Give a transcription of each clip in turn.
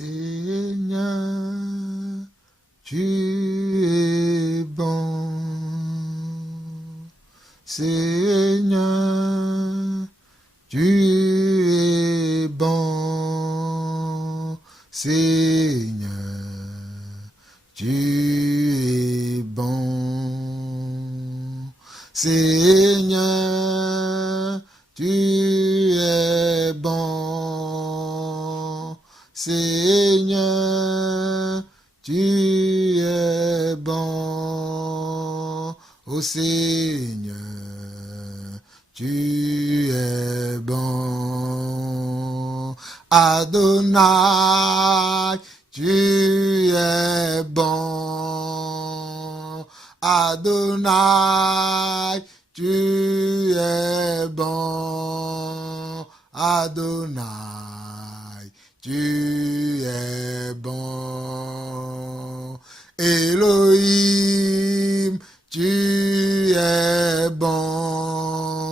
Seigneur, tu es bon. Seigneur, tu es bon. Seigneur, tu es bon. Seigneur, tu es bon. Seigneur, tu es bon. Ô Seigneur, tu es bon. Adonai, tu es bon. Adonai, tu es bon. Adonai, tu es bon. Elohim, tu es bon.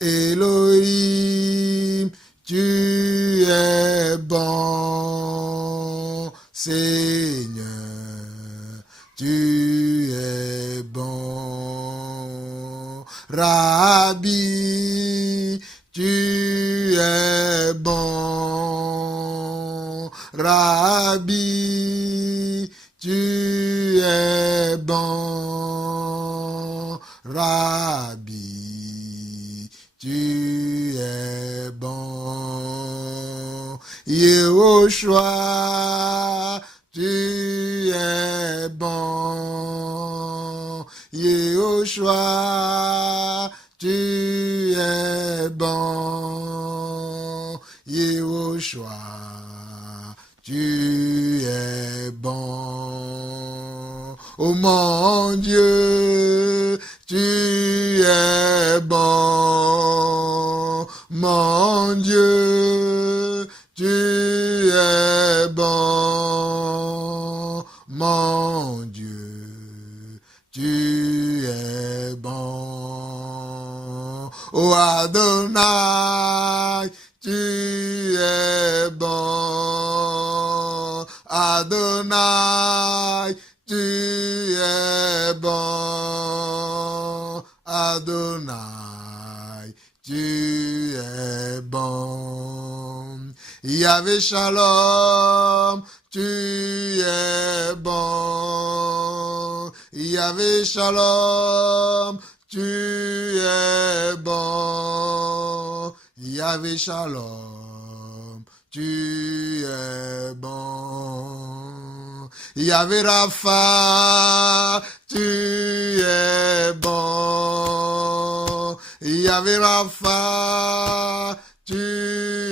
Elohim, tu es bon. Seigneur, tu es bon. Rabbi, tu es bon. Rabbi, tu es bon. Rabbi, tu es bon. Yehoshua, tu es bon. Yehoshua, tu es bon. Yehoshua, tu es bon. Oh mon Dieu, tu es bon. Mon Dieu, tu es bon. Mon Dieu, tu es bon. Oh Adonai, tu es bon. Adonai, tu es bon. Adonai, tu es bon. Yahvé Shalom, tu es bon. Yahvé Shalom, tu es bon. Yahvé Shalom, tu es bon. Yahvé Rapha, tu es bon. Yahvé Rapha, tu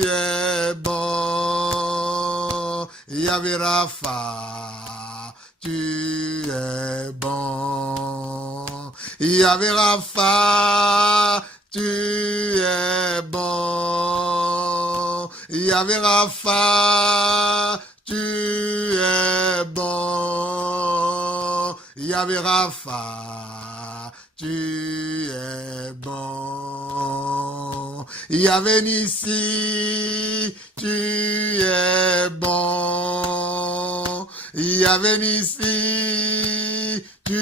es bon. Yahvé Rapha, tu es bon. Yahvé Rapha, tu es bon. Yahvé Rapha, tu es bon. Yahvé Rapha, tu es bon. Yahvé Nissi, tu es bon. Yahvé Nissi, tu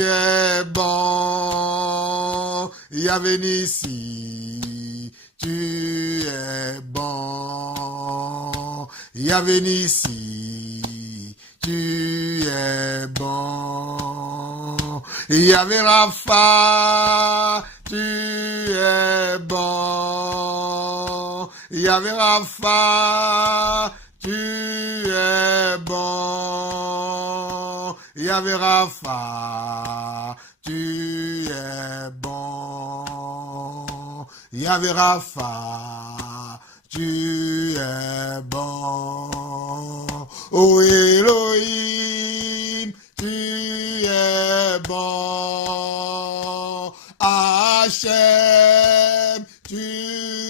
es bon. Yahvé Nissi, tu es bon. Yahvé Nissi, tu es bon. Yahvé Rapha, tu es bon. Yahvé Rapha, tu es bon. Yahvé Rapha, tu es bon. Yahvé Rapha, tu es bon. Oh Elohim, tu es bon. Hachem, tu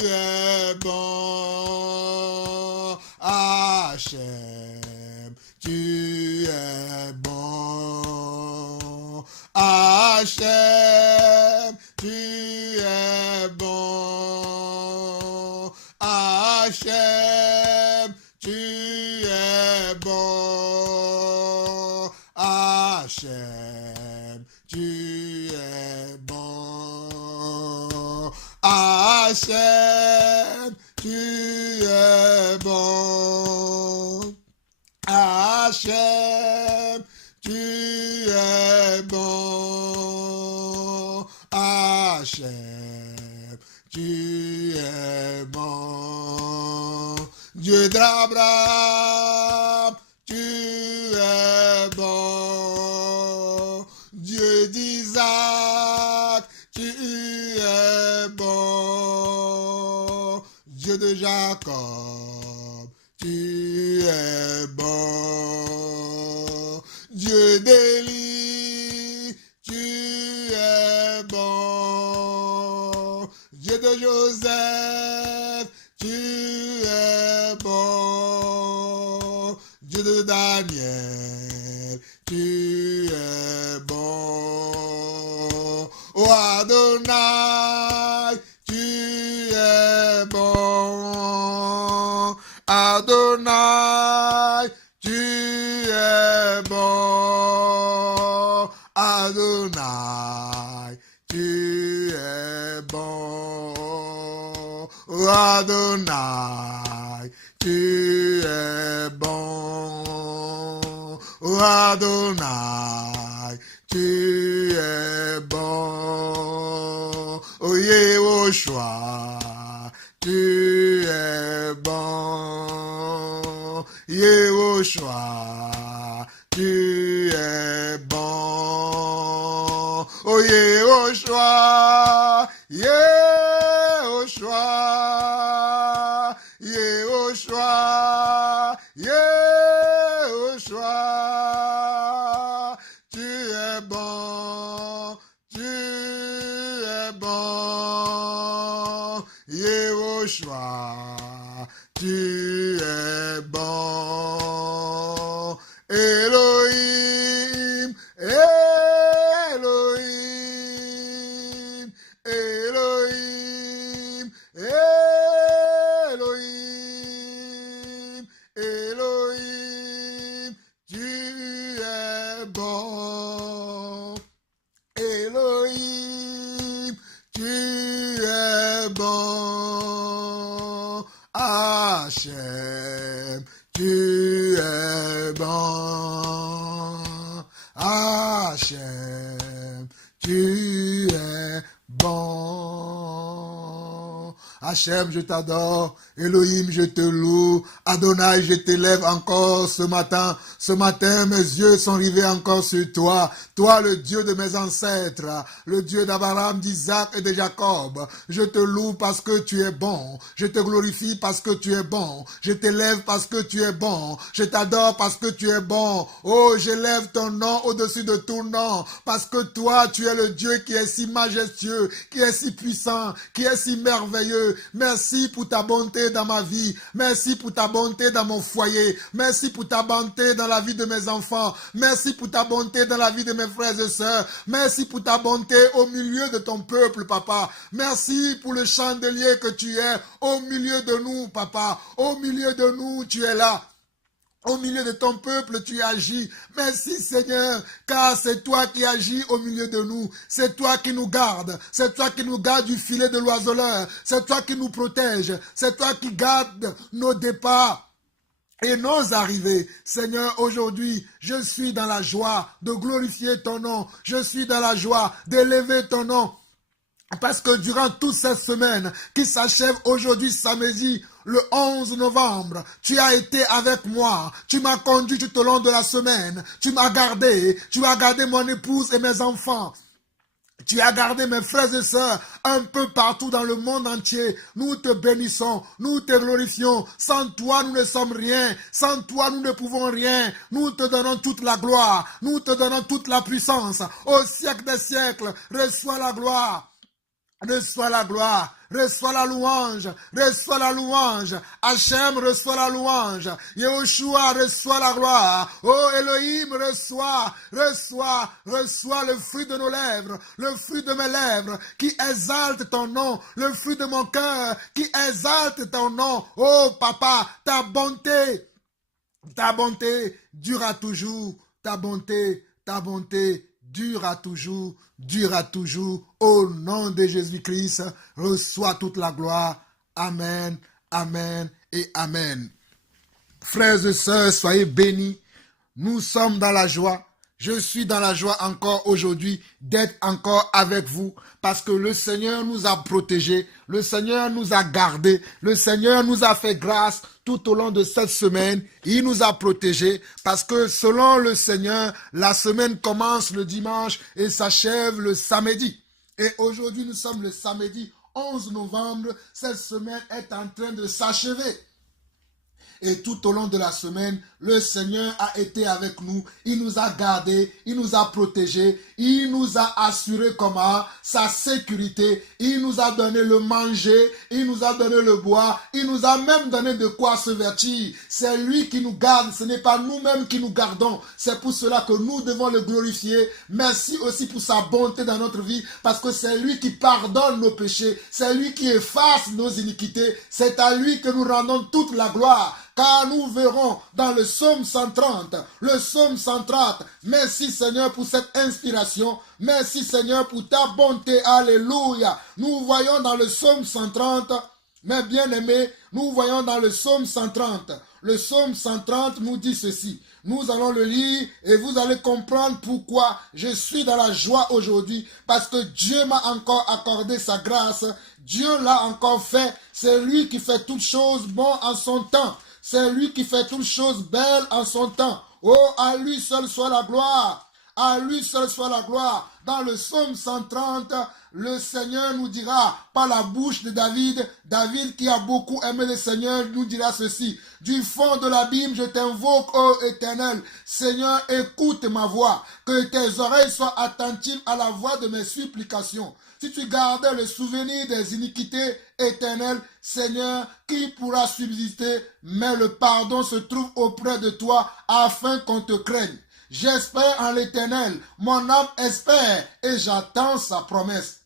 es bon. Hachem, tu es bon. Hachem, tu es bon. Hachem, tu tu es bon. Hachem, tu es bon. Hachem, tu es bon. Hachem, tu es bon. Hachem, tu es bon. Dieu d'Abraham, tu es bon. Dieu d'Isaac, tu es bon. Dieu de Jacob, tu es bon. Dieu d'Élie, tu es bon. Dieu de Joseph, tu es bon. Dieu de Daniel, tu es bon. Oh Adonai, tu es bon. Adonai, tu es bon. Adonai, tu es bon. Oh Adonai, tu es bon. Oh Adonai, tu es bon. Oh Yehoshua, tu es bon. Yehoshua, tu es bon. Oh Yehoshua, Yehoshua, Yehoshua, Yehoshua, tu es bon, tu es bon. Yehoshua, tu es bon. Elohim, Elohim, Elohim, Elohim, Elohim, tu es bon. Elohim, tu es bon. Hachem, tu es bon. Hachem, tu es bon. Hachem, je t'adore. Elohim, je te loue. Adonai, je t'élève encore ce matin. Ce matin, mes yeux sont rivés encore sur toi. Toi, le Dieu de mes ancêtres, le Dieu d'Abraham, d'Isaac et de Jacob. Je te loue parce que tu es bon. Je te glorifie parce que tu es bon. Je t'élève parce que tu es bon. Je t'adore parce que tu es bon. Oh, j'élève ton nom au-dessus de tout nom. Parce que toi, tu es le Dieu qui est si majestueux, qui est si puissant, qui est si merveilleux. Merci pour ta bonté dans ma vie. Merci pour ta bonté dans mon foyer. Merci pour ta bonté dans la vie de mes enfants. Merci pour ta bonté dans la vie de mes frères et sœurs. Merci pour ta bonté au milieu de ton peuple, papa. Merci pour le chandelier que tu es au milieu de nous, papa. Au milieu de nous, tu es là. Au milieu de ton peuple, tu agis. Merci Seigneur, car c'est toi qui agis au milieu de nous. C'est toi qui nous gardes. C'est toi qui nous gardes du filet de l'oiseleur. C'est toi qui nous protège. C'est toi qui gardes nos départs et nos arrivées. Seigneur, aujourd'hui, je suis dans la joie de glorifier ton nom. Je suis dans la joie d'élever ton nom. Parce que durant toute cette semaine qui s'achève aujourd'hui samedi, le 11 novembre, tu as été avec moi. Tu m'as conduit tout au long de la semaine. Tu m'as gardé mon épouse et mes enfants. Tu as gardé mes frères et sœurs un peu partout dans le monde entier. Nous te bénissons, nous te glorifions. Sans toi, nous ne sommes rien. Sans toi, nous ne pouvons rien. Nous te donnons toute la gloire. Nous te donnons toute la puissance. Au siècle des siècles, reçois la gloire. reçois la gloire, reçois la louange, reçois la louange. Hachem, reçois la louange. Yehoshua, reçois la gloire. Oh Elohim, reçois le fruit de nos lèvres, le fruit de mes lèvres, qui exalte ton nom, le fruit de mon cœur, qui exalte ton nom. Oh Papa, ta bonté dure à toujours, ta bonté dure à toujours. Au nom de Jésus-Christ, reçois toute la gloire. Amen, amen et amen. Frères et sœurs, soyez bénis. Nous sommes dans la joie. Je suis dans la joie encore aujourd'hui d'être encore avec vous parce que le Seigneur nous a protégés, le Seigneur nous a gardés, le Seigneur nous a fait grâce tout au long de cette semaine. Il nous a protégés parce que selon le Seigneur, la semaine commence le dimanche et s'achève le samedi. Et aujourd'hui, nous sommes le samedi 11 novembre. Cette semaine est en train de s'achever. Et tout au long de la semaine, le Seigneur a été avec nous. Il nous a gardés, il nous a protégés, il nous a assuré comment sa sécurité. Il nous a donné le manger, il nous a donné le boire, il nous a même donné de quoi se vêtir. C'est lui qui nous garde, ce n'est pas nous-mêmes qui nous gardons. C'est pour cela que nous devons le glorifier. Merci aussi pour sa bonté dans notre vie, parce que c'est lui qui pardonne nos péchés, c'est lui qui efface nos iniquités. C'est à lui que nous rendons toute la gloire. Car nous verrons dans le psaume 130, merci Seigneur pour cette inspiration, merci Seigneur pour ta bonté, alléluia. Nous voyons dans le psaume 130, mes bien-aimés, nous voyons dans le psaume 130. Le psaume 130 nous dit ceci. Nous allons le lire et vous allez comprendre pourquoi je suis dans la joie aujourd'hui. Parce que Dieu m'a encore accordé sa grâce. Dieu l'a encore fait. C'est lui qui fait toutes choses bonnes en son temps. C'est lui qui fait toutes choses belles en son temps. Oh, à lui seul soit la gloire. À lui seul soit la gloire. Dans le psaume 130, le Seigneur nous dira, par la bouche de David, David qui a beaucoup aimé le Seigneur, nous dira ceci. Du fond de l'abîme, je t'invoque, ô Éternel. Seigneur, écoute ma voix. Que tes oreilles soient attentives à la voix de mes supplications. Si tu gardais le souvenir des iniquités éternelles, Seigneur, qui pourra subsister? Mais le pardon se trouve auprès de toi afin qu'on te craigne. J'espère en l'Éternel, mon âme espère et j'attends sa promesse.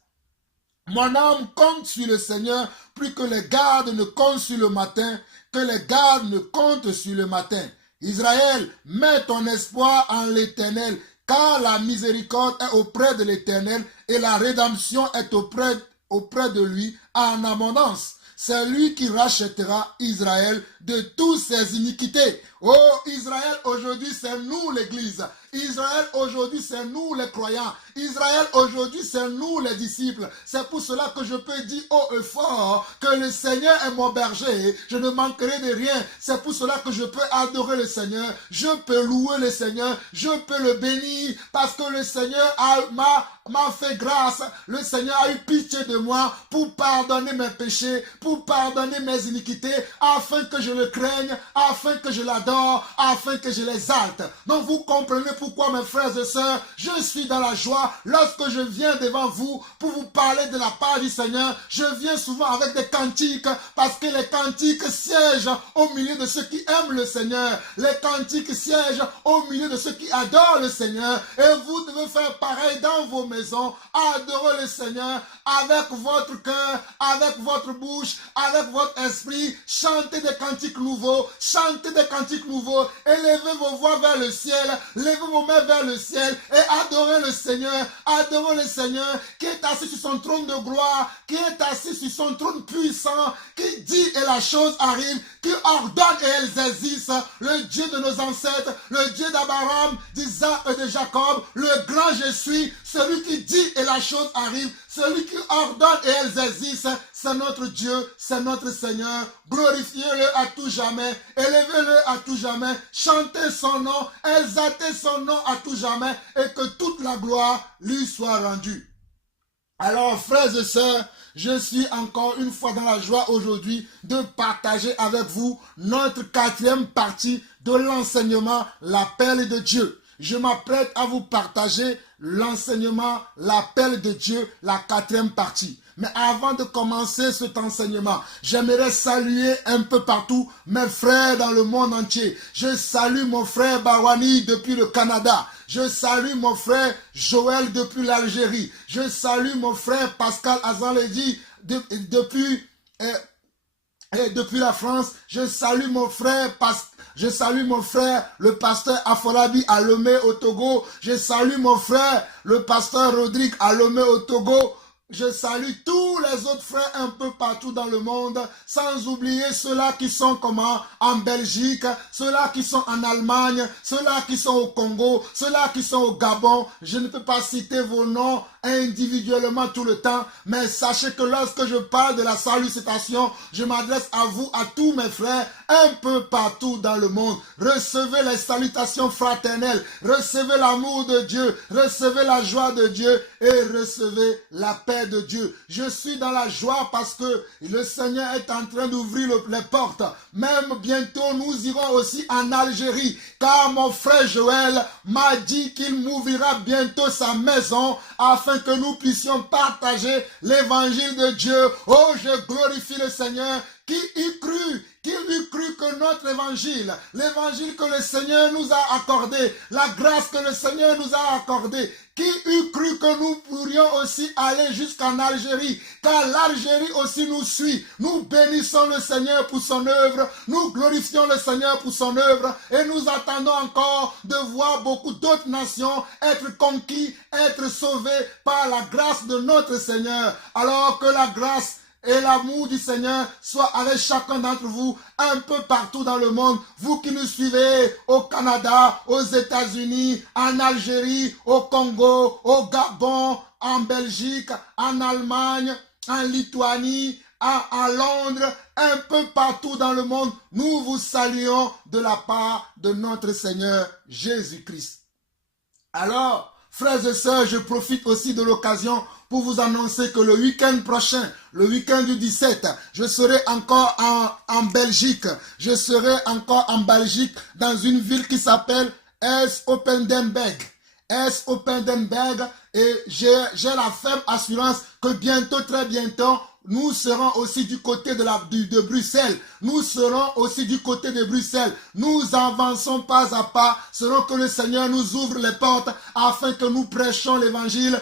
Mon âme compte sur le Seigneur, plus que les gardes ne comptent sur le matin, que les gardes ne comptent sur le matin. Israël, mets ton espoir en l'Éternel, car la miséricorde est auprès de l'Éternel et la rédemption est auprès de lui en abondance. C'est lui qui rachètera Israël de toutes ses iniquités. Oh Israël, aujourd'hui c'est nous l'église. Israël, aujourd'hui c'est nous les croyants. Israël, aujourd'hui c'est nous les disciples. C'est pour cela que je peux dire haut et fort que le Seigneur est mon berger. Je ne manquerai de rien. C'est pour cela que je peux adorer le Seigneur. Je peux louer le Seigneur. Je peux le bénir parce que le Seigneur m'a fait grâce. Le Seigneur a eu pitié de moi pour pardonner mes péchés, pour pardonner mes iniquités, afin que je le craigne, afin que je l'adore, afin que je l'exalte. Donc vous comprenez pourquoi, mes frères et sœurs, je suis dans la joie lorsque je viens devant vous pour vous parler de la part du Seigneur. Je viens souvent avec des cantiques parce que les cantiques siègent au milieu de ceux qui aiment le Seigneur. Les cantiques siègent au milieu de ceux qui adorent le Seigneur. Et vous devez faire pareil dans vos maisons. Adorer le Seigneur avec votre cœur, avec votre bouche, avec votre esprit. Chantez des cantiques nouveaux. Chantez des cantiques nouveaux. Élevez vos voix vers le ciel. Levez vos mains vers le ciel et adorez le Seigneur. Adorez le Seigneur qui est assis sur son trône de gloire, qui est assis sur son trône puissant, qui dit et la chose arrive, qui ordonne et elles existent. Le Dieu de nos ancêtres, le Dieu d'Abraham, d'Isaac et de Jacob, le grand je suis, celui qui dit et la chose arrive, celui qui ordonne et elles existent. C'est notre Dieu, c'est notre Seigneur. Glorifiez-le à tout jamais, élevez-le à tout jamais, chantez son nom, exaltez son nom à tout jamais et que toute la gloire lui soit rendue. Alors, frères et sœurs, je suis encore une fois dans la joie aujourd'hui de partager avec vous notre 4e partie de l'enseignement L'appel de Dieu. Je m'apprête à vous partager l'enseignement L'appel de Dieu, la 4e partie. Mais avant de commencer cet enseignement, j'aimerais saluer un peu partout mes frères dans le monde entier. Je salue mon frère Barwani depuis le Canada. Je salue mon frère Joël depuis l'Algérie. Je salue mon frère Pascal Azaledi depuis la France. Je salue mon frère le pasteur Afolabi à Lomé au Togo. Je salue mon frère le pasteur Rodrigue à Lomé au Togo. Je salue tous les autres frères un peu partout dans le monde, sans oublier ceux-là qui sont en Belgique, ceux-là qui sont en Allemagne, ceux-là qui sont au Congo, ceux-là qui sont au Gabon. Je ne peux pas citer vos noms individuellement tout le temps, mais sachez que lorsque je parle de la salutation, je m'adresse à vous, à tous mes frères, un peu partout dans le monde. Recevez les salutations fraternelles, recevez l'amour de Dieu, recevez la joie de Dieu et recevez la paix de Dieu. Je suis dans la joie parce que le Seigneur est en train d'ouvrir les portes. Même bientôt, nous irons aussi en Algérie, car mon frère Joël m'a dit qu'il m'ouvrira bientôt sa maison afin que nous puissions partager l'évangile de Dieu. Oh, je glorifie le Seigneur qui eût cru que notre évangile, l'évangile que le Seigneur nous a accordé, la grâce que le Seigneur nous a accordée, qui eût cru que nous pourrions aussi aller jusqu'en Algérie, car l'Algérie aussi nous suit. Nous bénissons le Seigneur pour son œuvre, nous glorifions le Seigneur pour son œuvre, et nous attendons encore de voir beaucoup d'autres nations être conquis, être sauvés par la grâce de notre Seigneur. Alors que la grâce et l'amour du Seigneur soit avec chacun d'entre vous, un peu partout dans le monde. Vous qui nous suivez au Canada, aux États-Unis, en Algérie, au Congo, au Gabon, en Belgique, en Allemagne, en Lituanie, à Londres, un peu partout dans le monde. Nous vous saluons de la part de notre Seigneur Jésus-Christ. Alors, frères et sœurs, je profite aussi de l'occasion pour vous annoncer que le week-end prochain, le week-end du 17, je serai encore en Belgique. Je serai encore en Belgique dans une ville qui s'appelle S-Opendenberg. S-Opendenberg, et j'ai la ferme assurance que bientôt, très bientôt, nous serons aussi du côté de Bruxelles. Nous serons aussi du côté de Bruxelles. Nous avançons pas à pas, selon que le Seigneur nous ouvre les portes afin que nous prêchons l'évangile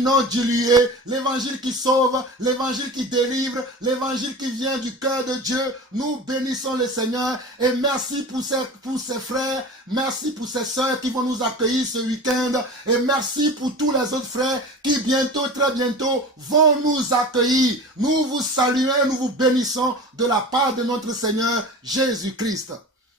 non dilué, l'évangile qui sauve, l'évangile qui délivre, l'évangile qui vient du cœur de Dieu. Nous bénissons le Seigneur et merci pour ces frères, merci pour ces sœurs qui vont nous accueillir ce week-end et merci pour tous les autres frères qui bientôt, très bientôt, vont nous accueillir. Nous vous saluons, nous vous bénissons de la part de notre Seigneur Jésus-Christ.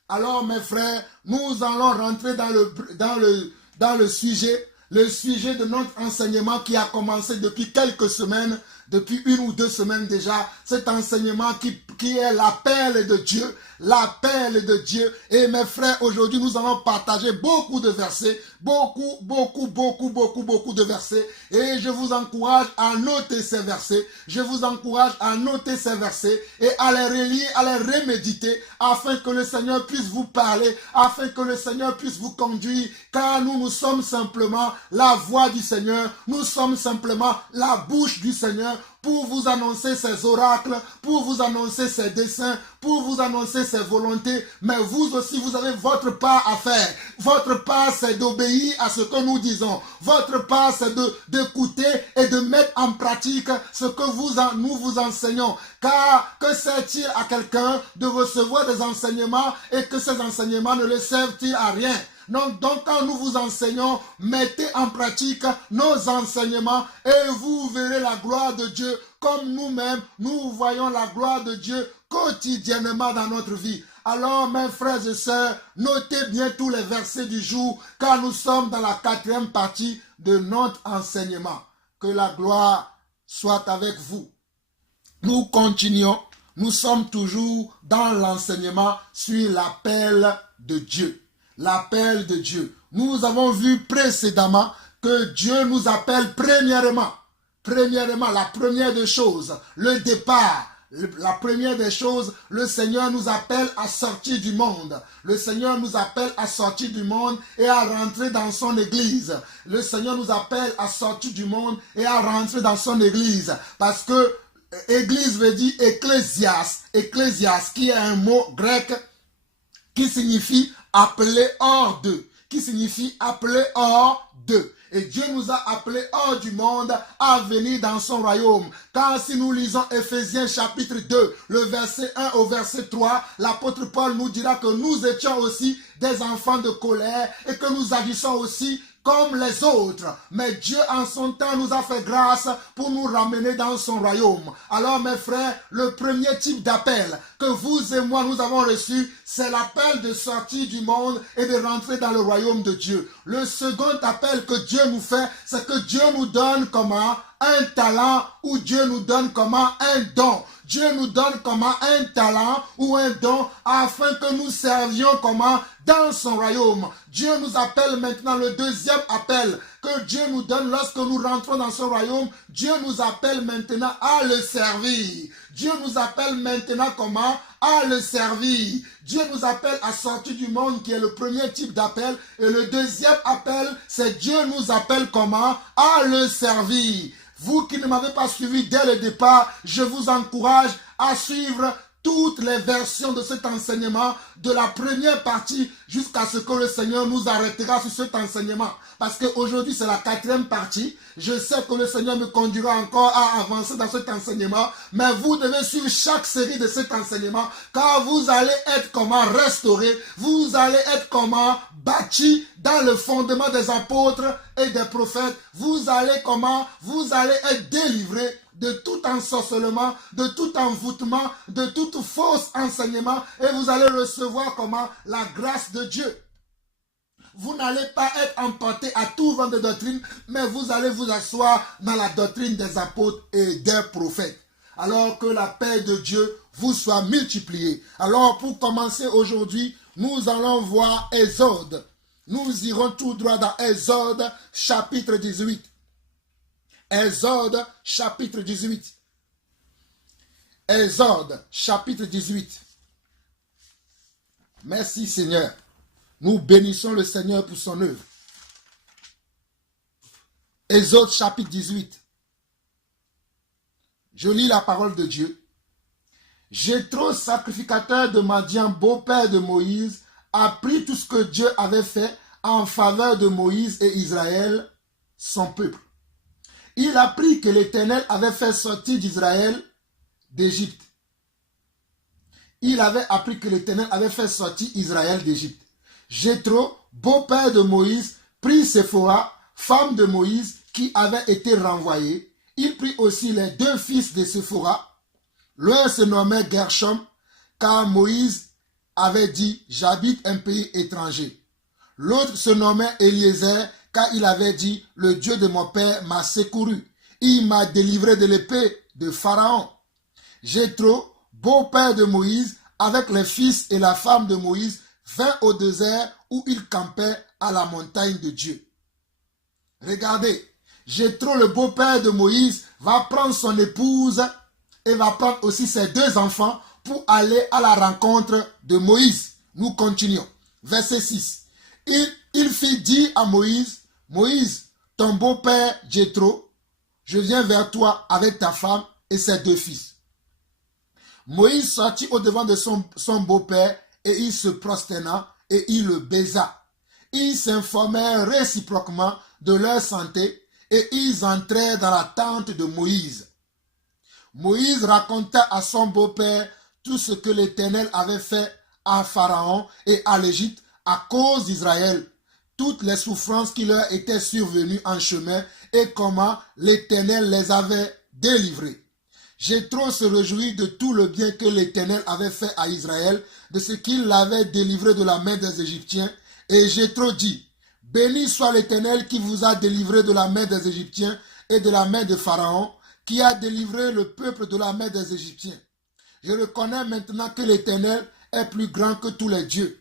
Alors mes frères, nous allons rentrer dans le sujet de notre enseignement qui a commencé depuis quelques semaines, depuis 1 ou 2 semaines déjà, cet enseignement qui est l'appel de Dieu, l'appel de Dieu. Et mes frères, aujourd'hui, nous allons partager beaucoup de versets, beaucoup de versets. Et je vous encourage à noter ces versets. Je vous encourage à noter ces versets et à les relire, à les reméditer, afin que le Seigneur puisse vous parler, afin que le Seigneur puisse vous conduire, car nous sommes simplement la voix du Seigneur, nous sommes simplement la bouche du Seigneur, pour vous annoncer ses oracles, pour vous annoncer ses desseins, pour vous annoncer ses volontés. Mais vous aussi, vous avez votre part à faire. Votre part, c'est d'obéir à ce que nous disons. Votre part, c'est d'écouter et de mettre en pratique ce que nous vous enseignons. Car que sert-il à quelqu'un de recevoir des enseignements et que ces enseignements ne le servent-ils à rien? Donc, quand nous vous enseignons, mettez en pratique nos enseignements et vous verrez la gloire de Dieu comme nous-mêmes, nous voyons la gloire de Dieu quotidiennement dans notre vie. Alors, mes frères et sœurs, notez bien tous les versets du jour, car nous sommes dans la 4e partie de notre enseignement. Que la gloire soit avec vous. Nous continuons, nous sommes toujours dans l'enseignement sur l'appel de Dieu. L'appel de Dieu. Nous avons vu précédemment que Dieu nous appelle premièrement, la première des choses, le départ, La première des choses, le Seigneur nous appelle à sortir du monde. Le Seigneur nous appelle à sortir du monde et à rentrer dans son église. Le Seigneur nous appelle à sortir du monde et à rentrer dans son église. Parce que église veut dire ecclésias. Ecclésias qui est un mot grec qui signifie appeler hors d'eux. Qui signifie appeler hors d'eux. Et Dieu nous a appelés hors du monde à venir dans son royaume. Car si nous lisons Éphésiens chapitre 2, le verset 1 au verset 3, l'apôtre Paul nous dira que nous étions aussi des enfants de colère et que nous agissons aussi comme les autres. Mais Dieu en son temps nous a fait grâce pour nous ramener dans son royaume. Alors mes frères, le premier type d'appel que vous et moi nous avons reçu, c'est l'appel de sortir du monde et de rentrer dans le royaume de Dieu. Le second appel que Dieu nous fait, c'est que Dieu nous donne comment un talent ou Dieu nous donne comment un don. Dieu nous donne comment un talent ou un don afin que nous servions comment dans son royaume. Dieu nous appelle maintenant, le deuxième appel que Dieu nous donne lorsque nous rentrons dans son royaume. Dieu nous appelle maintenant à le servir. Dieu nous appelle maintenant comment? À le servir. Dieu nous appelle à sortir du monde qui est le premier type d'appel. Et le deuxième appel, c'est Dieu nous appelle comment? À le servir. Vous qui ne m'avez pas suivi dès le départ, je vous encourage à suivre toutes les versions de cet enseignement, de la première partie jusqu'à ce que le Seigneur nous arrêtera sur cet enseignement. Parce qu'aujourd'hui, c'est la 4e partie. Je sais que le Seigneur me conduira encore à avancer dans cet enseignement, mais vous devez suivre chaque série de cet enseignement, car vous allez être comment restauré, vous allez être comment bâti dans le fondement des apôtres et des prophètes. Vous allez comment? Vous allez être délivré de tout ensorcellement, de tout envoûtement, de tout faux enseignement, et vous allez recevoir comment? La grâce de Dieu. Vous n'allez pas être emporté à tout vent de doctrine, mais vous allez vous asseoir dans la doctrine des apôtres et des prophètes. Alors que la paix de Dieu vous soit multipliée. Alors pour commencer aujourd'hui, nous allons voir Exode. Nous irons tout droit dans Exode chapitre 18. Exode chapitre 18. Exode chapitre 18. Merci Seigneur. Nous bénissons le Seigneur pour son œuvre. Exode chapitre 18. Je lis la parole de Dieu. Jéthro, sacrificateur de Madian, beau-père de Moïse, apprit tout ce que Dieu avait fait en faveur de Moïse et Israël, son peuple. Il apprit que l'Éternel avait fait sortir d'Israël d'Égypte. Il avait appris que l'Éternel avait fait sortir Israël d'Égypte. Jéthro, beau-père de Moïse, prit Séphora, femme de Moïse, qui avait été renvoyée. Il prit aussi les 2 fils de Séphora. L'un se nommait Gershom, car Moïse avait dit, j'habite un pays étranger. L'autre se nommait Eliezer, car il avait dit, le Dieu de mon père m'a secouru. Il m'a délivré de l'épée de Pharaon. Jéthro, beau-père de Moïse, avec les fils et la femme de Moïse, vint au désert où il campait à la montagne de Dieu. Regardez, Jéthro, le beau-père de Moïse, va prendre son épouse et va prendre aussi ses 2 enfants pour aller à la rencontre de Moïse. Nous continuons. Verset 6. Il fit dire à Moïse, Moïse, ton beau-père Jéthro, je viens vers toi avec ta femme et ses 2 fils. Moïse sortit au-devant de son beau-père et il se prosterna et il le baisa. Ils s'informèrent réciproquement de leur santé et ils entrèrent dans la tente de Moïse. Moïse raconta à son beau-père tout ce que l'Éternel avait fait à Pharaon et à l'Égypte à cause d'Israël, toutes les souffrances qui leur étaient survenues en chemin et comment l'Éternel les avait délivrés. Jéthro se réjouit de tout le bien que l'Éternel avait fait à Israël, de ce qu'il l'avait délivré de la main des Égyptiens. Et Jéthro dit, béni soit l'Éternel qui vous a délivré de la main des Égyptiens et de la main de Pharaon, qui a délivré le peuple de la main des Égyptiens. Je reconnais maintenant que l'Éternel est plus grand que tous les dieux,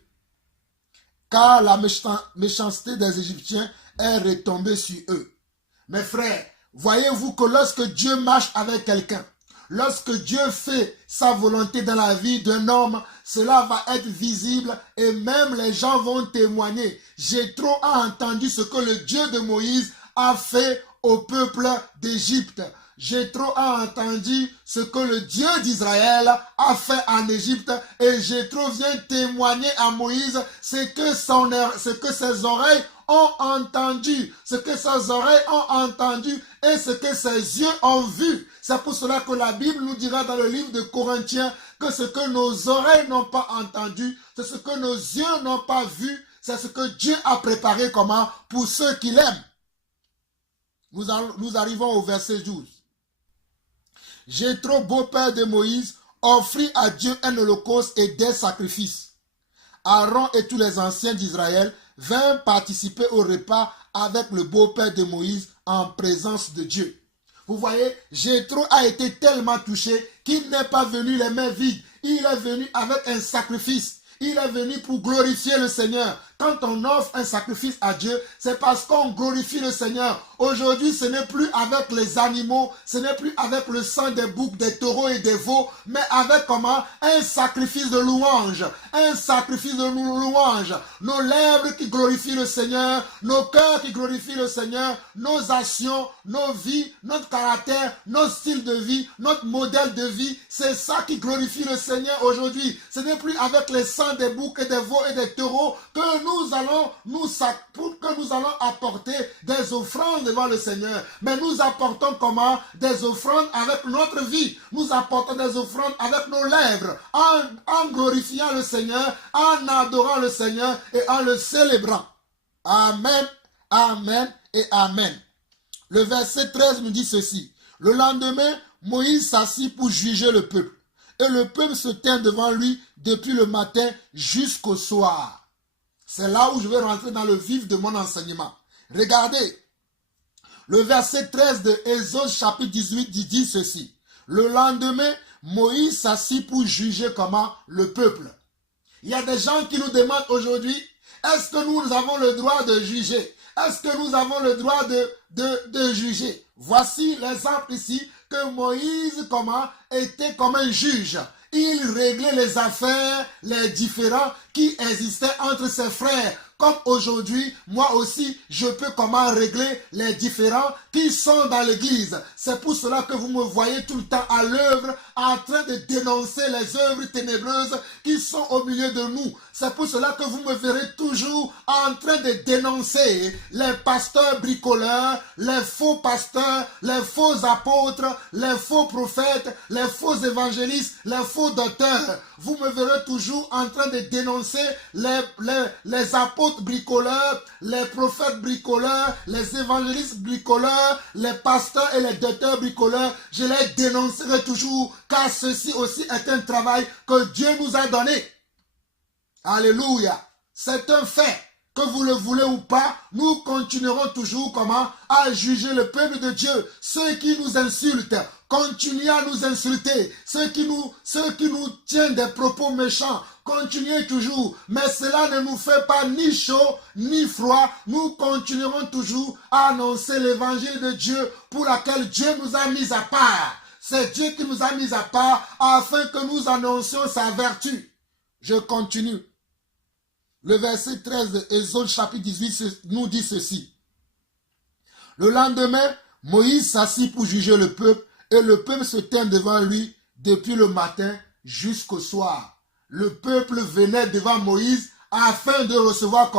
car la méchanceté des Égyptiens est retombée sur eux. Mes frères, voyez-vous que lorsque Dieu marche avec quelqu'un, lorsque Dieu fait sa volonté dans la vie d'un homme, cela va être visible et même les gens vont témoigner. Jéthro a entendu ce que le Dieu de Moïse a fait au peuple d'Égypte. Jéthro a entendu ce que le Dieu d'Israël a fait en Égypte et Jéthro vient témoigner à Moïse ce que ses oreilles ont entendu, ce que ses oreilles ont entendu et ce que ses yeux ont vu. C'est pour cela que la Bible nous dira dans le livre de Corinthiens que ce que nos oreilles n'ont pas entendu, c'est ce que nos yeux n'ont pas vu, c'est ce que Dieu a préparé comment pour ceux qui l'aiment. Nous arrivons au verset 12. Jéthro, beau-père de Moïse, offrit à Dieu un holocauste et des sacrifices. Aaron et tous les anciens d'Israël vinrent participer au repas avec le beau-père de Moïse en présence de Dieu. Vous voyez, Jéthro a été tellement touché qu'il n'est pas venu les mains vides. Il est venu avec un sacrifice. Il est venu pour glorifier le Seigneur. Quand on offre un sacrifice à Dieu, c'est parce qu'on glorifie le Seigneur. Aujourd'hui, ce n'est plus avec les animaux, ce n'est plus avec le sang des boucs, des taureaux et des veaux, mais avec comment? Un sacrifice de louange. Un sacrifice de louange. Nos lèvres qui glorifient le Seigneur, nos cœurs qui glorifient le Seigneur, nos actions, nos vies, notre caractère, notre style de vie, notre modèle de vie, c'est ça qui glorifie le Seigneur aujourd'hui. Ce n'est plus avec les sangs des boucs et des veaux et des taureaux que nous allons apporter des offrandes devant le Seigneur. Mais nous apportons comment? Des offrandes avec notre vie. Nous apportons des offrandes avec nos lèvres, en glorifiant le Seigneur, en adorant le Seigneur et en le célébrant. Amen, amen et amen. Le verset 13 nous dit ceci. Le lendemain, Moïse s'assit pour juger le peuple. Et le peuple se tint devant lui depuis le matin jusqu'au soir. C'est là où je vais rentrer dans le vif de mon enseignement. Regardez, le verset 13 de Exode chapitre 18 dit ceci. Le lendemain, Moïse s'assit pour juger comment? Le peuple. Il y a des gens qui nous demandent aujourd'hui, est-ce que nous avons le droit de juger? Est-ce que nous avons le droit de juger? Voici l'exemple ici que Moïse était comme un juge. Il réglait les affaires, les différends qui existaient entre ses frères. Comme aujourd'hui, moi aussi, je peux régler les différends qui sont dans l'église. C'est pour cela que vous me voyez tout le temps à l'œuvre, en train de dénoncer les œuvres ténébreuses qui sont au milieu de nous. C'est pour cela que vous me verrez toujours en train de dénoncer les pasteurs bricoleurs, les faux pasteurs, les faux apôtres, les faux prophètes, les faux évangélistes, les faux docteurs. Vous me verrez toujours en train de dénoncer les apôtres bricoleurs, les prophètes bricoleurs, les évangélistes bricoleurs, les pasteurs et les docteurs bricoleurs. Je les dénoncerai toujours, car ceci aussi est un travail que Dieu nous a donné. Alléluia. C'est un fait. Que vous le voulez ou pas, nous continuerons toujours à juger le peuple de Dieu. Ceux qui nous insultent, continuez à nous insulter. Ceux qui nous tiennent des propos méchants, continuez toujours. Mais cela ne nous fait pas ni chaud ni froid. Nous continuerons toujours à annoncer l'évangile de Dieu pour laquelle Dieu nous a mis à part. C'est Dieu qui nous a mis à part afin que nous annoncions sa vertu. Je continue. Le verset 13 de Exode chapitre 18 nous dit ceci. Le lendemain, Moïse s'assit pour juger le peuple et le peuple se tint devant lui depuis le matin jusqu'au soir. Le peuple venait devant Moïse afin de recevoir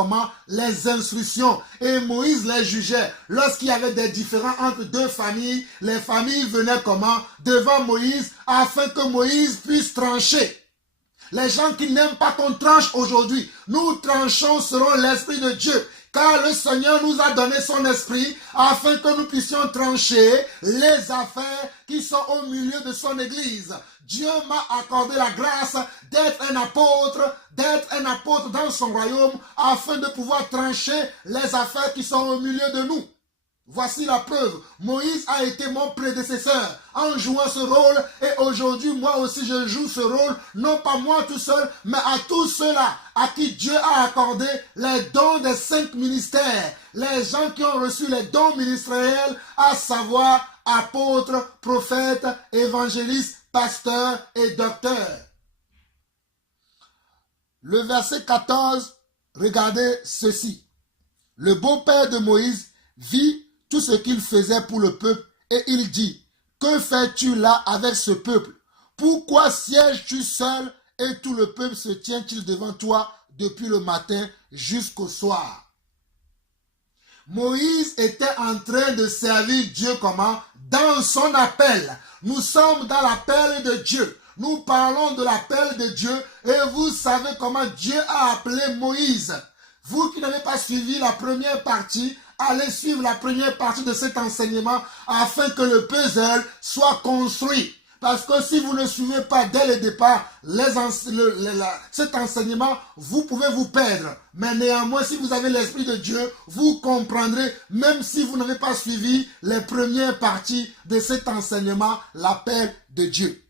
les instructions. Et Moïse les jugeait. Lorsqu'il y avait des différends entre deux familles, les familles venaient devant Moïse afin que Moïse puisse trancher. Les gens qui n'aiment pas qu'on tranche aujourd'hui, nous tranchons selon l'Esprit de Dieu. Car le Seigneur nous a donné son esprit afin que nous puissions trancher les affaires qui sont au milieu de son église. Dieu m'a accordé la grâce d'être un apôtre dans son royaume afin de pouvoir trancher les affaires qui sont au milieu de nous. Voici la preuve. Moïse a été mon prédécesseur en jouant ce rôle et aujourd'hui moi aussi je joue ce rôle, non pas moi tout seul, mais à tous ceux-là à qui Dieu a accordé les dons des 5 ministères. Les gens qui ont reçu les dons ministériels, à savoir apôtres, prophètes, évangélistes, pasteurs et docteurs. Le verset 14, regardez ceci. Le beau-père de Moïse vit tout ce qu'il faisait pour le peuple et il dit, que fais-tu là avec ce peuple? Pourquoi sièges-tu seul et tout le peuple se tient-il devant toi depuis le matin jusqu'au soir? Moïse était en train de servir Dieu comment? Dans son appel. Nous sommes dans l'appel de Dieu. Nous parlons de l'appel de Dieu et vous savez comment Dieu a appelé Moïse. Vous qui n'avez pas suivi la première partie, allez suivre la première partie de cet enseignement afin que le puzzle soit construit. Parce que si vous ne suivez pas dès le départ cet enseignement, vous pouvez vous perdre. Mais néanmoins, si vous avez l'Esprit de Dieu, vous comprendrez, même si vous n'avez pas suivi les premières parties de cet enseignement, l'appel de Dieu.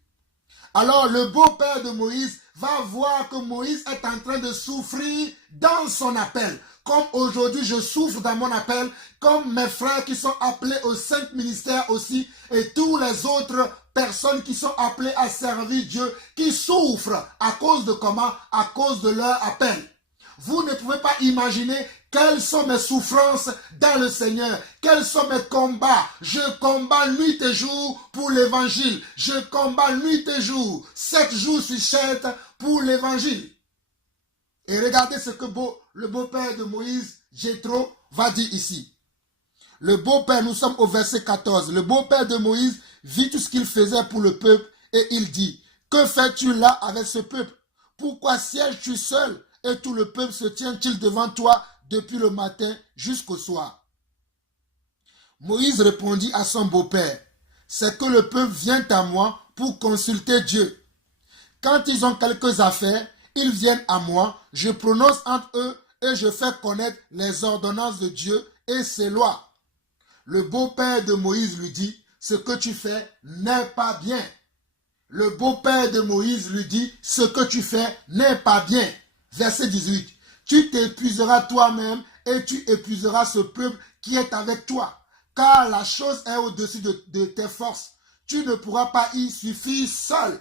Alors le beau-père de Moïse va voir que Moïse est en train de souffrir dans son appel. Comme aujourd'hui je souffre dans mon appel, comme mes frères qui sont appelés aux 5 ministères aussi, et tous les autres personnes qui sont appelées à servir Dieu, qui souffrent à cause de comment? À cause de leur appel. Vous ne pouvez pas imaginer quelles sont mes souffrances dans le Seigneur, quels sont mes combats. Je combats nuit et jour pour l'évangile. Je combats nuit et jour, 7 jours sur 7 pour l'évangile. Et regardez ce que le beau-père de Moïse, Jéthro, va dire ici. Le beau-père, nous sommes au verset 14. Le beau-père de Moïse vit tout ce qu'il faisait pour le peuple et il dit, que fais-tu là avec ce peuple? Pourquoi sièges-tu seul et tout le peuple se tient-il devant toi depuis le matin jusqu'au soir? Moïse répondit à son beau-père, c'est que le peuple vient à moi pour consulter Dieu. Quand ils ont quelques affaires, ils viennent à moi, je prononce entre eux et je fais connaître les ordonnances de Dieu et ses lois. Le beau-père de Moïse lui dit, ce que tu fais n'est pas bien. Le beau-père de Moïse lui dit, ce que tu fais n'est pas bien. Verset 18, tu t'épuiseras toi-même et tu épuiseras ce peuple qui est avec toi. Car la chose est au-dessus de tes forces. Tu ne pourras pas y suffire seul.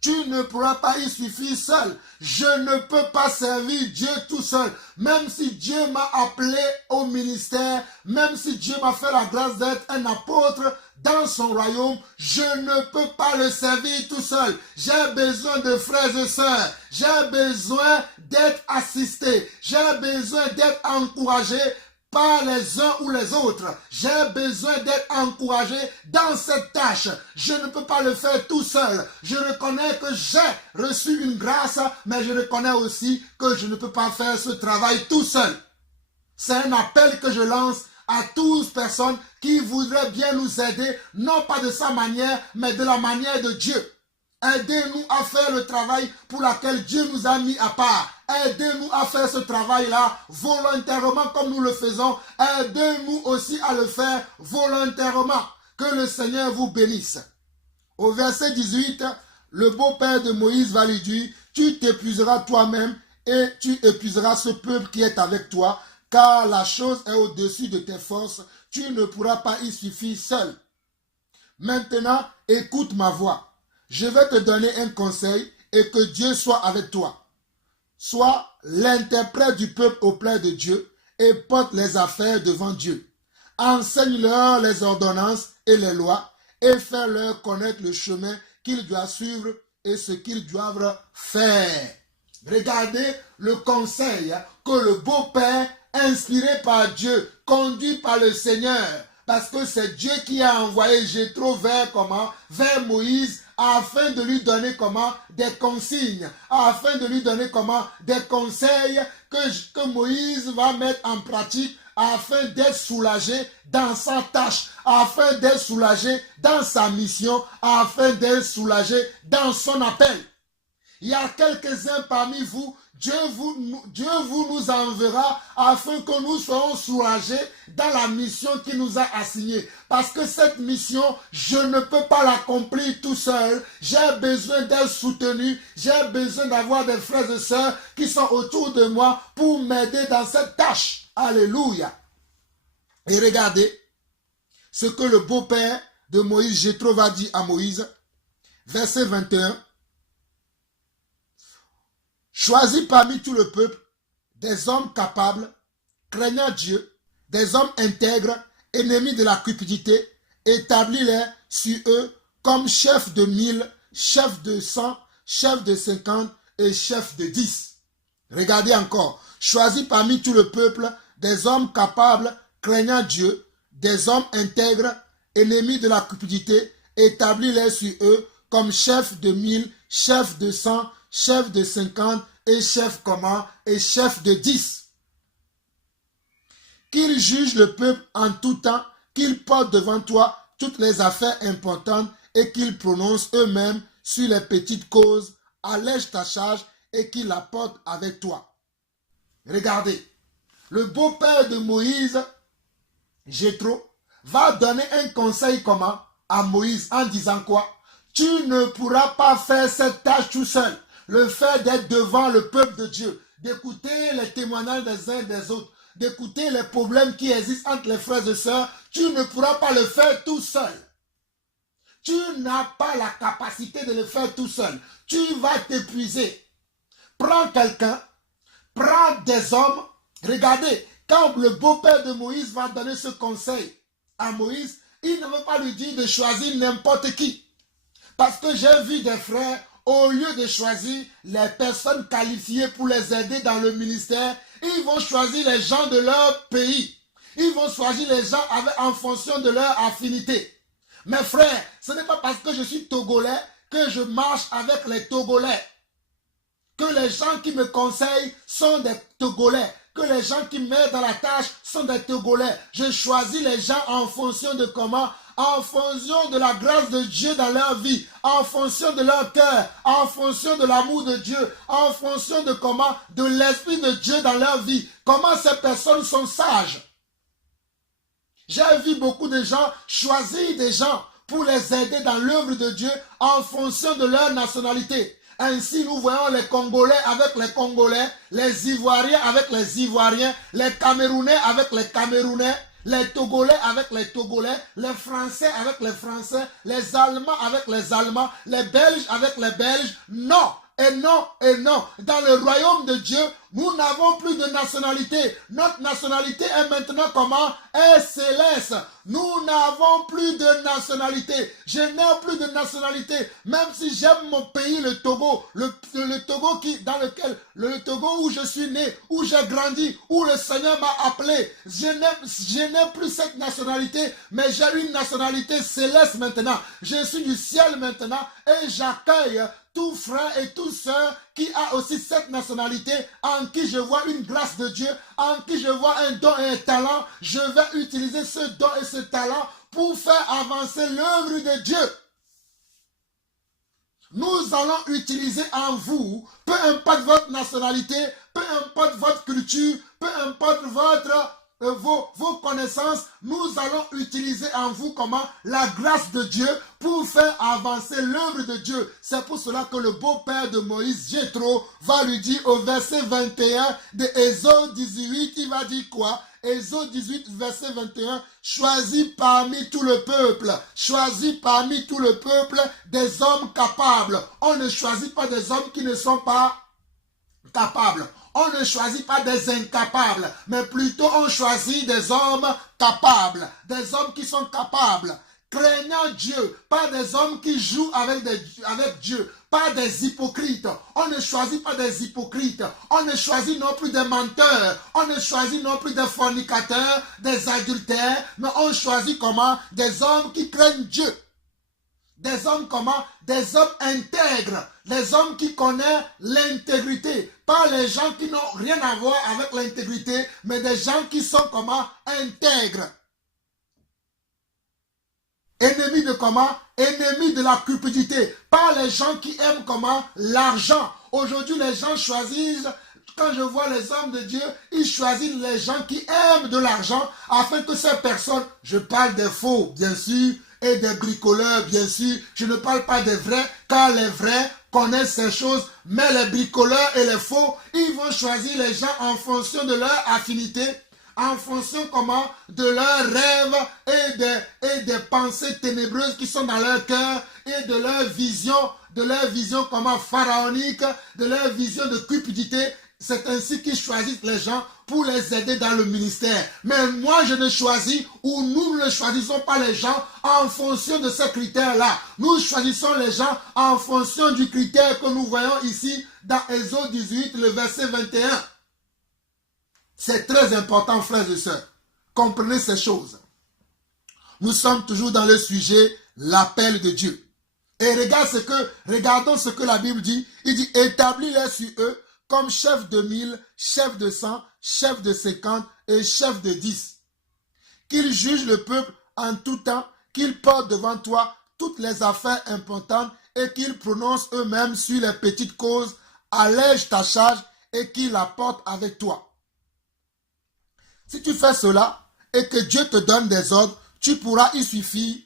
Tu ne pourras pas y suffire seul. Je ne peux pas servir Dieu tout seul. Même si Dieu m'a appelé au ministère, même si Dieu m'a fait la grâce d'être un apôtre dans son royaume, je ne peux pas le servir tout seul. J'ai besoin de frères et sœurs. J'ai besoin d'être assisté. J'ai besoin d'être encouragé par les uns ou les autres. J'ai besoin d'être encouragé dans cette tâche. Je ne peux pas le faire tout seul. Je reconnais que j'ai reçu une grâce, mais je reconnais aussi que je ne peux pas faire ce travail tout seul. C'est un appel que je lance à toutes personnes qui voudraient bien nous aider, non pas de sa manière, mais de la manière de Dieu. Aidez-nous à faire le travail pour lequel Dieu nous a mis à part. Aidez-nous à faire ce travail-là volontairement comme nous le faisons. Aidez-nous aussi à le faire volontairement. Que le Seigneur vous bénisse. Au verset 18, le beau-père de Moïse va lui dire, tu t'épuiseras toi-même et tu épuiseras ce peuple qui est avec toi, car la chose est au-dessus de tes forces. Tu ne pourras pas y suffire seul. Maintenant, écoute ma voix. Je vais te donner un conseil et que Dieu soit avec toi. Sois l'interprète du peuple auprès de Dieu et porte les affaires devant Dieu. Enseigne-leur les ordonnances et les lois et fais-leur connaître le chemin qu'ils doivent suivre et ce qu'ils doivent faire. Regardez le conseil que le beau-père, inspiré par Dieu, conduit par le Seigneur, parce que c'est Dieu qui a envoyé Jéthro vers Moïse, afin de lui donner des consignes, afin de lui donner des conseils que Moïse va mettre en pratique afin d'être soulagé dans sa tâche, afin d'être soulagé dans sa mission, afin d'être soulagé dans son appel. Il y a quelques-uns parmi vous, Dieu vous nous enverra afin que nous soyons soulagés dans la mission qu'il nous a assignée. Parce que cette mission, je ne peux pas l'accomplir tout seul. J'ai besoin d'être soutenu. J'ai besoin d'avoir des frères et sœurs qui sont autour de moi pour m'aider dans cette tâche. Alléluia. Et regardez, ce que le beau-père de Moïse, Jéthro, va dire à Moïse. Verset 21. Choisis parmi tout le peuple des hommes capables, craignant Dieu, des hommes intègres, ennemis de la cupidité, établis-les sur eux comme chefs de 1000, chefs de 100, chefs de 50 et chefs de 10. Regardez encore. Choisis parmi tout le peuple des hommes capables, craignant Dieu, des hommes intègres, ennemis de la cupidité, établis-les sur eux comme chefs de 1000, chefs de 100, chefs de 50 et chefs comment? Et chefs de 10. Qu'ils jugent le peuple en tout temps, qu'ils portent devant toi toutes les affaires importantes et qu'ils prononcent eux-mêmes sur les petites causes, allège ta charge et qu'ils la portent avec toi. Regardez, le beau-père de Moïse, Jéthro, va donner un conseil comment à Moïse en disant quoi? Tu ne pourras pas faire cette tâche tout seul. Le fait d'être devant le peuple de Dieu, d'écouter les témoignages des uns et des autres, d'écouter les problèmes qui existent entre les frères et sœurs, tu ne pourras pas le faire tout seul. Tu n'as pas la capacité de le faire tout seul. Tu vas t'épuiser. Prends quelqu'un, prends des hommes. Regardez, quand le beau-père de Moïse va donner ce conseil à Moïse, il ne veut pas lui dire de choisir n'importe qui. Parce que j'ai vu des frères, au lieu de choisir les personnes qualifiées pour les aider dans le ministère, ils vont choisir les gens de leur pays. Ils vont choisir les gens en fonction de leur affinité. Mes frères, ce n'est pas parce que je suis Togolais que je marche avec les Togolais. Que les gens qui me conseillent sont des Togolais. Que les gens qui m'aident dans la tâche sont des Togolais. Je choisis les gens en fonction de comment? En fonction de la grâce de Dieu dans leur vie, en fonction de leur cœur, en fonction de l'amour de Dieu, en fonction de comment? De l'Esprit de Dieu dans leur vie. Comment ces personnes sont sages. J'ai vu beaucoup de gens choisir des gens pour les aider dans l'œuvre de Dieu en fonction de leur nationalité. Ainsi, nous voyons les Congolais avec les Congolais, les Ivoiriens avec les Ivoiriens, les Camerounais avec les Camerounais, les Togolais avec les Togolais, les Français avec les Français, les Allemands avec les Allemands, les Belges avec les Belges. Non, et non, et non. Dans le royaume de Dieu, nous n'avons plus de nationalité. Notre nationalité est maintenant comment? Est céleste. Nous n'avons plus de nationalité. Je n'ai plus de nationalité. Même si j'aime mon pays, le Togo, le Togo le Togo où je suis né, où j'ai grandi, où le Seigneur m'a appelé. Je n'ai plus cette nationalité, mais j'ai une nationalité céleste maintenant. Je suis du ciel maintenant et j'accueille tout frère et toute sœur qui a aussi cette nationalité, en qui je vois une grâce de Dieu, en qui je vois un don et un talent. Je vais utiliser ce don et ce talent pour faire avancer l'œuvre de Dieu. Nous allons utiliser en vous, peu importe votre nationalité, peu importe votre culture, peu importe vos connaissances, nous allons utiliser en vous comment? La grâce de Dieu pour faire avancer l'œuvre de Dieu. C'est pour cela que le beau-père de Moïse, Jéthro, va lui dire au verset 21 de Exode 18, il va dire quoi? Exode 18, verset 21, choisis parmi tout le peuple, choisis parmi tout le peuple des hommes capables. On ne choisit pas des hommes qui ne sont pas capables. On ne choisit pas des incapables, mais plutôt on choisit des hommes capables, des hommes qui sont capables, craignant Dieu, pas des hommes qui jouent avec Dieu, pas des hypocrites. On ne choisit pas des hypocrites, on ne choisit non plus des menteurs, on ne choisit non plus des fornicateurs, des adultères, mais on choisit comment? Des hommes qui craignent Dieu. Des hommes comment? Des hommes intègres. Les hommes qui connaissent l'intégrité. Pas les gens qui n'ont rien à voir avec l'intégrité, mais des gens qui sont comment? Intègres. Ennemis de comment? Ennemis de la cupidité. Pas les gens qui aiment comment? L'argent. Aujourd'hui, les gens choisissent. Quand je vois les hommes de Dieu, ils choisissent les gens qui aiment de l'argent afin que ces personnes, je parle des faux, bien sûr, et des bricoleurs, bien sûr. Je ne parle pas des vrais, car les vrais connaissent ces choses, mais les bricoleurs et les faux, ils vont choisir les gens en fonction de leur affinité, en fonction comment de leurs rêves et des pensées ténébreuses qui sont dans leur cœur et de leur vision comment pharaonique, de leur vision de cupidité. C'est ainsi qu'ils choisissent les gens pour les aider dans le ministère. Mais moi, je ne choisis, ou nous ne choisissons pas les gens en fonction de ces critères-là. Nous choisissons les gens en fonction du critère que nous voyons ici dans Exode 18, le verset 21. C'est très important, frères et sœurs. Comprenez ces choses. Nous sommes toujours dans le sujet, l'appel de Dieu. Et regardons ce que la Bible dit. Il dit, établis-les sur eux comme chef de 1000, chef de 100, chef de 50 et chef de 10. Qu'ils jugent le peuple en tout temps, qu'ils portent devant toi toutes les affaires importantes et qu'ils prononcent eux-mêmes sur les petites causes, allège ta charge et qu'ils la portent avec toi. Si tu fais cela et que Dieu te donne des ordres, tu pourras y suffire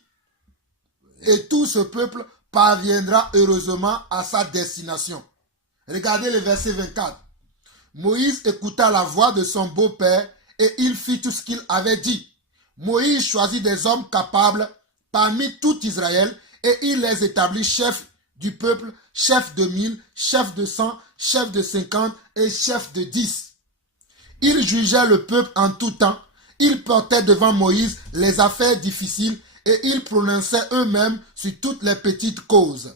et tout ce peuple parviendra heureusement à sa destination. Regardez le verset 24. Moïse écouta la voix de son beau-père et il fit tout ce qu'il avait dit. Moïse choisit des hommes capables parmi tout Israël et il les établit chefs du peuple, chefs de 1000, chefs de 100, chefs de 50 et chefs de 10. Ils jugeaient le peuple en tout temps. Ils portaient devant Moïse les affaires difficiles et ils prononçaient eux-mêmes sur toutes les petites causes.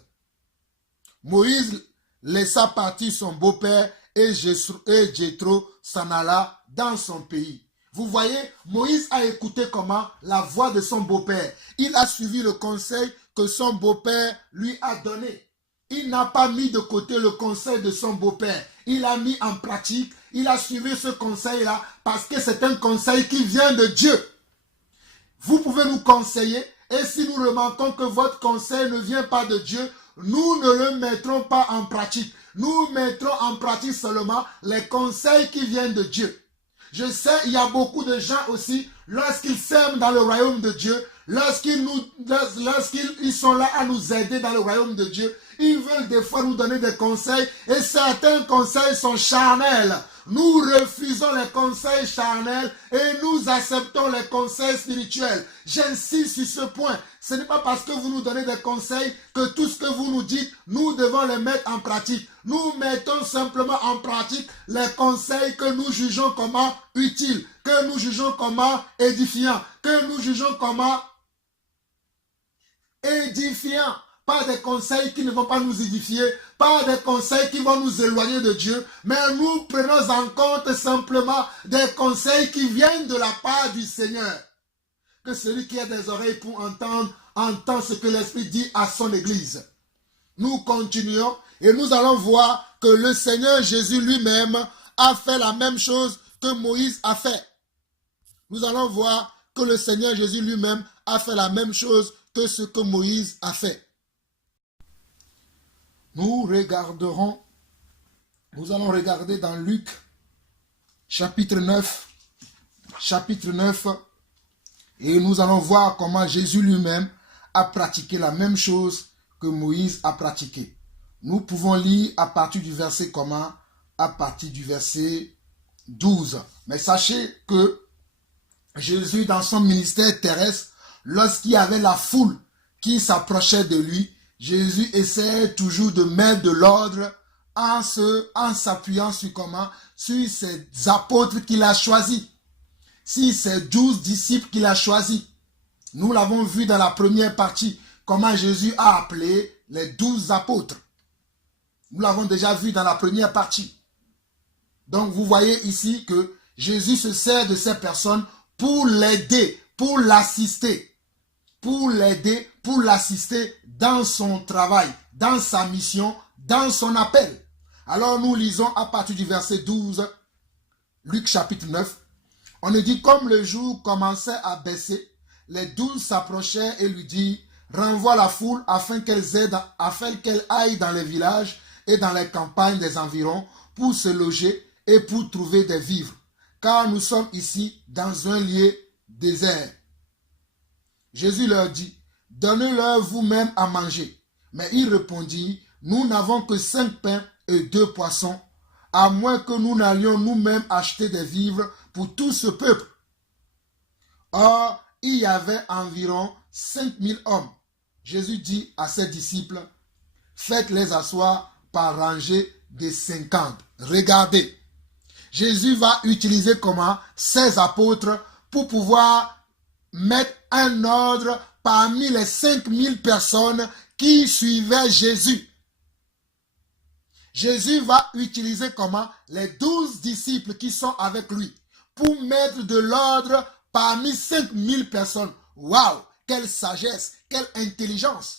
Moïse laissa partir son beau-père et Jéthro s'en alla dans son pays. Vous voyez, Moïse a écouté comment la voix de son beau-père. Il a suivi le conseil que son beau-père lui a donné. Il n'a pas mis de côté le conseil de son beau-père. Il a mis en pratique, il a suivi ce conseil-là parce que c'est un conseil qui vient de Dieu. Vous pouvez nous conseiller et si nous remarquons que votre conseil ne vient pas de Dieu, nous ne le mettrons pas en pratique. Nous mettrons en pratique seulement les conseils qui viennent de Dieu. Je sais, il y a beaucoup de gens aussi, lorsqu'ils s'aiment dans le royaume de Dieu, lorsqu'ils sont là à nous aider dans le royaume de Dieu, ils veulent des fois nous donner des conseils et certains conseils sont charnels. Nous refusons les conseils charnels et nous acceptons les conseils spirituels. J'insiste sur ce point. Ce n'est pas parce que vous nous donnez des conseils que tout ce que vous nous dites, nous devons les mettre en pratique. Nous mettons simplement en pratique les conseils que nous jugeons comme utiles, que nous jugeons comme édifiants, que nous jugeons comme édifiants. Pas des conseils qui ne vont pas nous édifier, pas des conseils qui vont nous éloigner de Dieu, mais nous prenons en compte simplement des conseils qui viennent de la part du Seigneur. Que celui qui a des oreilles pour entendre, entend ce que l'Esprit dit à son Église. Nous continuons et nous allons voir que le Seigneur Jésus lui-même a fait la même chose que Moïse a fait. Nous allons voir que le Seigneur Jésus lui-même a fait la même chose que ce que Moïse a fait. Nous allons regarder dans Luc, chapitre 9, et nous allons voir comment Jésus lui-même a pratiqué la même chose que Moïse a pratiqué. Nous pouvons lire à partir du verset comment? À partir du verset 12. Mais sachez que Jésus, dans son ministère terrestre, lorsqu'il y avait la foule qui s'approchait de lui, Jésus essaie toujours de mettre de l'ordre en s'appuyant sur comment? Sur ses apôtres qu'il a choisis. Sur ses 12 disciples qu'il a choisis. Nous l'avons vu dans la première partie, comment Jésus a appelé les 12 apôtres. Nous l'avons déjà vu dans la première partie. Donc vous voyez ici que Jésus se sert de ces personnes pour l'aider, pour l'assister. Pour l'aider, pour l'assister dans son travail, dans sa mission, dans son appel. Alors nous lisons à partir du verset 12, Luc chapitre 9. On nous dit, comme le jour commençait à baisser, les 12 s'approchèrent et lui dirent, renvoie la foule afin qu'elle aille dans les villages et dans les campagnes des environs pour se loger et pour trouver des vivres. Car nous sommes ici dans un lieu désert. Jésus leur dit, donnez-leur vous-même à manger. Mais ils répondirent, nous n'avons que 5 pains et 2 poissons. à moins que nous n'allions nous-mêmes acheter des vivres pour tout ce peuple. Or, il y avait environ 5000 hommes. Jésus dit à ses disciples, faites-les asseoir par rangée de 50. Regardez, Jésus va utiliser comment 16 apôtres pour pouvoir mettre un ordre parmi les 5000 personnes qui suivaient Jésus. Jésus va utiliser comment les 12 disciples qui sont avec lui pour mettre de l'ordre parmi 5000 personnes. Waouh! Quelle sagesse, quelle intelligence!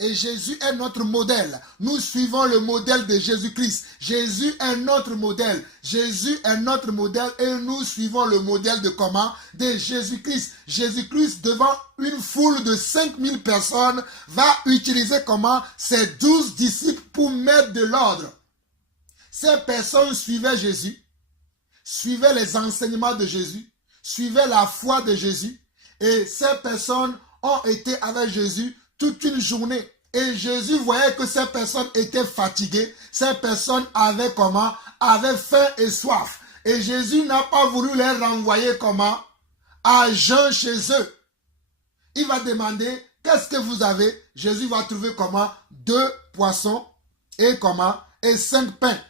Et Jésus est notre modèle. Nous suivons le modèle de Jésus-Christ. Jésus est notre modèle. Jésus est notre modèle et nous suivons le modèle de comment? De Jésus-Christ. Jésus-Christ, devant une foule de 5000 personnes, va utiliser comment? Ses 12 disciples pour mettre de l'ordre. Ces personnes suivaient Jésus, suivaient les enseignements de Jésus, suivaient la foi de Jésus. Et ces personnes ont été avec Jésus toute une journée. Et Jésus voyait que ces personnes étaient fatiguées. Ces personnes avaient comment? Avaient faim et soif. Et Jésus n'a pas voulu les renvoyer comment? À jeun chez eux. Il va demander, qu'est-ce que vous avez? Jésus va trouver comment? 2 poissons et comment? Et 5 pains.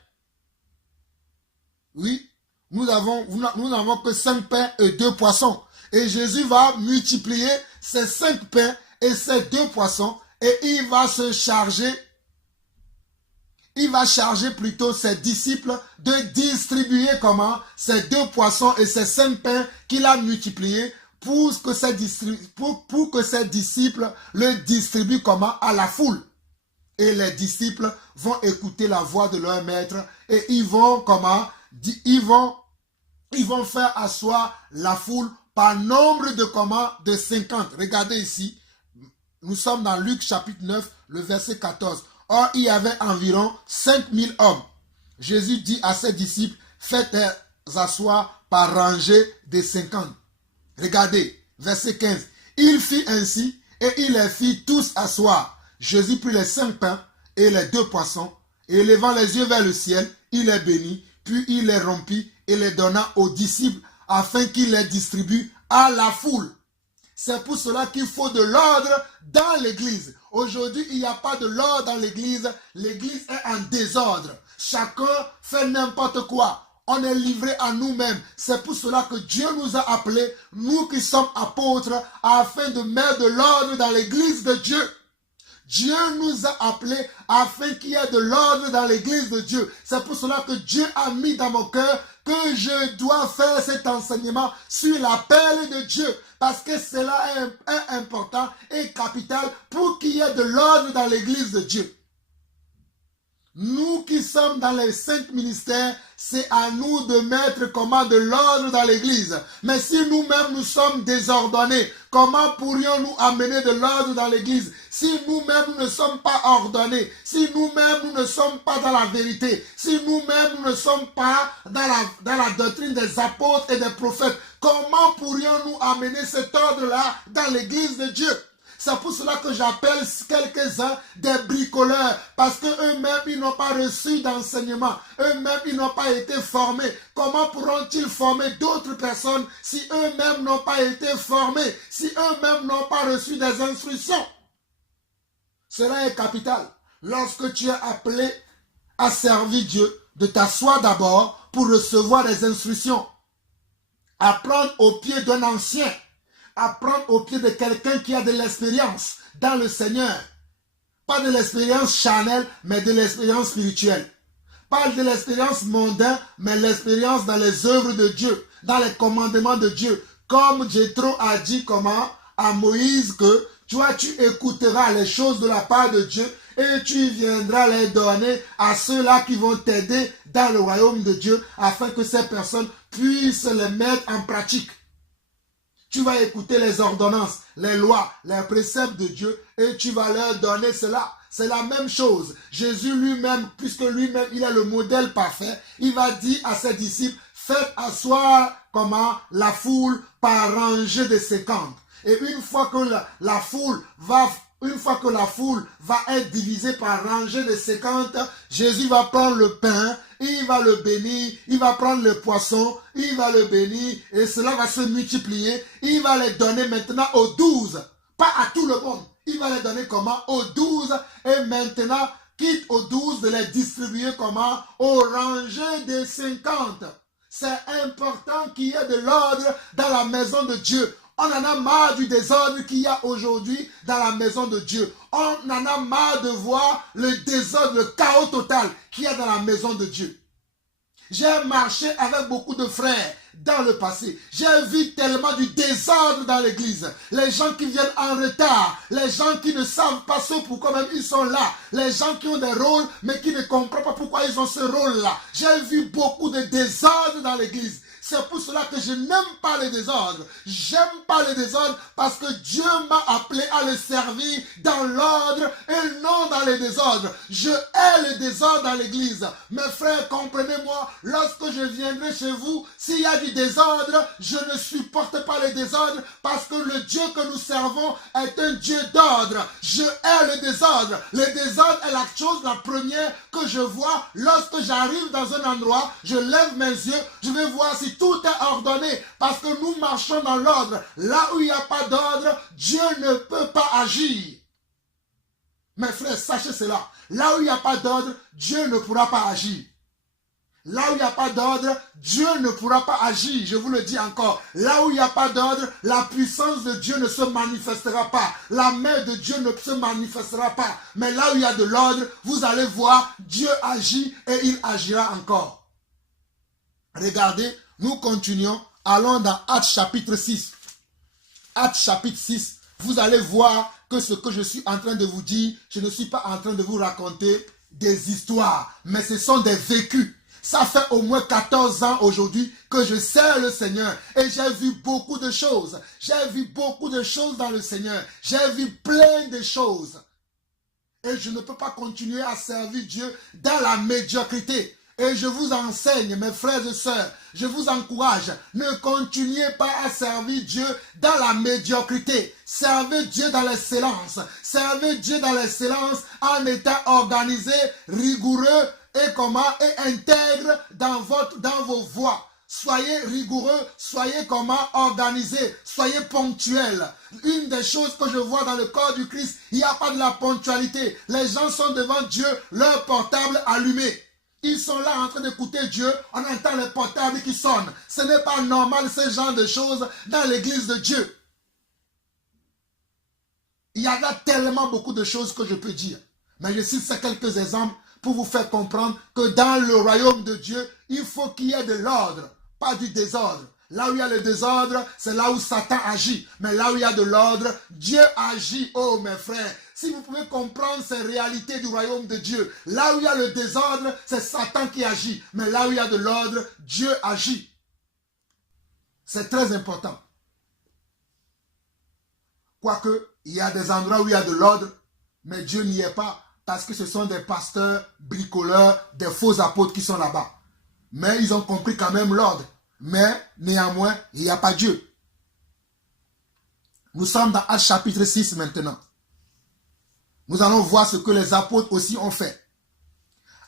Oui, nous n'avons que 5 pains et 2 poissons. Et Jésus va multiplier ces 5 pains et ces 2 poissons et il va charger plutôt ses disciples de distribuer comment? Ces 2 poissons et ces 5 pains qu'il a multipliés pour que ses disciples le distribuent comment? À la foule. Et les disciples vont écouter la voix de leur maître et ils vont comment? Ils vont faire asseoir la foule par nombre de comment? De 50. Regardez ici. Nous sommes dans Luc chapitre 9, le verset 14. Or, il y avait environ 5000 hommes. Jésus dit à ses disciples, faites-les asseoir par rangée de 50. Regardez, verset 15. Il fit ainsi et il les fit tous asseoir. Jésus prit les 5 pains et les 2 poissons et levant les yeux vers le ciel, il les bénit, puis il les rompit et les donna aux disciples afin qu'ils les distribuent à la foule. C'est pour cela qu'il faut de l'ordre dans l'église. Aujourd'hui, il n'y a pas de l'ordre dans l'église. L'église est en désordre. Chacun fait n'importe quoi. On est livré à nous-mêmes. C'est pour cela que Dieu nous a appelés, nous qui sommes apôtres, afin de mettre de l'ordre dans l'église de Dieu. Dieu nous a appelés afin qu'il y ait de l'ordre dans l'église de Dieu. C'est pour cela que Dieu a mis dans mon cœur que je dois faire cet enseignement sur l'appel de Dieu. Parce que cela est important et capital pour qu'il y ait de l'ordre dans l'église de Dieu. Nous qui sommes dans les 5 ministères, c'est à nous de mettre comment de l'ordre dans l'église. Mais si nous-mêmes nous sommes désordonnés, comment pourrions-nous amener de l'ordre dans l'église? Si nous-mêmes nous ne sommes pas ordonnés, si nous-mêmes nous ne sommes pas dans la vérité, si nous-mêmes nous ne sommes pas dans la doctrine des apôtres et des prophètes, comment pourrions-nous amener cet ordre-là dans l'église de Dieu? C'est pour cela que j'appelle quelques-uns des bricoleurs, parce qu'eux-mêmes, ils n'ont pas reçu d'enseignement. Eux-mêmes, ils n'ont pas été formés. Comment pourront-ils former d'autres personnes si eux-mêmes n'ont pas été formés, si eux-mêmes n'ont pas reçu des instructions? Cela est capital. Lorsque tu es appelé à servir Dieu, de t'asseoir d'abord pour recevoir des instructions. Apprendre au pied d'un ancien. Apprendre au pied de quelqu'un qui a de l'expérience dans le Seigneur. Pas de l'expérience charnelle, mais de l'expérience spirituelle. Pas de l'expérience mondaine, mais l'expérience dans les œuvres de Dieu, dans les commandements de Dieu. Comme Jéthro a dit comment à Moïse que toi tu écouteras les choses de la part de Dieu et tu viendras les donner à ceux-là qui vont t'aider dans le royaume de Dieu afin que ces personnes puissent les mettre en pratique. Tu vas écouter les ordonnances, les lois, les préceptes de Dieu et tu vas leur donner cela. C'est la même chose. Jésus lui-même, puisque lui-même il est le modèle parfait, il va dire à ses disciples, faites asseoir comment la foule par rangée de 50. Et une fois que la foule va une fois que la foule va être divisée par rangée de 50, Jésus va prendre le pain, il va le bénir, il va prendre le poisson, il va le bénir, et cela va se multiplier. Il va les donner maintenant aux 12, pas à tout le monde. Il va les donner comment? Aux 12, et maintenant, quitte aux 12 de les distribuer comment? Aux rangées de 50. C'est important qu'il y ait de l'ordre dans la maison de Dieu. On en a marre du désordre qu'il y a aujourd'hui dans la maison de Dieu. On en a marre de voir le désordre, le chaos total qu'il y a dans la maison de Dieu. J'ai marché avec beaucoup de frères dans le passé. J'ai vu tellement du désordre dans l'église. Les gens qui viennent en retard, les gens qui ne savent pas ce pourquoi même ils sont là, les gens qui ont des rôles mais qui ne comprennent pas pourquoi ils ont ce rôle-là. J'ai vu beaucoup de désordre dans l'église. C'est pour cela que je n'aime pas le désordre. J'aime pas le désordre parce que Dieu m'a appelé à le servir dans l'ordre et non dans le désordre. Je hais le désordre dans l'église. Mes frères, comprenez-moi, lorsque je viendrai chez vous, s'il y a du désordre, je ne supporte pas le désordre parce que le Dieu que nous servons est un Dieu d'ordre. Je hais le désordre. Le désordre est la chose la première que je vois lorsque j'arrive dans un endroit, je lève mes yeux, je vais voir si tout est ordonné parce que nous marchons dans l'ordre. Là où il n'y a pas d'ordre, Dieu ne peut pas agir. Mes frères, sachez cela. Là où il n'y a pas d'ordre, Dieu ne pourra pas agir. Là où il n'y a pas d'ordre, Dieu ne pourra pas agir. Je vous le dis encore. Là où il n'y a pas d'ordre, la puissance de Dieu ne se manifestera pas. La main de Dieu ne se manifestera pas. Mais là où il y a de l'ordre, vous allez voir, Dieu agit et il agira encore. Regardez, nous continuons. Allons dans Actes chapitre 6. Actes chapitre 6. Vous allez voir que ce que je suis en train de vous dire, je ne suis pas en train de vous raconter des histoires, mais ce sont des vécus. Ça fait au moins 14 ans aujourd'hui que je sers le Seigneur et j'ai vu beaucoup de choses. J'ai vu beaucoup de choses dans le Seigneur. J'ai vu plein de choses. Et je ne peux pas continuer à servir Dieu dans la médiocrité. Et je vous enseigne, mes frères et sœurs, je vous encourage, ne continuez pas à servir Dieu dans la médiocrité. Servez Dieu dans l'excellence. Servez Dieu dans l'excellence en étant organisé, rigoureux et intègre dans vos voies. Soyez rigoureux, soyez organisés, soyez ponctuels. Une des choses que je vois dans le corps du Christ, il n'y a pas de la ponctualité. Les gens sont devant Dieu, leur portable allumé. Ils sont là en train d'écouter Dieu, on entend les portables qui sonnent. Ce n'est pas normal ce genre de choses dans l'église de Dieu. Il y a là tellement beaucoup de choses que je peux dire. Mais je cite ces quelques exemples pour vous faire comprendre que dans le royaume de Dieu, il faut qu'il y ait de l'ordre, pas du désordre. Là où il y a le désordre, c'est là où Satan agit. Mais là où il y a de l'ordre, Dieu agit. Oh mes frères, si vous pouvez comprendre ces réalités du royaume de Dieu, là où il y a le désordre, c'est Satan qui agit. Mais là où il y a de l'ordre, Dieu agit. C'est très important. Quoique, il y a des endroits où il y a de l'ordre, mais Dieu n'y est pas parce que ce sont des pasteurs, bricoleurs, des faux apôtres qui sont là-bas. Mais ils ont compris quand même l'ordre. Mais néanmoins, il n'y a pas Dieu. Nous sommes dans Actes chapitre 6 maintenant. Nous allons voir ce que les apôtres aussi ont fait.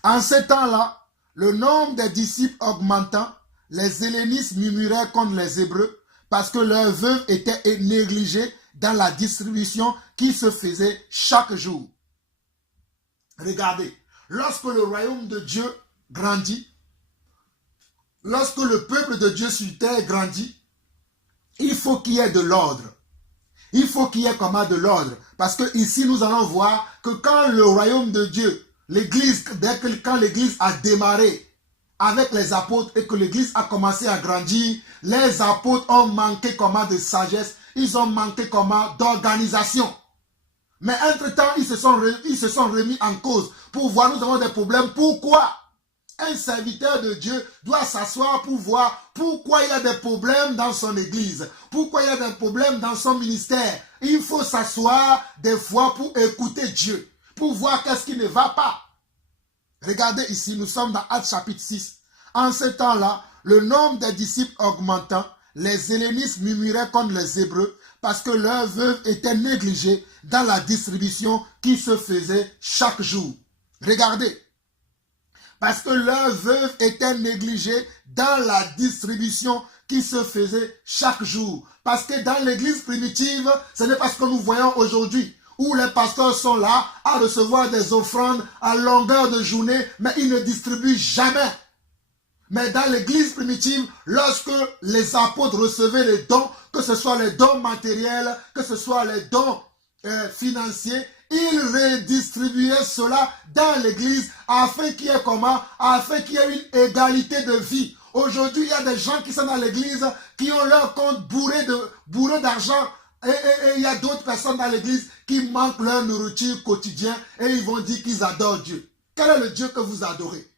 En ce temps-là, le nombre des disciples augmentant, les hellénistes murmuraient contre les Hébreux parce que leurs veuves étaient négligées dans la distribution qui se faisait chaque jour. Regardez, lorsque le royaume de Dieu grandit, lorsque le peuple de Dieu sur terre grandit, il faut qu'il y ait de l'ordre. Il faut qu'il y ait de l'ordre. Parce que ici, nous allons voir que quand le royaume de Dieu, l'église, quand l'église a démarré avec les apôtres et que l'église a commencé à grandir, les apôtres ont manqué de sagesse, ils ont manqué d'organisation. Mais entre-temps, ils se sont remis en cause pour voir, nous avons des problèmes. Pourquoi? Un serviteur de Dieu doit s'asseoir pour voir pourquoi il y a des problèmes dans son église, pourquoi il y a des problèmes dans son ministère. Il faut s'asseoir des fois pour écouter Dieu, pour voir qu'est-ce qui ne va pas. Regardez ici, nous sommes dans Actes chapitre 6. En ce temps-là, le nombre des disciples augmentant, les hellénistes murmuraient contre les Hébreux parce que leurs veuves étaient négligées dans la distribution qui se faisait chaque jour. Regardez. Parce que leurs veuves étaient négligées dans la distribution qui se faisait chaque jour. Parce que dans l'église primitive, ce n'est pas ce que nous voyons aujourd'hui, où les pasteurs sont là à recevoir des offrandes à longueur de journée, mais ils ne distribuent jamais. Mais dans l'église primitive, lorsque les apôtres recevaient les dons, que ce soit les dons matériels, que ce soit les dons financiers, ils redistribuaient cela dans l'église afin qu'il y ait comment? Afin qu'il y ait une égalité de vie. Aujourd'hui, il y a des gens qui sont dans l'église, qui ont leur compte bourré d'argent. Et il y a d'autres personnes dans l'église qui manquent leur nourriture quotidienne et ils vont dire qu'ils adorent Dieu. Quel est le Dieu que vous adorez?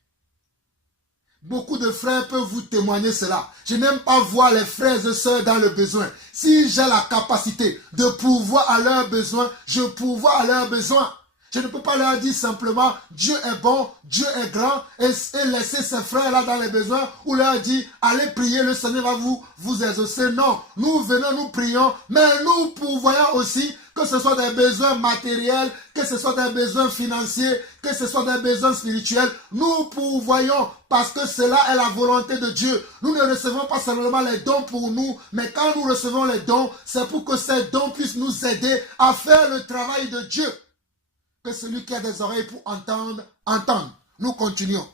Beaucoup de frères peuvent vous témoigner cela. Je n'aime pas voir les frères et sœurs dans le besoin. Si j'ai la capacité de pourvoir à leurs besoins, je pourvois à leurs besoins. Je ne peux pas leur dire simplement Dieu est bon, Dieu est grand et laisser ces frères là dans les besoins ou leur dire allez prier, le Seigneur va vous exaucer. Non, nous venons, nous prions, mais nous pourvoyons aussi, que ce soit des besoins matériels, que ce soit des besoins financiers, que ce soit des besoins spirituels. Nous pourvoyons parce que cela est la volonté de Dieu. Nous ne recevons pas simplement les dons pour nous, mais quand nous recevons les dons, c'est pour que ces dons puissent nous aider à faire le travail de Dieu. Que celui qui a des oreilles pour entendre, entende. Nous continuons.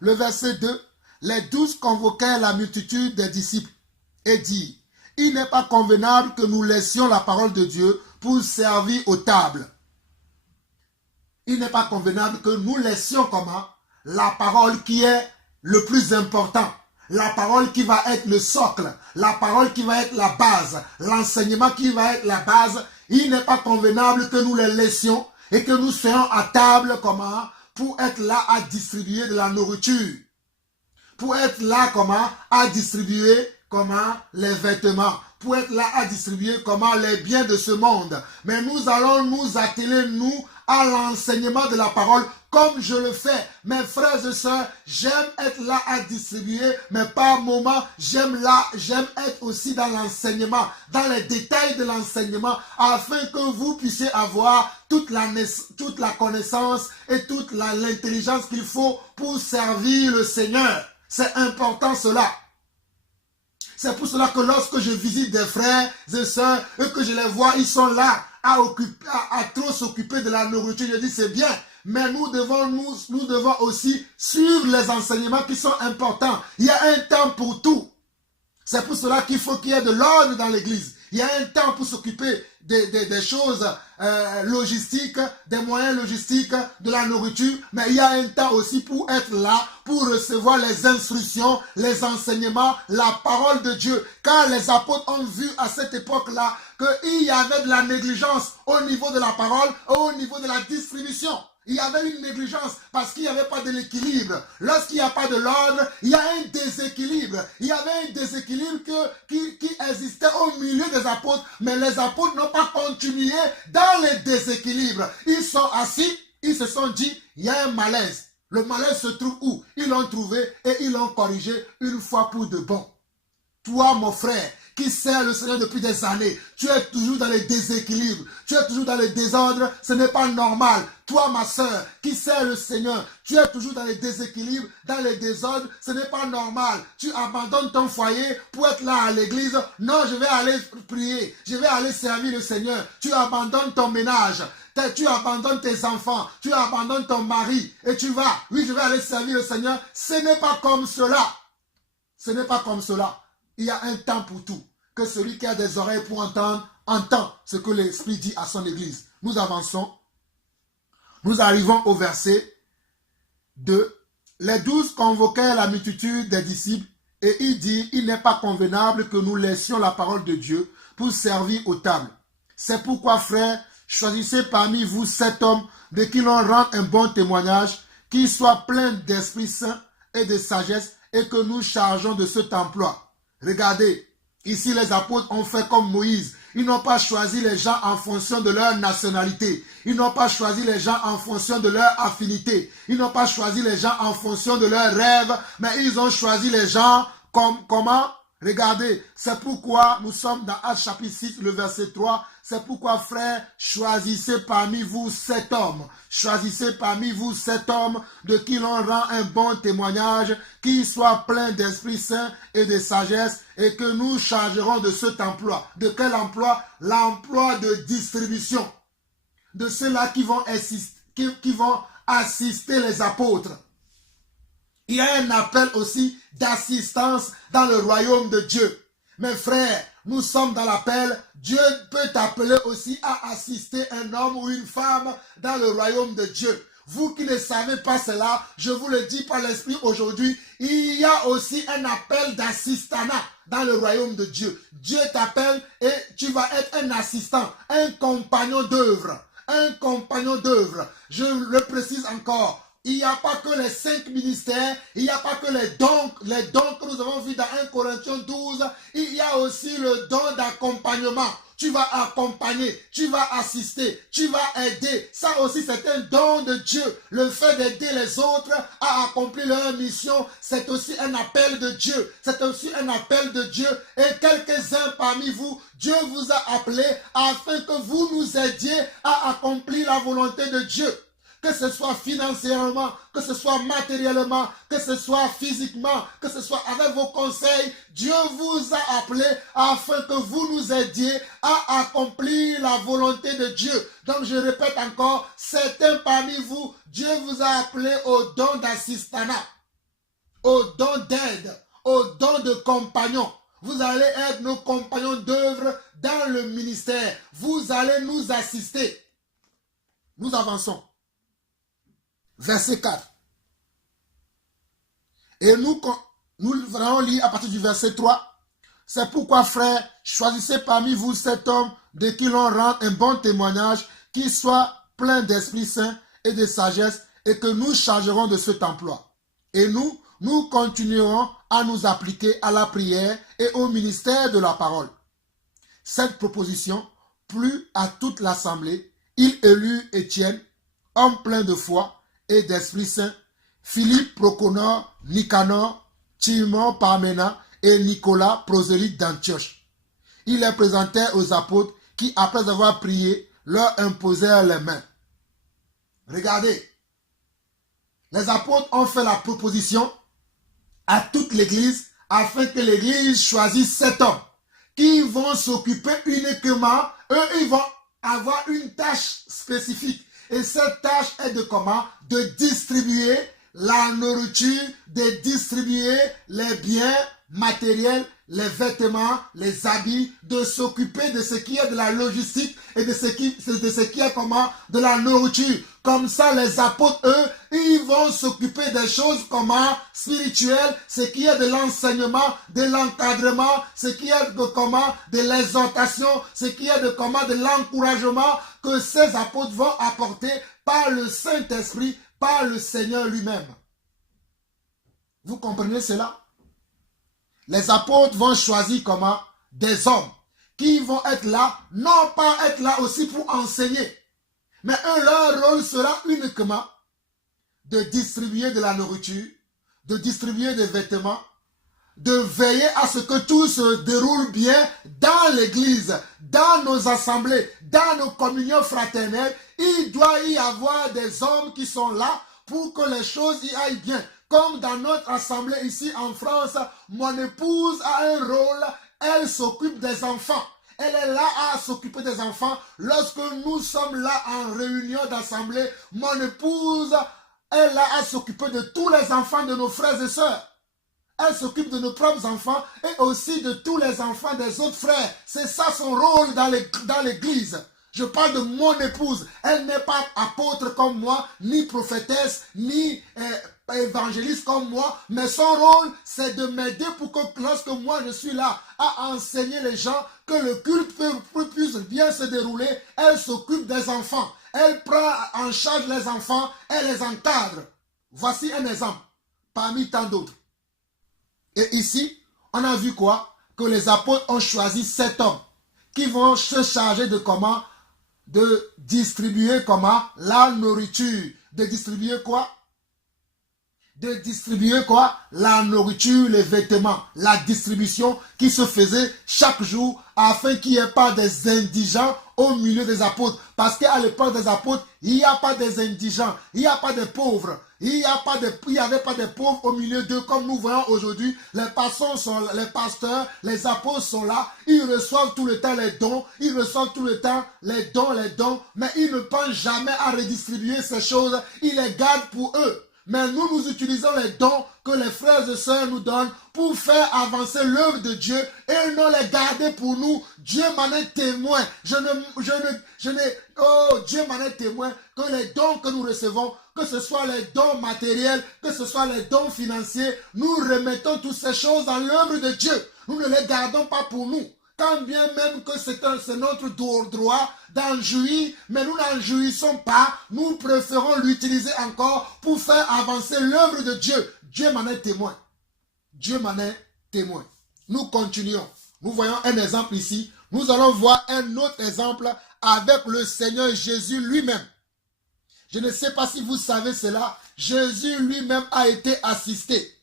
Le verset 2. Les 12 convoquèrent la multitude des disciples et dirent, il n'est pas convenable que nous laissions la parole de Dieu pour servir aux tables. Il n'est pas convenable que nous laissions comment? La parole qui est le plus important. La parole qui va être le socle. La parole qui va être la base. L'enseignement qui va être la base. Il n'est pas convenable que nous les laissions et que nous soyons à table comment? Pour être là à distribuer de la nourriture. Pour être là comment? À distribuer comment? Les vêtements. Pour être là à distribuer comment? Les biens de ce monde. Mais nous allons nous atteler, nous, à l'enseignement de la parole comme je le fais. Mes frères et sœurs, j'aime être là à distribuer, mais par moment, j'aime être aussi dans l'enseignement, dans les détails de l'enseignement, afin que vous puissiez avoir toute la connaissance et toute l'intelligence qu'il faut pour servir le Seigneur. C'est important cela. C'est pour cela que lorsque je visite des frères et sœurs et que je les vois, ils sont là à trop s'occuper de la nourriture. Je dis c'est bien, mais nous devons aussi suivre les enseignements qui sont importants. Il y a un temps pour tout. C'est pour cela qu'il faut qu'il y ait de l'ordre dans l'église. Il y a un temps pour s'occuper des choses logistiques, des moyens logistiques, de la nourriture, mais il y a un temps aussi pour être là, pour recevoir les instructions, les enseignements, la parole de Dieu. Car les apôtres ont vu à cette époque-là qu'il y avait de la négligence au niveau de la parole et au niveau de la distribution. Il y avait une négligence parce qu'il n'y avait pas de l'équilibre. Lorsqu'il n'y a pas de l'ordre, il y a un déséquilibre. Il y avait un déséquilibre qui existait au milieu des apôtres, mais les apôtres n'ont pas continué dans les déséquilibres. Ils sont assis, ils se sont dit, il y a un malaise. Le malaise se trouve où? Ils l'ont trouvé et ils l'ont corrigé une fois pour de bon. Toi, mon frère, qui sert le Seigneur depuis des années, tu es toujours dans les déséquilibres, tu es toujours dans les désordres, ce n'est pas normal. Toi, ma soeur, qui sert le Seigneur, tu es toujours dans les déséquilibres, dans les désordres, ce n'est pas normal. Tu abandonnes ton foyer pour être là à l'église. Non, je vais aller prier, je vais aller servir le Seigneur. Tu abandonnes ton ménage. Tu abandonnes tes enfants, tu abandonnes ton mari et tu vas, oui, je vais aller servir le Seigneur. Ce n'est pas comme cela. Ce n'est pas comme cela. Il y a un temps pour tout. Que celui qui a des oreilles pour entendre, entend ce que l'Esprit dit à son Église. Nous avançons. Nous arrivons au verset 2. Les 12 convoquèrent la multitude des disciples et il dit, il n'est pas convenable que nous laissions la parole de Dieu pour servir aux tables. C'est pourquoi, frères, choisissez parmi vous 7 hommes de qui l'on rend un bon témoignage, qui soient pleins d'Esprit Saint et de sagesse et que nous chargeons de cet emploi. Regardez, ici les apôtres ont fait comme Moïse. Ils n'ont pas choisi les gens en fonction de leur nationalité. Ils n'ont pas choisi les gens en fonction de leur affinité. Ils n'ont pas choisi les gens en fonction de leurs rêves, mais ils ont choisi les gens comment? Regardez, c'est pourquoi nous sommes dans Actes chapitre 6, le verset 3. C'est pourquoi, frères, choisissez parmi vous 7 hommes. Choisissez parmi vous 7 hommes de qui l'on rend un bon témoignage, qui soient pleins d'Esprit Saint et de sagesse, et que nous chargerons de cet emploi. De quel emploi? L'emploi de distribution. De ceux-là qui vont assister les apôtres. Il y a un appel aussi d'assistance dans le royaume de Dieu. Mes frères, nous sommes dans l'appel. Dieu peut t'appeler aussi à assister un homme ou une femme dans le royaume de Dieu. Vous qui ne savez pas cela, je vous le dis par l'Esprit aujourd'hui, il y a aussi un appel d'assistanat dans le royaume de Dieu. Dieu t'appelle et tu vas être un assistant, un compagnon d'œuvre. Un compagnon d'œuvre. Je le précise encore. Il n'y a pas que les 5 ministères, il n'y a pas que les dons que nous avons vus dans 1 Corinthiens 12, il y a aussi le don d'accompagnement. Tu vas accompagner, tu vas assister, tu vas aider. Ça aussi, c'est un don de Dieu. Le fait d'aider les autres à accomplir leur mission, c'est aussi un appel de Dieu. C'est aussi un appel de Dieu. Et quelques-uns parmi vous, Dieu vous a appelé afin que vous nous aidiez à accomplir la volonté de Dieu. Que ce soit financièrement, que ce soit matériellement, que ce soit physiquement, que ce soit avec vos conseils, Dieu vous a appelé afin que vous nous aidiez à accomplir la volonté de Dieu. Donc je répète encore, certains parmi vous, Dieu vous a appelé au don d'assistanat, au don d'aide, au don de compagnons. Vous allez être nos compagnons d'œuvre dans le ministère. Vous allez nous assister. Nous avançons. Verset 4. Et nous allons lire à partir du verset 3. C'est pourquoi, frères, choisissez parmi vous 7 hommes de qui l'on rend un bon témoignage, qui soit plein d'Esprit Saint et de sagesse, et que nous chargerons de cet emploi. Et nous continuerons à nous appliquer à la prière et au ministère de la parole. Cette proposition plut à toute l'assemblée. Il élut Étienne, homme plein de foi et d'Esprit Saint, Philippe, Proconor, Nicanor, Timon, Parména et Nicolas, prosélyte d'Antioche. Il les présentait aux apôtres qui, après avoir prié, leur imposèrent les mains. Regardez, les apôtres ont fait la proposition à toute l'église afin que l'église choisisse 7 hommes qui vont s'occuper uniquement, eux, ils vont avoir une tâche spécifique. Et cette tâche est de comment? De distribuer la nourriture, de distribuer les biens matériels, les vêtements, les habits, de s'occuper de ce qui est de la logistique et de ce qui est comment? De la nourriture. Comme ça, les apôtres, eux, ils vont s'occuper des choses comment? Spirituelles, ce qui est de l'enseignement, de l'encadrement, ce qui est de comment? De l'exhortation, ce qui est de comment? De l'encouragement que ces apôtres vont apporter par le Saint-Esprit, par le Seigneur lui-même. Vous comprenez cela? Les apôtres vont choisir comment? Des hommes qui vont être là, non pas être là aussi pour enseigner, mais eux, leur rôle sera uniquement de distribuer de la nourriture, de distribuer des vêtements, de veiller à ce que tout se déroule bien dans l'église, dans nos assemblées, dans nos communions fraternelles. Il doit y avoir des hommes qui sont là pour que les choses y aillent bien. Comme dans notre assemblée ici en France, mon épouse a un rôle, elle s'occupe des enfants. Elle est là à s'occuper des enfants. Lorsque nous sommes là en réunion d'assemblée, mon épouse est là à s'occuper de tous les enfants de nos frères et sœurs. Elle s'occupe de nos propres enfants et aussi de tous les enfants des autres frères. C'est ça son rôle dans l'église. Je parle de mon épouse. Elle n'est pas apôtre comme moi, ni prophétesse, ni évangéliste comme moi. Mais son rôle, c'est de m'aider pour que lorsque moi je suis là à enseigner les gens, que le culte puisse bien se dérouler. Elle s'occupe des enfants. Elle prend en charge les enfants. Elle les encadre. Voici un exemple parmi tant d'autres. Et ici, on a vu quoi? Que les apôtres ont choisi 7 hommes qui vont se charger de comment? De distribuer comment? La nourriture. De distribuer quoi? de distribuer quoi? La nourriture, les vêtements, la distribution qui se faisait chaque jour afin qu'il n'y ait pas des indigents au milieu des apôtres. Parce qu'à l'époque des apôtres, il n'y a pas des indigents, il n'y a pas de pauvres. Il n'y avait pas de pauvres au milieu d'eux comme nous voyons aujourd'hui. Les pasteurs, les apôtres sont là. Ils reçoivent tout le temps les dons. Ils reçoivent tout le temps les dons. Mais ils ne pensent jamais à redistribuer ces choses. Ils les gardent pour eux. Mais nous utilisons les dons que les frères et sœurs nous donnent pour faire avancer l'œuvre de Dieu et non les garder pour nous. Dieu m'en est témoin. Dieu m'en est témoin que les dons que nous recevons, que ce soit les dons matériels, que ce soit les dons financiers, nous remettons toutes ces choses dans l'œuvre de Dieu. Nous ne les gardons pas pour nous. Quand bien même que c'est notre droit d'en jouir, mais nous n'en jouissons pas, nous préférons l'utiliser encore pour faire avancer l'œuvre de Dieu. Dieu m'en est témoin. Dieu m'en est témoin. Nous continuons. Nous voyons un exemple ici. Nous allons voir un autre exemple avec le Seigneur Jésus lui-même. Je ne sais pas si vous savez cela. Jésus lui-même a été assisté.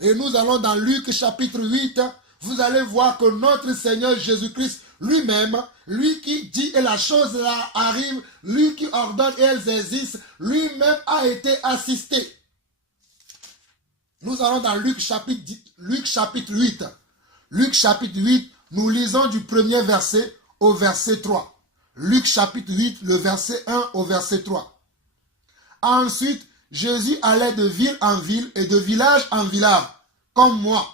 Et nous allons dans Luc chapitre 8. Vous allez voir que notre Seigneur Jésus-Christ lui-même, lui qui dit et la chose là arrive, lui qui ordonne et elles existent, lui-même a été assisté. Nous allons dans Luc chapitre 8. Luc chapitre 8, nous lisons du premier verset au verset 3. Luc chapitre 8, le verset 1 au verset 3. Ensuite, Jésus allait de ville en ville et de village en village, comme moi.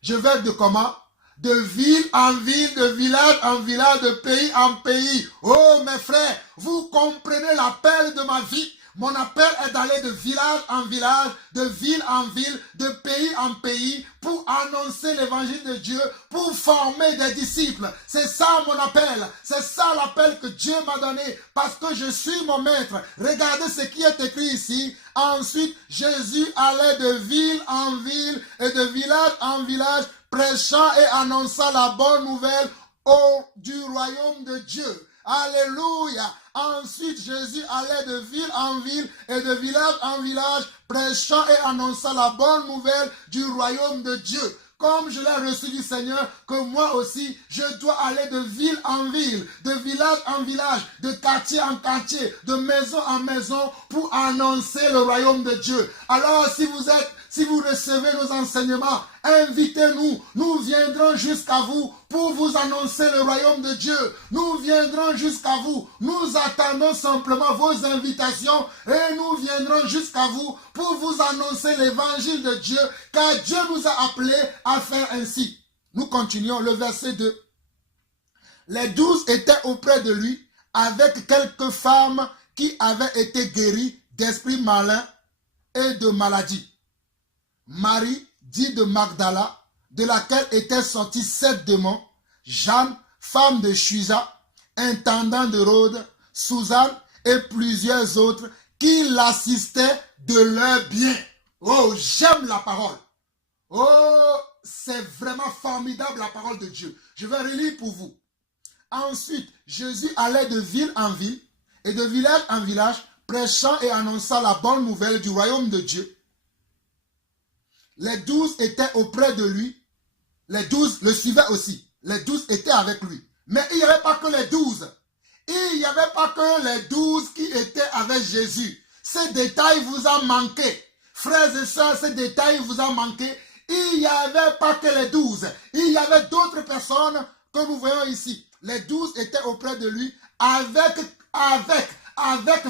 Je vais de comment? De ville en ville, de village en village, de pays en pays. Oh mes frères, vous comprenez l'appel de ma vie. Mon appel est d'aller de village en village, de ville en ville, de pays en pays, pour annoncer l'évangile de Dieu, pour former des disciples. C'est ça mon appel. C'est ça l'appel que Dieu m'a donné, parce que je suis mon maître. Regardez ce qui est écrit ici. Ensuite, Jésus allait de ville en ville et de village en village, prêchant et annonçant la bonne nouvelle du royaume de Dieu. Alléluia. Ensuite, Jésus allait de ville en ville et de village en village, prêchant et annonçant la bonne nouvelle du royaume de Dieu. Comme je l'ai reçu du Seigneur, que moi aussi, je dois aller de ville en ville, de village en village, de quartier en quartier, de maison en maison, pour annoncer le royaume de Dieu. Alors, si vous recevez nos enseignements, invitez-nous. Nous viendrons jusqu'à vous pour vous annoncer le royaume de Dieu. Nous viendrons jusqu'à vous. Nous attendons simplement vos invitations et nous viendrons jusqu'à vous pour vous annoncer l'évangile de Dieu, car Dieu nous a appelés à faire ainsi. Nous continuons le verset 2. Les 12 étaient auprès de lui avec quelques femmes qui avaient été guéries d'esprits malins et de maladies. Marie, dit de Magdala, de laquelle étaient sortis 7 démons, Jeanne, femme de Chuza, intendant de Rhodes, Suzanne et plusieurs autres qui l'assistaient de leur bien. Oh, j'aime la parole. Oh, c'est vraiment formidable la parole de Dieu. Je vais relire pour vous. Ensuite, Jésus allait de ville en ville et de village en village, prêchant et annonçant la bonne nouvelle du royaume de Dieu. Les 12 étaient auprès de lui. Les 12 le suivaient aussi. Les 12 étaient avec lui. Mais il n'y avait pas que les 12. Il n'y avait pas que les 12 qui étaient avec Jésus. Ces détails vous ont manqué. Frères et sœurs, ces détails vous ont manqué. Il n'y avait pas que les 12. Il y avait d'autres personnes que nous voyons ici. Les 12 étaient auprès de lui avec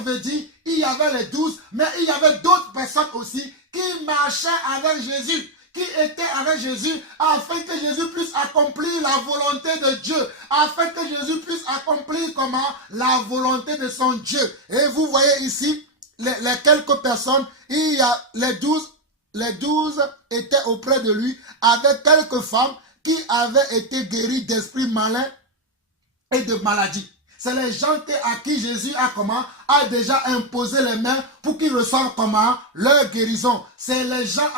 veut dire, il y avait les 12, mais il y avait d'autres personnes aussi qui marchaient avec Jésus, qui étaient avec Jésus, afin que Jésus puisse accomplir la volonté de Dieu, afin que Jésus puisse accomplir comment? La volonté de son Dieu. Et vous voyez ici, les quelques personnes, il y a les 12 étaient auprès de lui, avec quelques femmes qui avaient été guéries d'esprits malins et de maladies. C'est les gens à qui Jésus a déjà imposé les mains pour qu'ils reçoivent comment? Leur guérison. C'est les gens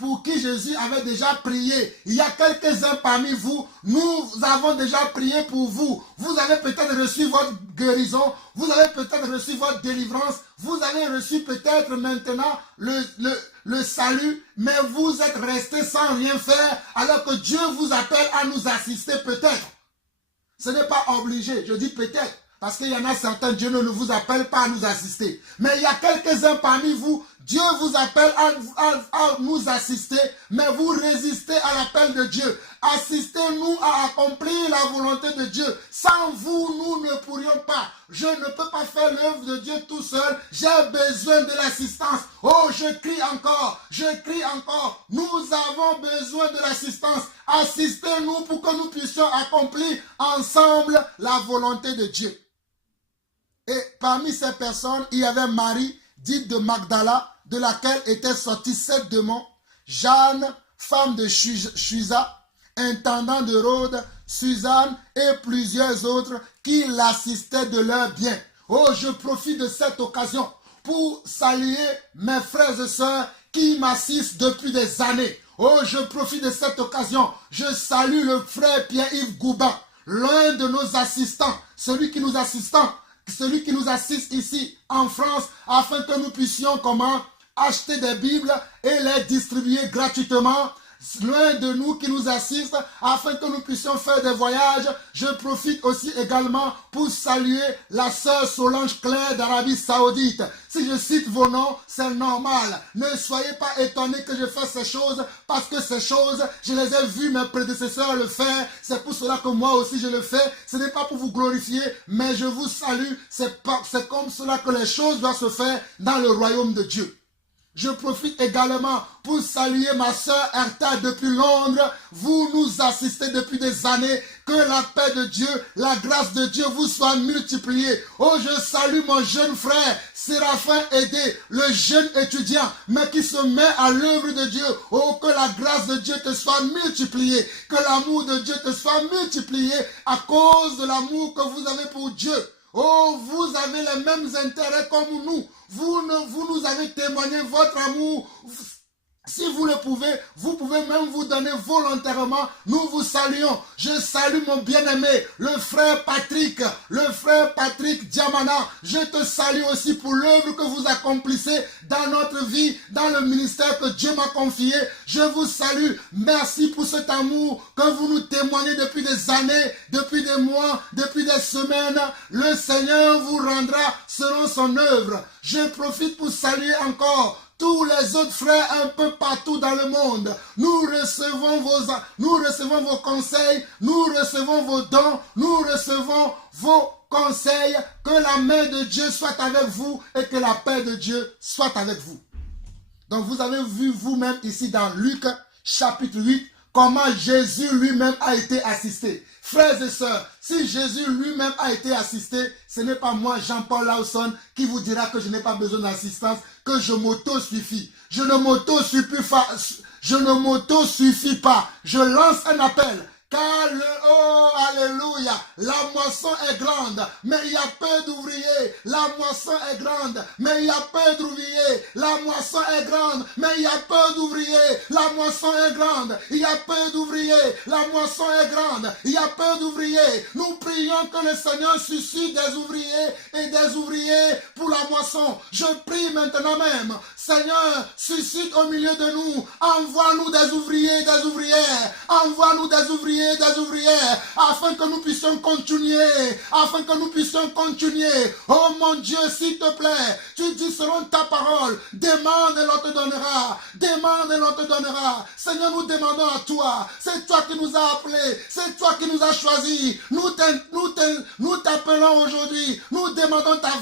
pour qui Jésus avait déjà prié. Il y a quelques-uns parmi vous, nous avons déjà prié pour vous. Vous avez peut-être reçu votre guérison, vous avez peut-être reçu votre délivrance, vous avez reçu peut-être maintenant le salut, mais vous êtes restés sans rien faire, alors que Dieu vous appelle à nous assister peut-être. Ce n'est pas obligé, je dis peut-être. Parce qu'il y en a certains, Dieu ne vous appelle pas à nous assister. Mais il y a quelques-uns parmi vous, Dieu vous appelle à nous assister, mais vous résistez à l'appel de Dieu. Assistez-nous à accomplir la volonté de Dieu. Sans vous, nous ne pourrions pas. Je ne peux pas faire l'œuvre de Dieu tout seul. J'ai besoin de l'assistance. Oh, je crie encore, je crie encore. Nous avons besoin de l'assistance. Assistez-nous pour que nous puissions accomplir ensemble la volonté de Dieu. Et parmi ces personnes, il y avait Marie, dite de Magdala, de laquelle étaient sortis 7 démons, Jeanne, femme de Chuza, intendant de Rhodes, Suzanne et plusieurs autres qui l'assistaient de leur bien. Oh, je profite de cette occasion pour saluer mes frères et sœurs qui m'assistent depuis des années. Oh, je profite de cette occasion. Je salue le frère Pierre-Yves Gouban, l'un de nos assistants, celui qui nous assiste ici en France, afin que nous puissions acheter des Bibles et les distribuer gratuitement. L'un de nous qui nous assiste, afin que nous puissions faire des voyages. Je profite aussi également pour saluer la sœur Solange Claire d'Arabie Saoudite. Si je cite vos noms, c'est normal. Ne soyez pas étonnés que je fasse ces choses, parce que ces choses, je les ai vues mes prédécesseurs le faire. C'est pour cela que moi aussi je le fais. Ce n'est pas pour vous glorifier, mais je vous salue. C'est comme cela que les choses doivent se faire dans le royaume de Dieu. Je profite également pour saluer ma sœur Erta depuis Londres. Vous nous assistez depuis des années. Que la paix de Dieu, la grâce de Dieu vous soit multipliée. Oh, je salue mon jeune frère Séraphin Aidé, le jeune étudiant, mais qui se met à l'œuvre de Dieu. Oh, que la grâce de Dieu te soit multipliée. Que l'amour de Dieu te soit multiplié à cause de l'amour que vous avez pour Dieu. Oh, vous avez les mêmes intérêts comme nous. Vous nous avez témoigné votre amour. Si vous le pouvez, vous pouvez même vous donner volontairement. Nous vous saluons. Je salue mon bien-aimé, le frère Patrick Diamana. Je te salue aussi pour l'œuvre que vous accomplissez dans notre vie, dans le ministère que Dieu m'a confié. Je vous salue. Merci pour cet amour que vous nous témoignez depuis des années, depuis des mois, depuis des semaines. Le Seigneur vous rendra selon son œuvre. Je profite pour saluer encore tous les autres frères un peu partout dans le monde. Nous recevons vos conseils, nous recevons vos dons, nous recevons vos conseils. Que la main de Dieu soit avec vous et que la paix de Dieu soit avec vous. Donc vous avez vu vous-même ici dans Luc chapitre 8 comment Jésus lui-même a été assisté. Frères et sœurs, si Jésus lui-même a été assisté, ce n'est pas moi, Jean-Paul Lawson, qui vous dira que je n'ai pas besoin d'assistance, que je m'auto-suffis. Je ne m'auto-suffis pas. Je lance un appel. Car alléluia, la moisson est grande, mais il y a peu d'ouvriers. La moisson est grande, mais il y a peu d'ouvriers. La moisson est grande, mais il y a peu d'ouvriers. La moisson est grande, il y a peu d'ouvriers. La moisson est grande, il y a peu d'ouvriers. Nous prions que le Seigneur suscite des ouvriers et des ouvriers pour la moisson. Je prie maintenant même, Seigneur, suscite au milieu de nous. Envoie-nous des ouvriers, des ouvrières. Envoie-nous des ouvriers, des ouvrières, afin que nous puissions continuer, Oh mon Dieu, s'il te plaît, tu dis selon ta parole, demande et l'on te donnera, Seigneur, nous demandons à toi, c'est toi qui nous as appelés, c'est toi qui nous as choisis, nous t'appelons aujourd'hui, nous demandons ta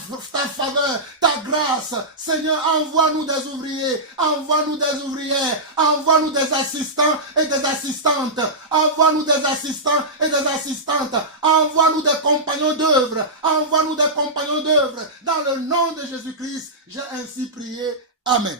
faveur, ta grâce, Seigneur, envoie-nous des ouvriers, envoie-nous des ouvrières, envoie-nous des assistants et des assistantes, envoie-nous des assistants et des assistantes. Envoie-nous des compagnons d'œuvre. Envoie-nous des compagnons d'œuvre. Dans le nom de Jésus-Christ, j'ai ainsi prié. Amen.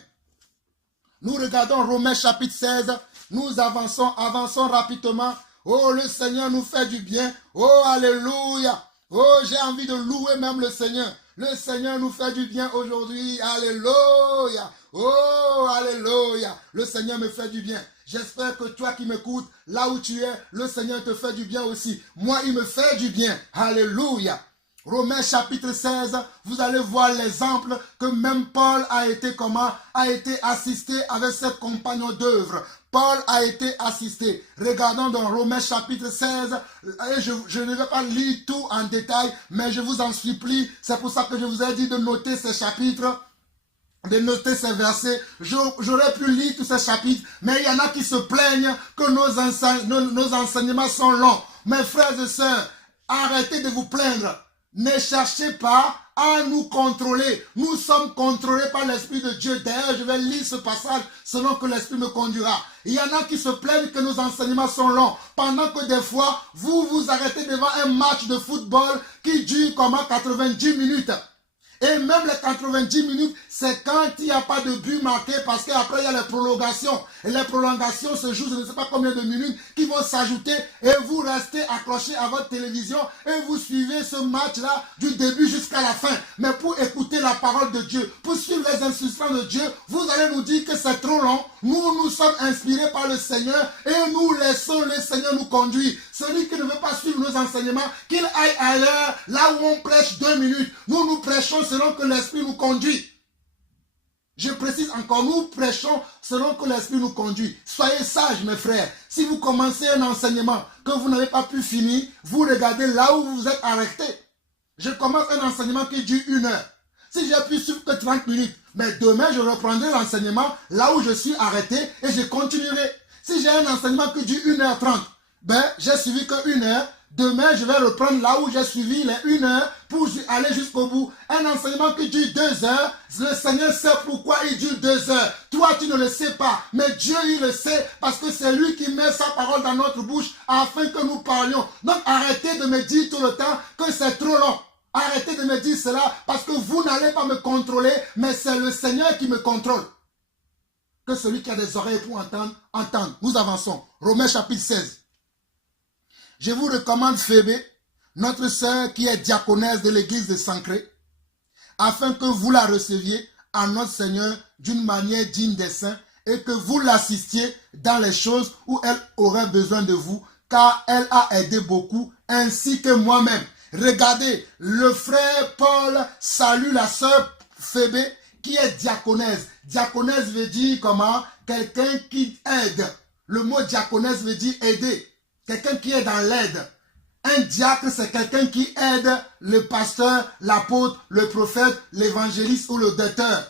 Nous regardons Romains chapitre 16. Nous avançons rapidement. Oh, le Seigneur nous fait du bien. Oh, alléluia. Oh, j'ai envie de louer même le Seigneur. Le Seigneur nous fait du bien aujourd'hui. Alléluia. Oh, alléluia. Le Seigneur me fait du bien. J'espère que toi qui m'écoutes, là où tu es, le Seigneur te fait du bien aussi. Moi, il me fait du bien. Alléluia. Romains chapitre 16, vous allez voir l'exemple que même Paul a été comment? A été assisté avec ses compagnons d'œuvre. Paul a été assisté. Regardons dans Romains chapitre 16, et je ne vais pas lire tout en détail, mais je vous en supplie. C'est pour ça que je vous ai dit de noter ces chapitres, de noter ces versets. J'aurais pu lire tous ces chapitres, mais il y en a qui se plaignent que nos enseignements sont longs. Mes frères et sœurs, arrêtez de vous plaindre. Ne cherchez pas à nous contrôler. Nous sommes contrôlés par l'Esprit de Dieu. D'ailleurs, je vais lire ce passage selon que l'Esprit me conduira. Il y en a qui se plaignent que nos enseignements sont longs. Pendant que des fois, vous vous arrêtez devant un match de football qui dure comme 90 minutes. Et même les 90 minutes, c'est quand il n'y a pas de but marqué parce qu'après il y a les prolongations. Et les prolongations se jouent, je ne sais pas combien de minutes, qui vont s'ajouter et vous restez accroché à votre télévision et vous suivez ce match-là du début jusqu'à la fin. Mais pour écouter la parole de Dieu, pour suivre les instructions de Dieu, vous allez nous dire que c'est trop long. Nous sommes inspirés par le Seigneur et nous laissons le Seigneur nous conduire. Celui qui ne veut pas suivre nos enseignements, qu'il aille ailleurs, là où on prêche 2 minutes. Nous prêchons selon que l'Esprit nous conduit. Je précise encore, nous prêchons selon que l'Esprit nous conduit. Soyez sages, mes frères. Si vous commencez un enseignement que vous n'avez pas pu finir, vous regardez là où vous êtes arrêté. Je commence un enseignement qui dure 1 heure. Si j'ai pu suivre que 30 minutes, mais demain je reprendrai l'enseignement là où je suis arrêté et je continuerai. Si j'ai un enseignement qui dure 1h30, ben j'ai suivi que 1 heure. Demain, je vais reprendre là où j'ai suivi les 1 heure pour aller jusqu'au bout. Un enseignement qui dure 2 heures, le Seigneur sait pourquoi il dure 2 heures. Toi, tu ne le sais pas, mais Dieu, il le sait parce que c'est lui qui met sa parole dans notre bouche afin que nous parlions. Donc, arrêtez de me dire tout le temps que c'est trop long. Arrêtez de me dire cela parce que vous n'allez pas me contrôler, mais c'est le Seigneur qui me contrôle. Que celui qui a des oreilles pour entendre, entende. Nous avançons. Romains chapitre 16. Je vous recommande Phébé, notre sœur qui est diaconesse de l'église de Sancré, afin que vous la receviez en notre Seigneur d'une manière digne des saints et que vous l'assistiez dans les choses où elle aurait besoin de vous, car elle a aidé beaucoup, ainsi que moi-même. Regardez, le frère Paul salue la sœur Phébé qui est diaconesse. Diaconesse veut dire comment? Quelqu'un qui aide. Le mot diaconesse veut dire aider. Quelqu'un qui est dans l'aide. Un diacre, c'est quelqu'un qui aide le pasteur, l'apôtre, le prophète, l'évangéliste ou le docteur.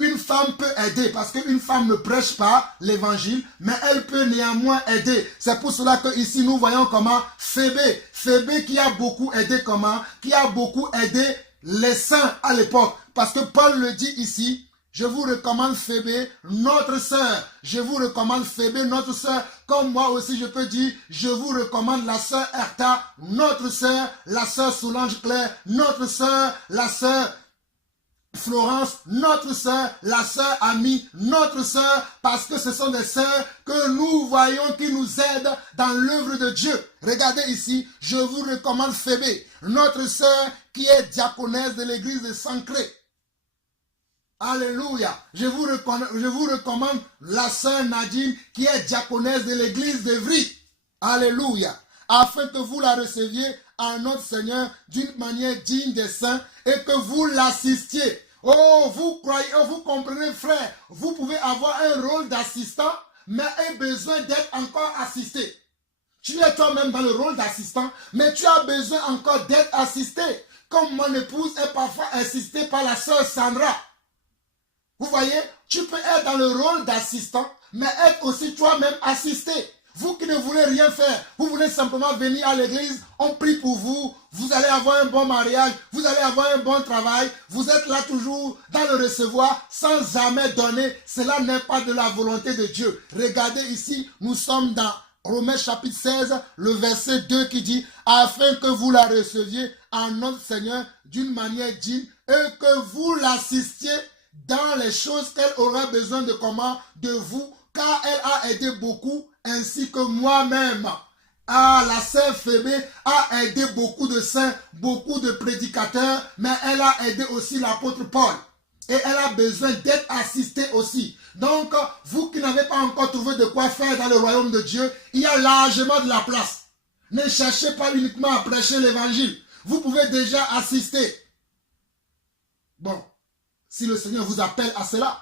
Une femme peut aider parce qu'une femme ne prêche pas l'évangile, mais elle peut néanmoins aider. C'est pour cela que ici nous voyons comment Phébé qui a beaucoup aidé comment? Qui a beaucoup aidé les saints à l'époque. Parce que Paul le dit ici. Je vous recommande Phébé, notre sœur. Je vous recommande Phébé, notre sœur. Comme moi aussi, je peux dire, je vous recommande la sœur Erta, notre sœur, la sœur Solange Claire, notre sœur, la sœur Florence, notre sœur, la sœur Amie, notre sœur, parce que ce sont des sœurs que nous voyons qui nous aident dans l'œuvre de Dieu. Regardez ici, je vous recommande Phébé, notre sœur qui est diaconesse de l'église de Sancré. Alléluia. Je vous recommande la sœur Nadine qui est diaconesse de l'église d'Evry. Alléluia. Afin que vous la receviez en notre Seigneur d'une manière digne des saints et que vous l'assistiez. Oh, vous croyez, oh, vous comprenez, frère, vous pouvez avoir un rôle d'assistant, mais avez besoin d'être encore assisté. Tu es toi-même dans le rôle d'assistant, mais tu as besoin encore d'être assisté. Comme mon épouse est parfois assistée par la sœur Sandra. Vous voyez, tu peux être dans le rôle d'assistant, mais être aussi toi-même assisté. Vous qui ne voulez rien faire, vous voulez simplement venir à l'église, on prie pour vous, vous allez avoir un bon mariage, vous allez avoir un bon travail, vous êtes là toujours dans le recevoir sans jamais donner. Cela n'est pas de la volonté de Dieu. Regardez ici, nous sommes dans Romains chapitre 16, le verset 2 qui dit « Afin que vous la receviez en notre Seigneur d'une manière digne et que vous l'assistiez dans les choses qu'elle aura besoin de comment? De vous, car elle a aidé beaucoup, ainsi que moi-même. Ah, la sœur Phébé a aidé beaucoup de saints, beaucoup de prédicateurs, mais elle a aidé aussi l'apôtre Paul. Et elle a besoin d'être assistée aussi. Donc, vous qui n'avez pas encore trouvé de quoi faire dans le royaume de Dieu, il y a largement de la place. Ne cherchez pas uniquement à prêcher l'évangile. Vous pouvez déjà assister. Bon, si le Seigneur vous appelle à cela,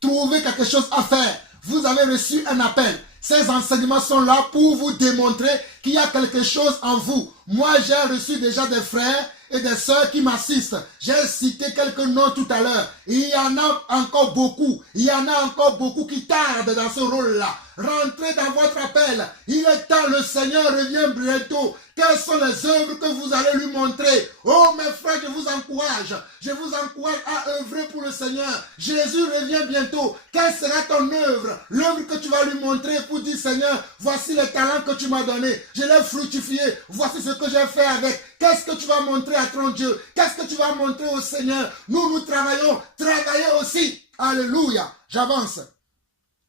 trouvez quelque chose à faire. Vous avez reçu un appel. Ces enseignements sont là pour vous démontrer qu'il y a quelque chose en vous. Moi, j'ai reçu déjà des frères et des sœurs qui m'assistent. J'ai cité quelques noms tout à l'heure. Il y en a encore beaucoup. Il y en a encore beaucoup qui tardent dans ce rôle-là. Rentrez dans votre appel. Il est temps, le Seigneur revient bientôt. Quelles sont les œuvres que vous allez lui montrer? Oh mes frères, je vous encourage. Je vous encourage à œuvrer pour le Seigneur. Jésus revient bientôt. Quelle sera ton œuvre? L'œuvre que tu vas lui montrer pour dire Seigneur, voici les talents que tu m'as donnés. Je l'ai fructifié. Voici ce que j'ai fait avec. Qu'est-ce que tu vas montrer à ton Dieu? Qu'est-ce que tu vas montrer au Seigneur? Nous travaillons. Travaillez aussi. Alléluia. J'avance.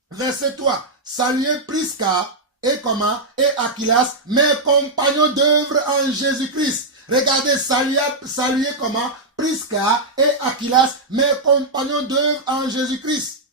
Verset 3. Saluez Prisca et comment? Et Aquilas, mes compagnons d'œuvre en Jésus-Christ. Regardez, saluez comment? Prisca et Aquilas, mes compagnons d'œuvre en Jésus-Christ.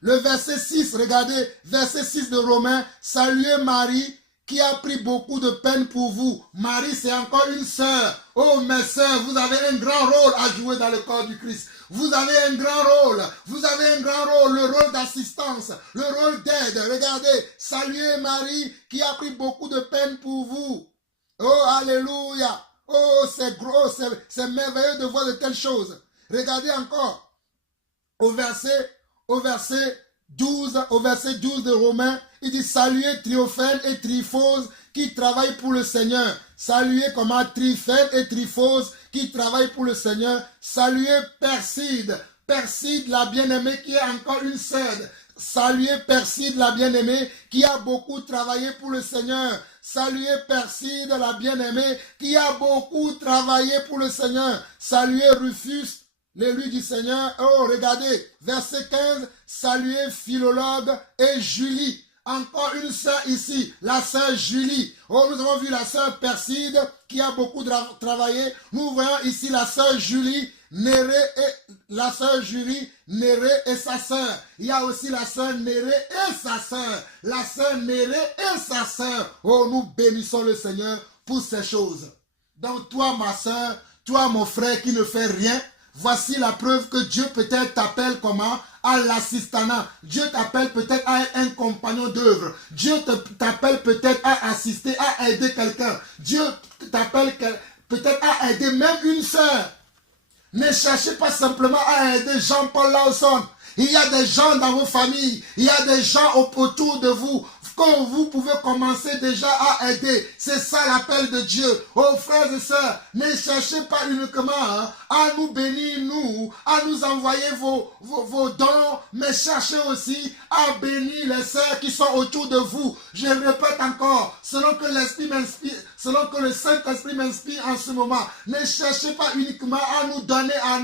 Le verset 6, regardez, verset 6 de Romains, saluez Marie qui a pris beaucoup de peine pour vous. Marie, c'est encore une sœur. Oh, mes sœurs, vous avez un grand rôle à jouer dans le corps du Christ. Vous avez un grand rôle. Vous avez un grand rôle, le rôle d'assistance, le rôle d'aide. Regardez, saluez Marie qui a pris beaucoup de peine pour vous. Oh, alléluia. Oh, c'est gros, c'est merveilleux de voir de telles choses. Regardez encore au verset 12 de Romains, il dit saluez Triophène et Tryphose qui travaillent pour le Seigneur. Saluez comment Tryphène et Tryphose qui travaillent pour le Seigneur. Saluez Perside, Perside la bien-aimée qui est encore une sœur. Saluez Perside la bien-aimée qui a beaucoup travaillé pour le Seigneur. Saluez Perside la bien-aimée qui a beaucoup travaillé pour le Seigneur. Saluez Rufus, l'élu du Seigneur. Oh, regardez, verset 15, saluez Philologue et Julie. Encore une sœur ici, la sœur Julie. Oh, nous avons vu la sœur Perside qui a beaucoup travaillé. Nous voyons ici la sœur Julie, Néré et sa sœur. Il y a aussi la sœur Néré et sa sœur. La sœur Néré et sa sœur. Oh, nous bénissons le Seigneur pour ces choses. Donc toi, ma sœur, toi, mon frère qui ne fait rien, voici la preuve que Dieu peut-être t'appelle comment? À l'assistanat. Dieu t'appelle peut-être à être un compagnon d'œuvre. Dieu t'appelle peut-être à assister, à aider quelqu'un. Dieu t'appelle peut-être à aider même une sœur. Ne cherchez pas simplement à aider Jean-Paul Lawson. Il y a des gens dans vos familles. Il y a des gens autour de vous que vous pouvez commencer déjà à aider. C'est ça l'appel de Dieu. Oh frères et sœurs, ne cherchez pas uniquement à nous bénir, nous, à nous envoyer vos dons, mais cherchez aussi à bénir les sœurs qui sont autour de vous. Je répète encore, selon que l'Esprit m'inspire, selon que le Saint-Esprit m'inspire en ce moment, ne cherchez pas uniquement à nous donner à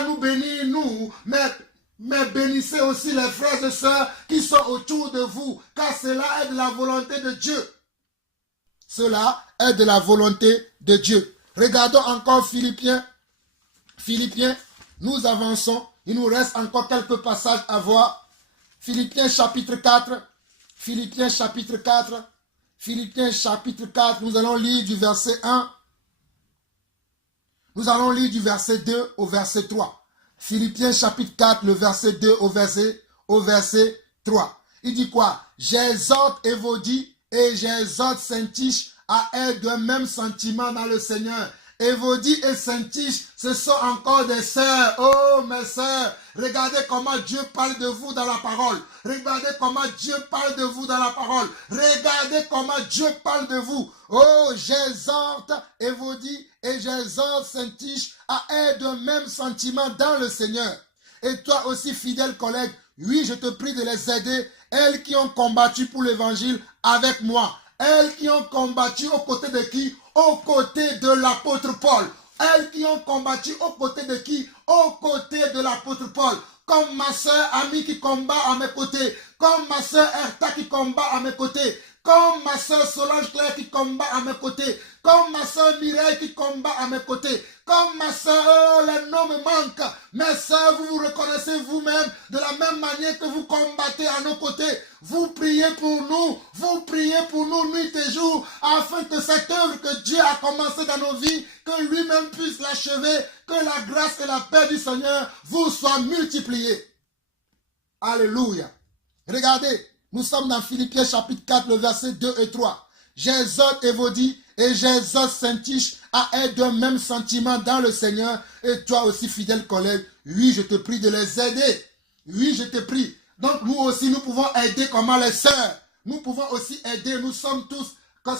nous bénir, nous, mais bénissez aussi les frères et sœurs qui sont autour de vous, car cela est de la volonté de Dieu. Cela est de la volonté de Dieu. Regardons encore Philippiens. Philippiens, nous avançons. Il nous reste encore quelques passages à voir. Philippiens chapitre 4. Philippiens chapitre 4. Philippiens chapitre 4. Nous allons lire du verset 1. Nous allons lire du verset 2 au verset 3. Philippiens chapitre 4, le verset 2 au verset 3. Il dit quoi? J'exhorte Évodie et j'exhorte Syntyche à être d'un même sentiment dans le Seigneur. Évodie et Syntyche, ce sont encore des sœurs. Oh mes sœurs, regardez comment Dieu parle de vous dans la parole. Regardez comment Dieu parle de vous dans la parole. Regardez comment Dieu parle de vous. Oh, j'exhorte Évodie et j'exhorte Syntyche à être d'un même sentiment dans le Seigneur. Et toi aussi, fidèle collègue, oui, je te prie de les aider, elles qui ont combattu pour l'évangile avec moi. Elles qui ont combattu aux côtés de qui? Aux côtés de l'apôtre Paul. Elles qui ont combattu aux côtés de qui? Aux côtés de l'apôtre Paul. Comme ma soeur amie qui combat à mes côtés. comme ma soeur Erta qui combat à mes côtés, comme ma soeur Solange Claire qui combat à mes côtés, comme ma soeur Mireille qui combat à mes côtés, comme ma soeur, oh, les noms me manquent. Mes soeurs, vous vous reconnaissez vous-même de la même manière que vous combattez à nos côtés. Vous priez pour nous nuit et jour, afin que cette œuvre que Dieu a commencée dans nos vies, que lui-même puisse l'achever, que la grâce et la paix du Seigneur vous soient multipliées. Alléluia. Regardez, nous sommes dans Philippiens chapitre 4, le verset 2 et 3. J'exhorte Évodie et j'exhorte Saint-Tiche à être d'un même sentiment dans le Seigneur. Et toi aussi, fidèle collègue, oui, je te prie de les aider. Oui, je te prie. Donc nous aussi, nous pouvons aider comment les sœurs. Nous pouvons aussi aider, nous sommes tous.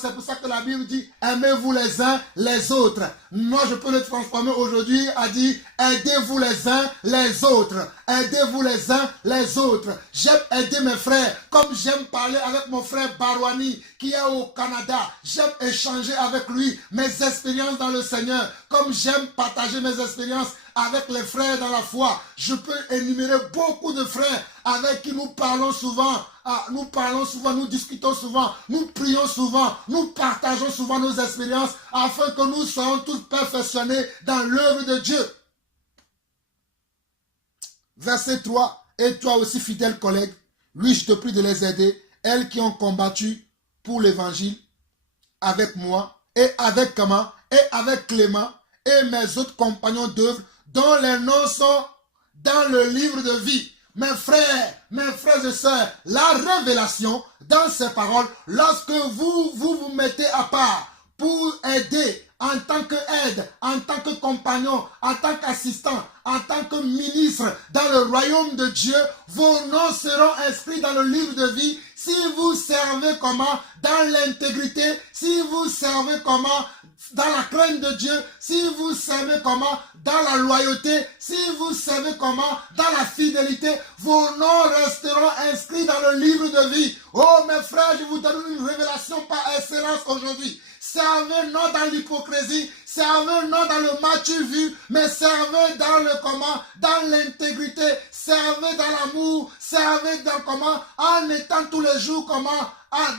C'est pour ça que la Bible dit, aimez-vous les uns les autres. Moi, je peux le transformer aujourd'hui à dire, aidez-vous les uns les autres. Aidez-vous les uns les autres. J'aime aider mes frères, comme j'aime parler avec mon frère Barouani, qui est au Canada. J'aime échanger avec lui mes expériences dans le Seigneur, comme j'aime partager mes expériences avec les frères dans la foi. Je peux énumérer beaucoup de frères avec qui nous parlons souvent. Nous discutons souvent, nous prions souvent, nous partageons souvent nos expériences afin que nous soyons tous perfectionnés dans l'œuvre de Dieu. Verset 3. Et toi aussi, fidèle collègue, lui, je te prie de les aider, elles qui ont combattu pour l'évangile avec moi et avec comment et avec Clément et mes autres compagnons d'œuvre dont les noms sont dans le livre de vie. Mes frères et sœurs, la révélation dans ces paroles, lorsque vous mettez à part pour aider en tant qu'aide, en tant que compagnon, en tant qu'assistant, en tant que ministre dans le royaume de Dieu, vos noms seront inscrits dans le livre de vie si vous servez comment dans l'intégrité, si vous servez comment dans la crainte de Dieu, si vous servez comment dans la loyauté, si vous servez comment dans la fidélité, vos noms resteront inscrits dans le livre de vie. Oh mes frères, je vous donne une révélation par excellence aujourd'hui. Servez non dans l'hypocrisie, servez non dans le match vu, mais servez dans le comment, dans l'intégrité, servez dans l'amour, servez dans comment, en étant tous les jours comment,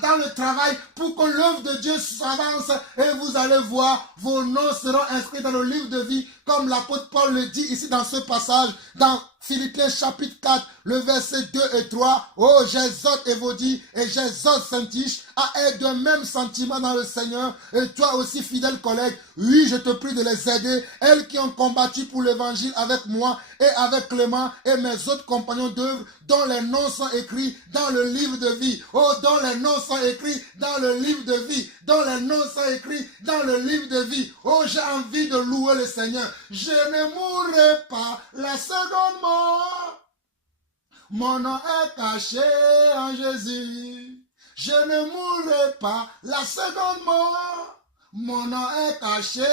dans le travail, pour que l'œuvre de Dieu s'avance et vous allez voir, vos noms seront inscrits dans le livre de vie, comme l'apôtre Paul le dit ici dans ce passage, dans Philippiens chapitre 4, le verset 2 et 3. Oh, j'exhorte Évodie et j'exhorte Saint-Tiche à être d'un même sentiment dans le Seigneur. Et toi aussi, fidèle collègue, oui, je te prie de les aider, elles qui ont combattu pour l'évangile avec moi et avec Clément et mes autres compagnons d'œuvre, dont les noms sont écrits dans le livre de vie. Oh, dont les noms sont écrits dans le livre de vie. Dont les noms sont écrits dans le livre de vie. Oh, j'ai envie de louer le Seigneur. Je ne mourrai pas la seconde mort. Mon nom est caché en Jésus. Je ne mourrai pas la seconde mort. Mon nom est caché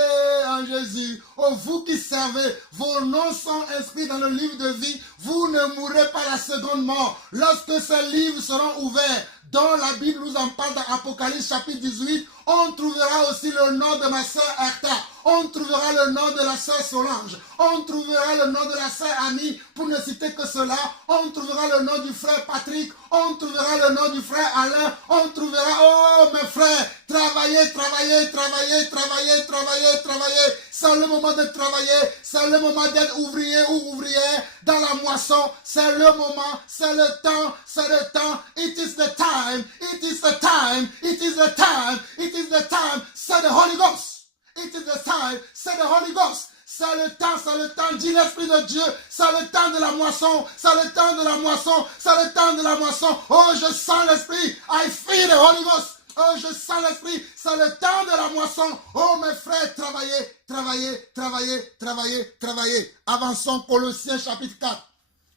en Jésus. Oh, vous qui servez, vos noms sont inscrits dans le livre de vie. Vous ne mourrez pas la seconde mort. Lorsque ces livres seront ouverts, dont la Bible nous en parle dans Apocalypse chapitre 18, on trouvera aussi le nom de ma sœur Erta. On trouvera le nom de la sœur Solange. On trouvera le nom de la sœur Annie, pour ne citer que cela. On trouvera le nom du frère Patrick. On trouvera le nom du frère Alain. On trouvera, oh mes frères, travaillez, travaillez, travaillez, travaillez, travaillez, travaillez. C'est le moment de travailler. C'est le moment d'être ouvrier ou ouvrière dans la moisson. C'est le moment, c'est le temps, c'est le temps. It is the time, it is the time, it is the time, it is the time. C'est the Holy Ghost. It is the time, c'est the Holy Ghost. C'est le temps, dit l'Esprit de Dieu. C'est le temps de la moisson, c'est le temps de la moisson, c'est le temps de la moisson. Oh, je sens l'Esprit. I feel the Holy Ghost. Oh, je sens l'Esprit. C'est le temps de la moisson. Oh, mes frères, travaillez, travaillez, travaillez, travaillez, travaillez. Avançons, Colossiens chapitre 4.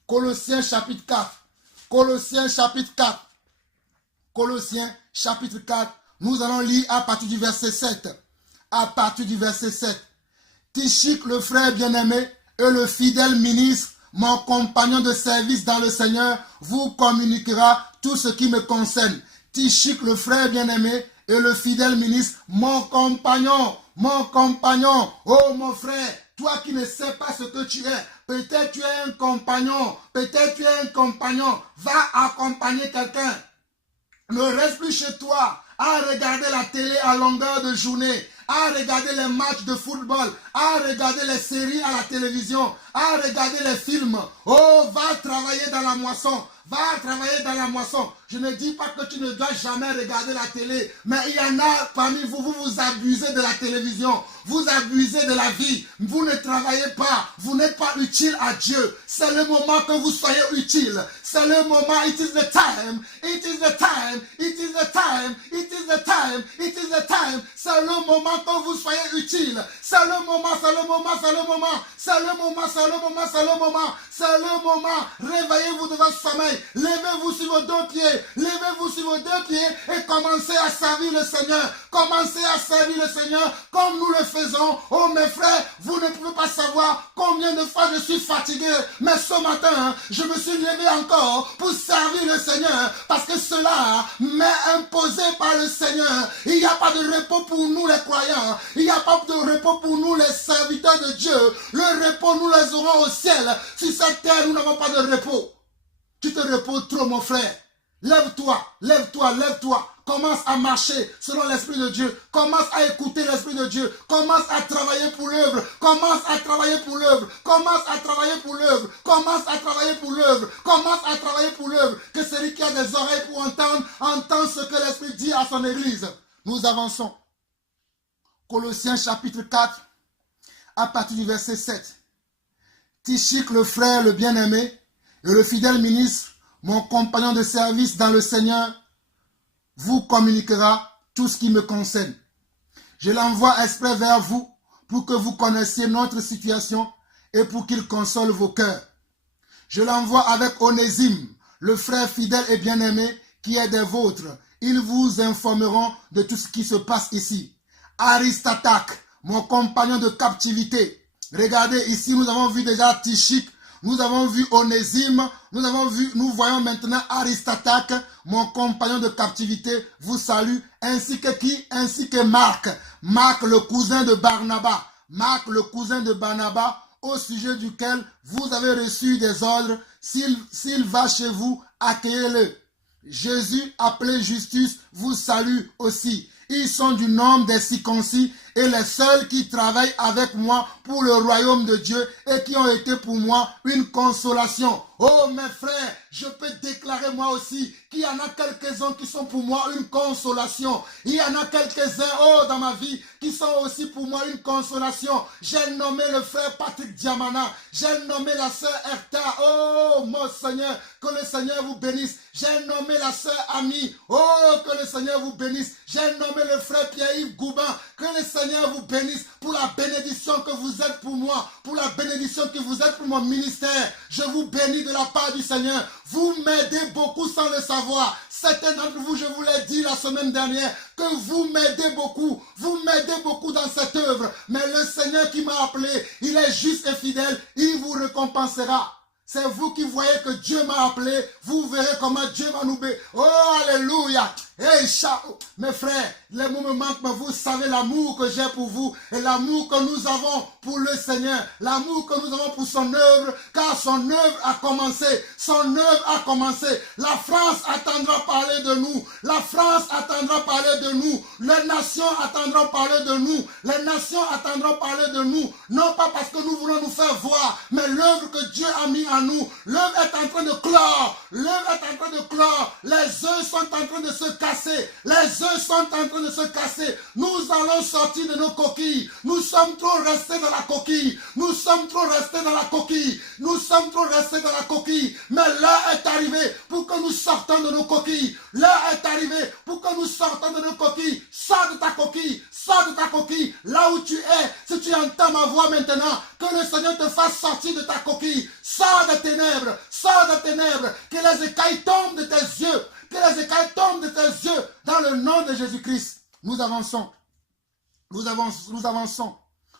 Colossiens chapitre 4. Colossiens chapitre 4. Colossiens chapitre 4. Nous allons lire à partir du verset 7. À partir du verset 7. Tychik, le frère bien-aimé, et le fidèle ministre, mon compagnon de service dans le Seigneur, vous communiquera tout ce qui me concerne. Tychik, le frère bien-aimé, et le fidèle ministre, mon compagnon, oh mon frère, toi qui ne sais pas ce que tu es, Peut-être tu es un compagnon. Peut-être tu es un compagnon. Va accompagner quelqu'un. Ne reste plus chez toi à regarder la télé à longueur de journée, à regarder les matchs de football, à regarder les séries à la télévision, à regarder les films. Oh, va travailler dans la moisson. Va travailler dans la moisson. Je ne dis pas que tu ne dois jamais regarder la télé, mais il y en a parmi vous, vous abusez de la télévision, vous abusez de la vie, vous ne travaillez pas, vous n'êtes pas utile à Dieu. C'est le moment que vous soyez utile. C'est le moment, it is the time, it is the time, it is the time, it is the time, it is the time. C'est le moment que vous soyez utile. C'est le moment, c'est le moment, c'est le moment, c'est le moment, c'est le moment, c'est le moment, c'est le moment. Réveillez-vous de votre sommeil. Levez-vous sur vos deux pieds. Levez-vous sur vos deux pieds et commencez à servir le Seigneur. Commencez à servir le Seigneur comme nous le faisons. Oh mes frères, vous ne pouvez pas savoir combien de fois je suis fatigué. Mais ce matin, je me suis levé encore pour servir le Seigneur. Parce que cela m'est imposé par le Seigneur. Il n'y a pas de repos pour nous les croyants. Il n'y a pas de repos pour nous les serviteurs de Dieu. Le repos, nous les aurons au ciel. Sur cette terre, nous n'avons pas de repos. Tu te reposes trop, mon frère. Lève-toi, lève-toi, lève-toi. Commence à marcher selon l'Esprit de Dieu. Commence à écouter l'Esprit de Dieu. Commence à travailler pour l'œuvre. Commence à travailler pour l'œuvre. Commence à travailler pour l'œuvre. Commence à travailler pour l'œuvre. Commence à travailler pour l'œuvre. Que celui qui a des oreilles pour entendre, entende ce que l'Esprit dit à son Église. Nous avançons. Colossiens chapitre 4, à partir du verset 7. Tychik, le frère, le bien-aimé, et le fidèle ministre, mon compagnon de service dans le Seigneur, vous communiquera tout ce qui me concerne. Je l'envoie exprès vers vous pour que vous connaissiez notre situation et pour qu'il console vos cœurs. Je l'envoie avec Onésime, le frère fidèle et bien-aimé qui est des vôtres. Ils vous informeront de tout ce qui se passe ici. Aristatarque, mon compagnon de captivité. Regardez, ici nous avons vu déjà Tychik. Nous avons vu Onésime, nous voyons maintenant Aristatarque, mon compagnon de captivité, vous salue, ainsi que qui? Ainsi que Marc. Marc, le cousin de Barnabas. Marc, le cousin de Barnabas, au sujet duquel vous avez reçu des ordres. S'il va chez vous, accueillez-le. Jésus, appelé Justus, vous salue aussi. Ils sont du nombre des circoncis et les seuls qui travaillent avec moi pour le royaume de Dieu et qui ont été pour moi une consolation. Oh mes frères, je peux déclarer moi aussi qu'il y en a quelques-uns qui sont pour moi une consolation. Il y en a quelques-uns dans ma vie qui sont aussi pour moi une consolation. J'ai nommé le frère Patrick Diamana. J'ai nommé la sœur Erta. Oh mon Seigneur, que le Seigneur vous bénisse. J'ai nommé la sœur Ami. Oh, que le Seigneur vous bénisse. J'ai nommé le frère Pierre-Yves Goubin. Que le Seigneur vous bénisse pour la bénédiction que vous êtes pour moi, pour la bénédiction que vous êtes pour mon ministère. Je vous bénis de la part du Seigneur. Vous m'aidez beaucoup sans le savoir. Certains d'entre vous, je vous l'ai dit la semaine dernière, que vous m'aidez beaucoup. Vous m'aidez beaucoup dans cette œuvre. Mais le Seigneur qui m'a appelé, il est juste et fidèle. Il vous récompensera. C'est vous qui voyez que Dieu m'a appelé. Vous verrez comment Dieu va nous bénir. Oh, alléluia. Hey, mes frères, les mots me manquent, mais vous savez l'amour que j'ai pour vous et l'amour que nous avons pour le Seigneur, l'amour que nous avons pour son œuvre, car son œuvre a commencé, son œuvre a commencé. La France attendra parler de nous, la France attendra parler de nous, les nations attendront parler de nous, les nations attendront parler de nous, non pas parce que nous voulons nous faire voir, mais l'œuvre que Dieu a mis en nous, l'œuvre est en train de clore, l'œuvre est en train de clore, les œufs sont en train de se casser. Les œufs sont en train de se casser. Nous allons sortir de nos coquilles. Nous sommes trop restés dans la coquille. Nous sommes trop restés dans la coquille. Nous sommes trop restés dans la coquille. Mais l'heure est arrivée pour que nous sortons de nos coquilles. L'heure est arrivée pour que nous sortons de nos coquilles. Sors de ta coquille. Sors de ta coquille. Là où tu es, si tu entends ma voix maintenant, que le Seigneur te fasse sortir de ta coquille. Sors des ténèbres. Sors des ténèbres. Que les écailles tombent de tes yeux. Que les écailles tombent de tes yeux dans le nom de Jésus-Christ. Nous avançons. Nous avançons.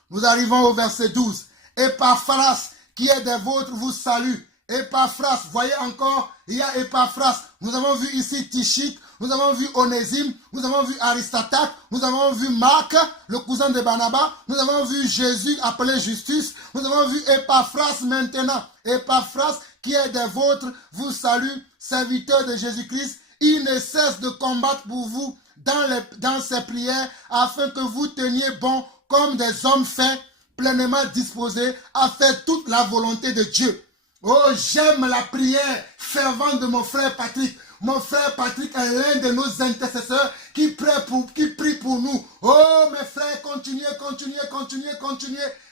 Nous arrivons au verset 12. Et Epapharas, qui est des vôtres, vous salue. Epaphras, voyez encore, il y a Epaphras. Nous avons vu ici Tychik, nous avons vu Onésime, nous avons vu Aristotaque, nous avons vu Marc, le cousin de Barnabas, nous avons vu Jésus appelé Justus, nous avons vu Epaphras maintenant. Epaphras, qui est des vôtres, vous salue, serviteur de Jésus-Christ. Il ne cesse de combattre pour vous dans ses prières, afin que vous teniez bon comme des hommes faits, pleinement disposés à faire toute la volonté de Dieu. Oh, j'aime la prière fervente de mon frère Patrick. Mon frère Patrick est l'un de nos intercesseurs qui prie pour nous. Oh, mes frères, continuez.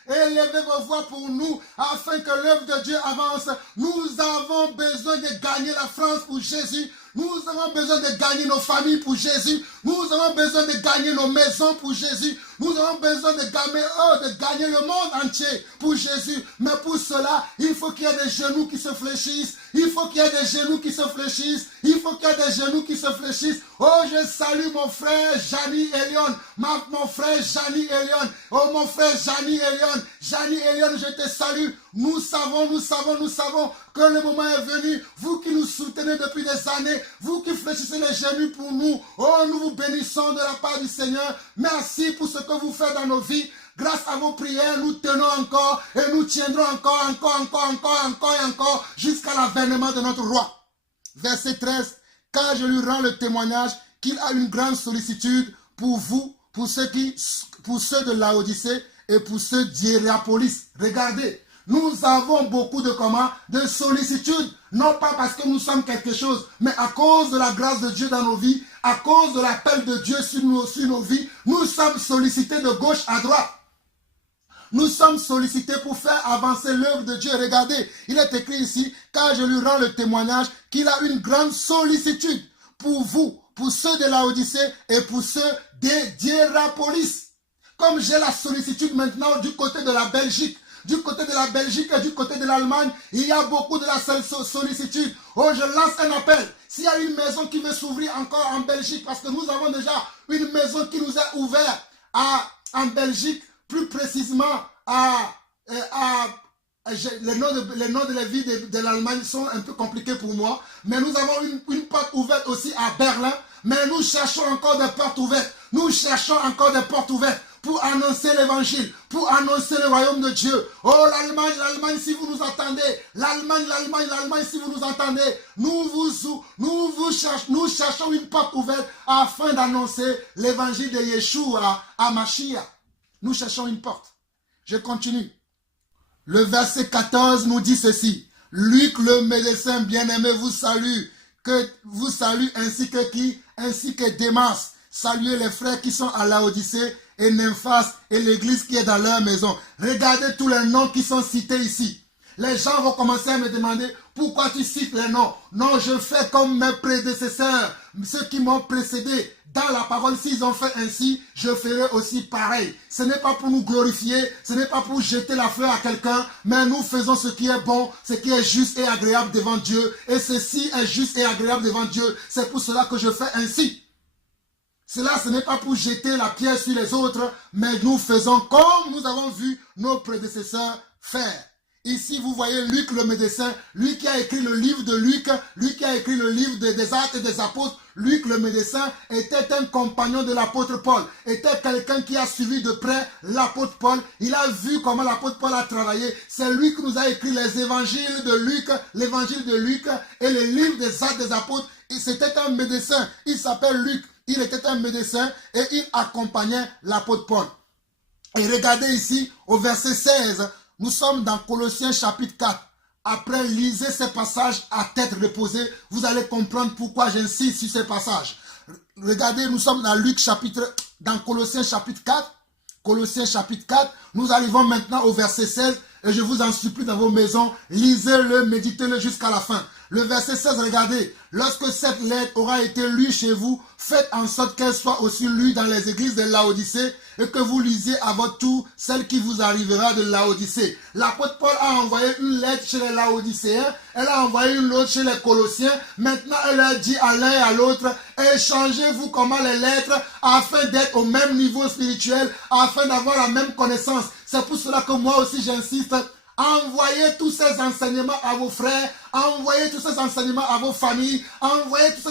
Élevez vos voix pour nous afin que l'œuvre de Dieu avance. Nous avons besoin de gagner la France pour Jésus. Nous avons besoin de gagner nos familles pour Jésus. Nous avons besoin de gagner nos maisons pour Jésus. Nous avons besoin de gagner le monde entier pour Jésus. Mais pour cela, il faut qu'il y ait des genoux qui se fléchissent. Il faut qu'il y ait des genoux qui se fléchissent. Il faut qu'il y ait des genoux qui se fléchissent. Oh, je salue mon frère Jani Elion. Mon frère Jani Elion. Oh, mon frère Jani Elion. Jani Elion, je te salue. Nous savons que le moment est venu. Vous qui nous soutenez depuis des années, vous qui fléchissez les genoux pour nous. Oh, nous vous bénissons de la part du Seigneur. Merci pour ce que vous faites dans nos vies. Grâce à vos prières, nous tenons encore et nous tiendrons encore jusqu'à l'avènement de notre roi. Verset 13. Car je lui rends le témoignage qu'il a une grande sollicitude pour vous, pour ceux de Laodicée et pour ceux d'Hiérapolis. Regardez, nous avons beaucoup de sollicitude, non pas parce que nous sommes quelque chose, mais à cause de la grâce de Dieu dans nos vies, à cause de l'appel de Dieu sur nos vies, nous sommes sollicités de gauche à droite. Nous sommes sollicités pour faire avancer l'œuvre de Dieu. Regardez, il est écrit ici, car je lui rends le témoignage qu'il a une grande sollicitude pour vous, pour ceux de Laodicée et pour ceux d'Hiérapolis. Comme j'ai la sollicitude maintenant du côté de la Belgique, du côté de la Belgique et du côté de l'Allemagne, il y a beaucoup de la sollicitude. Oh, je lance un appel. S'il y a une maison qui veut s'ouvrir encore en Belgique, parce que nous avons déjà une maison qui nous est ouverte en Belgique, plus précisément les noms de la ville de l'Allemagne sont un peu compliqués pour moi, mais nous avons une porte ouverte aussi à Berlin, mais nous cherchons encore des portes ouvertes. Nous cherchons encore des portes ouvertes pour annoncer l'évangile, pour annoncer le royaume de Dieu. Oh, l'Allemagne, si vous nous entendez, l'Allemagne, si vous nous entendez, nous cherchons une porte ouverte afin d'annoncer l'évangile de Yeshua à Mashiach. Nous cherchons une porte. Je continue. Le verset 14 nous dit ceci. Luc, le médecin bien-aimé, vous salue ainsi que qui? Ainsi que Démas. Saluez les frères qui sont à Laodicée et Nymphas et l'église qui est dans leur maison. Regardez tous les noms qui sont cités ici. Les gens vont commencer à me demander pourquoi tu cites les noms. Non, je fais comme mes prédécesseurs, ceux qui m'ont précédé dans la parole. S'ils ont fait ainsi, je ferai aussi pareil. Ce n'est pas pour nous glorifier, ce n'est pas pour jeter la fleur à quelqu'un, mais nous faisons ce qui est bon, ce qui est juste et agréable devant Dieu. Et ceci est juste et agréable devant Dieu. C'est pour cela que je fais ainsi. Cela, ce n'est pas pour jeter la pierre sur les autres, mais nous faisons comme nous avons vu nos prédécesseurs faire. Ici, vous voyez Luc le médecin, lui qui a écrit le livre de Luc, lui qui a écrit le livre des Actes et des Apôtres. Luc le médecin était un compagnon de l'apôtre Paul, était quelqu'un qui a suivi de près l'apôtre Paul. Il a vu comment l'apôtre Paul a travaillé. C'est lui qui nous a écrit les évangiles de Luc, l'évangile de Luc et le livre des Actes des Apôtres. C'était un médecin, il s'appelle Luc. Il était un médecin et il accompagnait l'apôtre Paul. Et regardez ici au verset 16, nous sommes dans Colossiens chapitre 4. Après, lisez ces passages à tête reposée. Vous allez comprendre pourquoi j'insiste sur ces passages. Regardez, nous sommes dans Colossiens chapitre 4. Colossiens chapitre 4. Nous arrivons maintenant au verset 16. Et je vous en supplie dans vos maisons, lisez-le, méditez-le jusqu'à la fin. Le verset 16, regardez. Lorsque cette lettre aura été lue chez vous, faites en sorte qu'elle soit aussi lue dans les églises de Laodicée et que vous lisiez à votre tour celle qui vous arrivera de Laodicée. L'apôtre Paul a envoyé une lettre chez les Laodicéens, elle a envoyé une autre chez les Colossiens. Maintenant, elle a dit à l'un et à l'autre, échangez-vous comment les lettres afin d'être au même niveau spirituel, afin d'avoir la même connaissance. C'est pour cela que moi aussi j'insiste Envoyez tous ces enseignements à vos frères, envoyez tous ces enseignements à vos familles, envoyez tous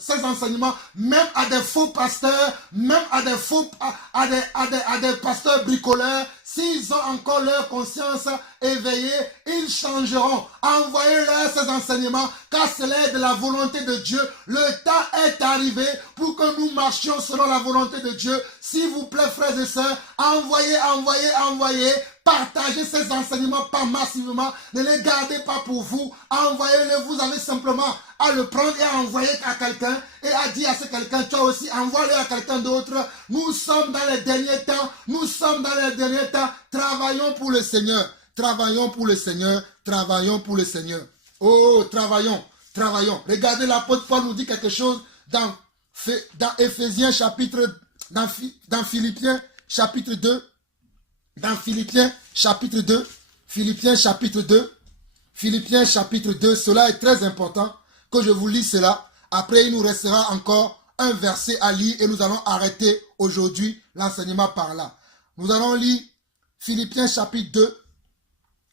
ces enseignements même à des faux pasteurs, même à des faux à des pasteurs bricoleurs. S'ils ont encore leur conscience éveillée, ils changeront. Envoyez-leur ces enseignements, car c'est l'aide de la volonté de Dieu. Le temps est arrivé pour que nous marchions selon la volonté de Dieu. S'il vous plaît, frères et sœurs, envoyez. Partagez ces enseignements pas massivement. Ne les gardez pas pour vous. Envoyez-les. Vous avez simplement à le prendre et à envoyer à quelqu'un et à dire à ce quelqu'un, toi aussi, envoie-le à quelqu'un d'autre. Nous sommes dans les derniers temps. Nous sommes dans les derniers temps. Travaillons pour le Seigneur. Travaillons pour le Seigneur. Travaillons pour le Seigneur. Oh, travaillons. Regardez, l'apôtre Paul nous dit quelque chose dans Éphésiens chapitre, dans Philippiens chapitre 2. Dans Philippiens chapitre 2, Philippiens chapitre 2, cela est très important que je vous lis cela. Après, il nous restera encore un verset à lire et nous allons arrêter aujourd'hui l'enseignement par là. Nous allons lire Philippiens chapitre 2,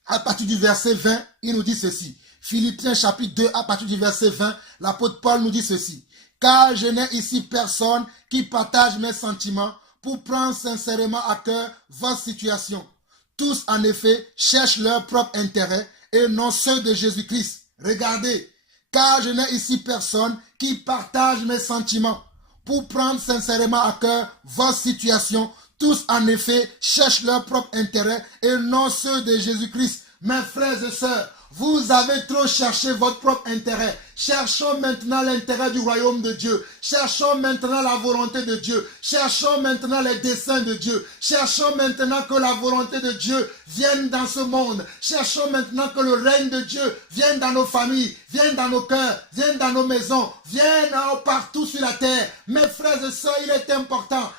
à partir du verset 20, il nous dit ceci. Philippiens chapitre 2, à partir du verset 20, l'apôtre Paul nous dit ceci. Car je n'ai ici personne qui partage mes sentiments pour prendre sincèrement à cœur votre situation. Tous, en effet, cherchent leur propre intérêt et non ceux de Jésus-Christ. Regardez, car je n'ai ici personne qui partage mes sentiments pour prendre sincèrement à cœur votre situation. Tous, en effet, cherchent leur propre intérêt et non ceux de Jésus-Christ. Mes frères et sœurs, vous avez trop cherché votre propre intérêt. Cherchons maintenant l'intérêt du royaume de Dieu. Cherchons maintenant la volonté de Dieu. Cherchons maintenant les desseins de Dieu. Cherchons maintenant que la volonté de Dieu vienne dans ce monde. Cherchons maintenant que le règne de Dieu vienne dans nos familles, vienne dans nos cœurs, vienne dans nos maisons, vienne partout sur la terre. Mes frères et sœurs, il est important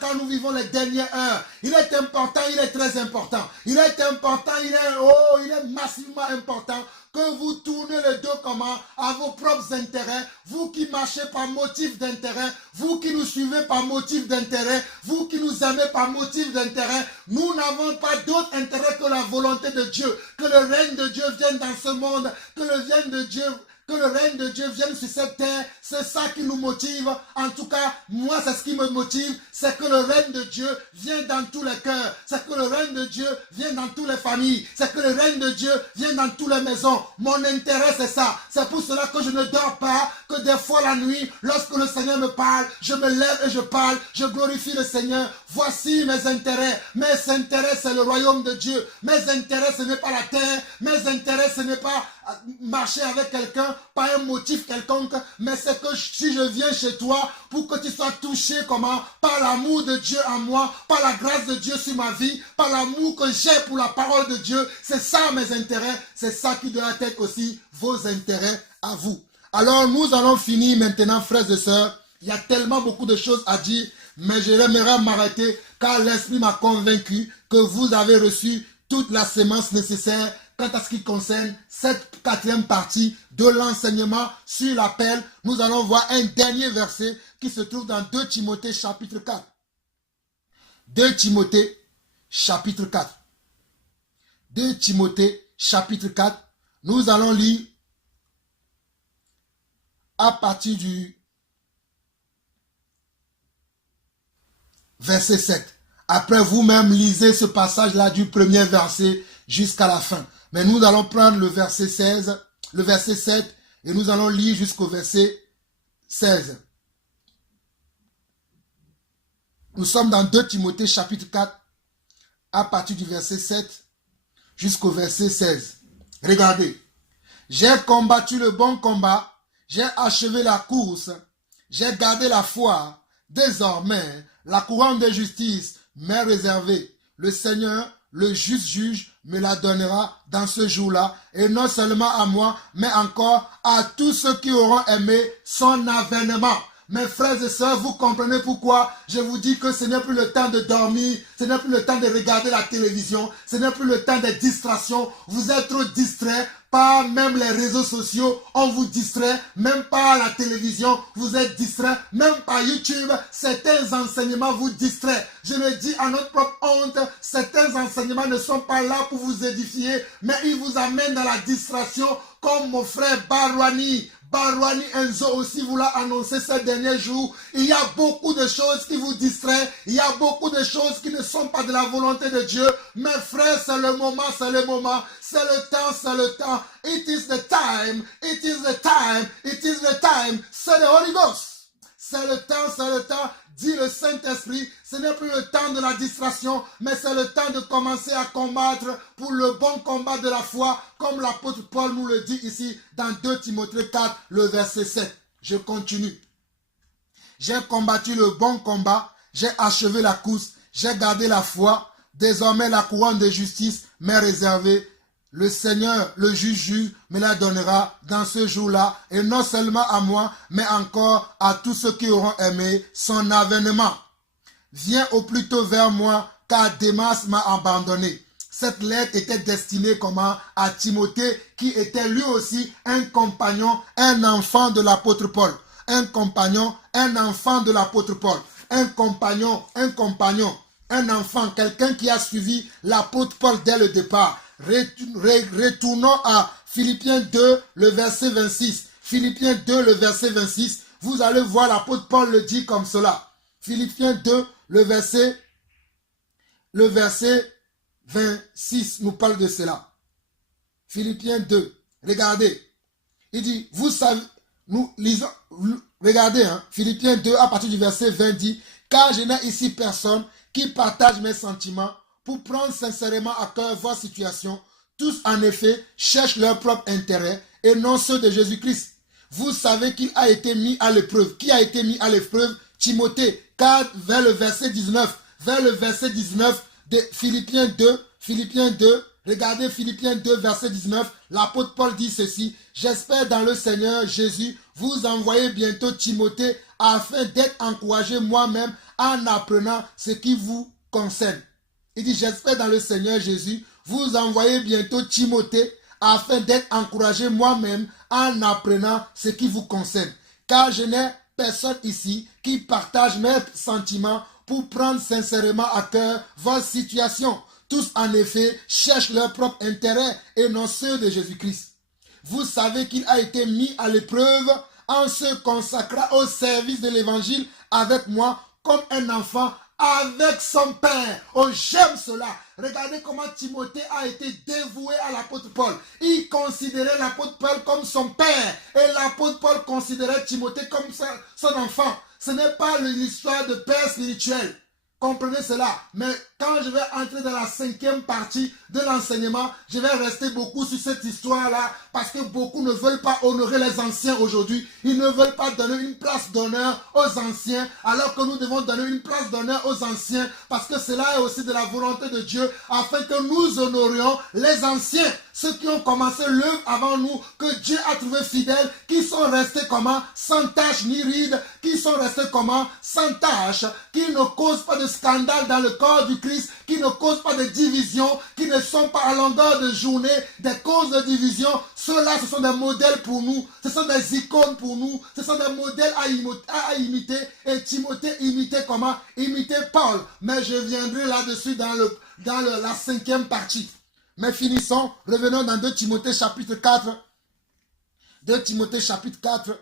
quand nous vivons les dernières heures. Il est important, il est très important. Il est important, il est massivement important que vous tournez le dos à vos propres intérêts, vous qui marchez par motif d'intérêt, vous qui nous suivez par motif d'intérêt, vous qui nous aimez par motif d'intérêt. Nous n'avons pas d'autre intérêt que la volonté de Dieu, que le règne de Dieu vienne dans ce monde, que le règne de Dieu vienne sur cette terre. C'est ça qui nous motive. En tout cas, moi, c'est ce qui me motive. C'est que le règne de Dieu vienne dans tous les cœurs. C'est que le règne de Dieu vienne dans toutes les familles. C'est que le règne de Dieu vienne dans toutes les maisons. Mon intérêt, c'est ça. C'est pour cela que je ne dors pas, que des fois la nuit, lorsque le Seigneur me parle, je me lève et je parle. Je glorifie le Seigneur. Voici mes intérêts. Mes intérêts, c'est le royaume de Dieu. Mes intérêts, ce n'est pas la terre. Mes intérêts, ce n'est pas marcher avec quelqu'un, pas un motif quelconque, mais c'est que si je viens chez toi pour que tu sois touché par l'amour de Dieu en moi, par la grâce de Dieu sur ma vie, par l'amour que j'ai pour la parole de Dieu, c'est ça mes intérêts, c'est ça qui doit être aussi vos intérêts à vous. Alors nous allons finir maintenant, frères et sœurs. Il y a tellement beaucoup de choses à dire, mais j'aimerais m'arrêter car l'Esprit m'a convaincu que vous avez reçu toute la sémence nécessaire quant à ce qui concerne cette quatrième partie de l'enseignement sur l'appel. Nous allons voir un dernier verset qui se trouve dans 2 Timothée chapitre 4. 2 Timothée chapitre 4. 2 Timothée chapitre 4. Nous allons lire à partir du verset 7. Après, vous-même, lisez ce passage-là du premier verset jusqu'à la fin. Mais nous allons prendre le verset 16, le verset 7, et nous allons lire jusqu'au verset 16. Nous sommes dans 2 Timothée chapitre 4, à partir du verset 7 jusqu'au verset 16. Regardez. J'ai combattu le bon combat, j'ai achevé la course, j'ai gardé la foi. Désormais, la couronne de justice m'est réservée. Le Seigneur, le juste juge, me la donnera dans ce jour-là, et non seulement à moi, mais encore à tous ceux qui auront aimé son avènement. Mes frères et sœurs, vous comprenez pourquoi je vous dis que ce n'est plus le temps de dormir, ce n'est plus le temps de regarder la télévision, ce n'est plus le temps des distractions. Vous êtes trop distraits par même les réseaux sociaux, on vous distrait, même par la télévision, vous êtes distrait, même par YouTube, certains enseignements vous distraient. Je le dis à notre propre honte, certains enseignements ne sont pas là pour vous édifier, mais ils vous amènent dans la distraction, comme mon frère Barwani Enzo aussi vous l'a annoncé ces derniers jours. Il y a beaucoup de choses qui vous distraient. Il y a beaucoup de choses qui ne sont pas de la volonté de Dieu. Mes frères, c'est le moment, c'est le moment. C'est le temps, c'est le temps. It is the time, it is the time, it is the time. C'est le Holy Ghost. C'est le temps, dit le Saint-Esprit. Ce n'est plus le temps de la distraction, mais c'est le temps de commencer à combattre pour le bon combat de la foi, comme l'apôtre Paul nous le dit ici dans 2 Timothée 4, le verset 7. Je continue. J'ai combattu le bon combat, j'ai achevé la course, j'ai gardé la foi. Désormais, la couronne de justice m'est réservée. Le Seigneur, le juge, me la donnera dans ce jour-là, et non seulement à moi, mais encore à tous ceux qui auront aimé son avènement. Viens au plus tôt vers moi, car Démas m'a abandonné. Cette lettre était destinée à Timothée, qui était lui aussi un compagnon, un enfant de l'apôtre Paul. Un compagnon, un enfant de l'apôtre Paul. Un compagnon, un enfant, quelqu'un qui a suivi l'apôtre Paul dès le départ. Retournons à Philippiens 2, le verset 26. Philippiens 2, le verset 26. Vous allez voir l'apôtre Paul le dit comme cela. Philippiens 2, le verset 26 nous parle de cela. Philippiens 2, regardez. Il dit, vous savez, nous lisons, regardez, Philippiens 2, à partir du verset 20 dit, car je n'ai ici personne qui partage mes sentiments, pour prendre sincèrement à cœur votre situation. Tous, en effet, cherchent leur propre intérêt et non ceux de Jésus-Christ. Vous savez qu'il a été mis à l'épreuve. Qui a été mis à l'épreuve? Timothée. Car vers le verset 19 de Philippiens 2, regardez Philippiens 2, verset 19, l'apôtre Paul dit ceci, « J'espère dans le Seigneur Jésus, vous envoyer bientôt Timothée afin d'être encouragé moi-même en apprenant ce qui vous concerne. » Il dit, j'espère dans le Seigneur Jésus, vous envoyez bientôt Timothée afin d'être encouragé moi-même en apprenant ce qui vous concerne. Car je n'ai personne ici qui partage mes sentiments pour prendre sincèrement à cœur votre situation. Tous, en effet, cherchent leur propre intérêt et non ceux de Jésus-Christ. Vous savez qu'il a été mis à l'épreuve en se consacrant au service de l'évangile avec moi comme un enfant avec son père. Oh, j'aime cela. Regardez comment Timothée a été dévoué à l'apôtre Paul. Il considérait l'apôtre Paul comme son père. Et l'apôtre Paul considérait Timothée comme son enfant. Ce n'est pas l'histoire de père spirituel. Comprenez cela. Mais quand je vais entrer dans la 5e partie de l'enseignement, je vais rester beaucoup sur cette histoire-là parce que beaucoup ne veulent pas honorer les anciens aujourd'hui. Ils ne veulent pas donner une place d'honneur aux anciens alors que nous devons donner une place d'honneur aux anciens parce que cela est aussi de la volonté de Dieu afin que nous honorions les anciens. Ceux qui ont commencé l'œuvre avant nous, que Dieu a trouvé fidèles, qui sont restés sans tache ni ride, qui sont restés sans tache, qui ne causent pas de scandale dans le corps du Christ, qui ne causent pas de division, qui ne sont pas à longueur de journée des causes de division. Ceux-là, ce sont des modèles pour nous, ce sont des icônes pour nous, ce sont des modèles à imiter. Et Timothée imitait imitait Paul. Mais je viendrai là-dessus dans la 5e partie. Mais finissons, revenons dans 2 Timothée chapitre 4. 2 Timothée chapitre 4.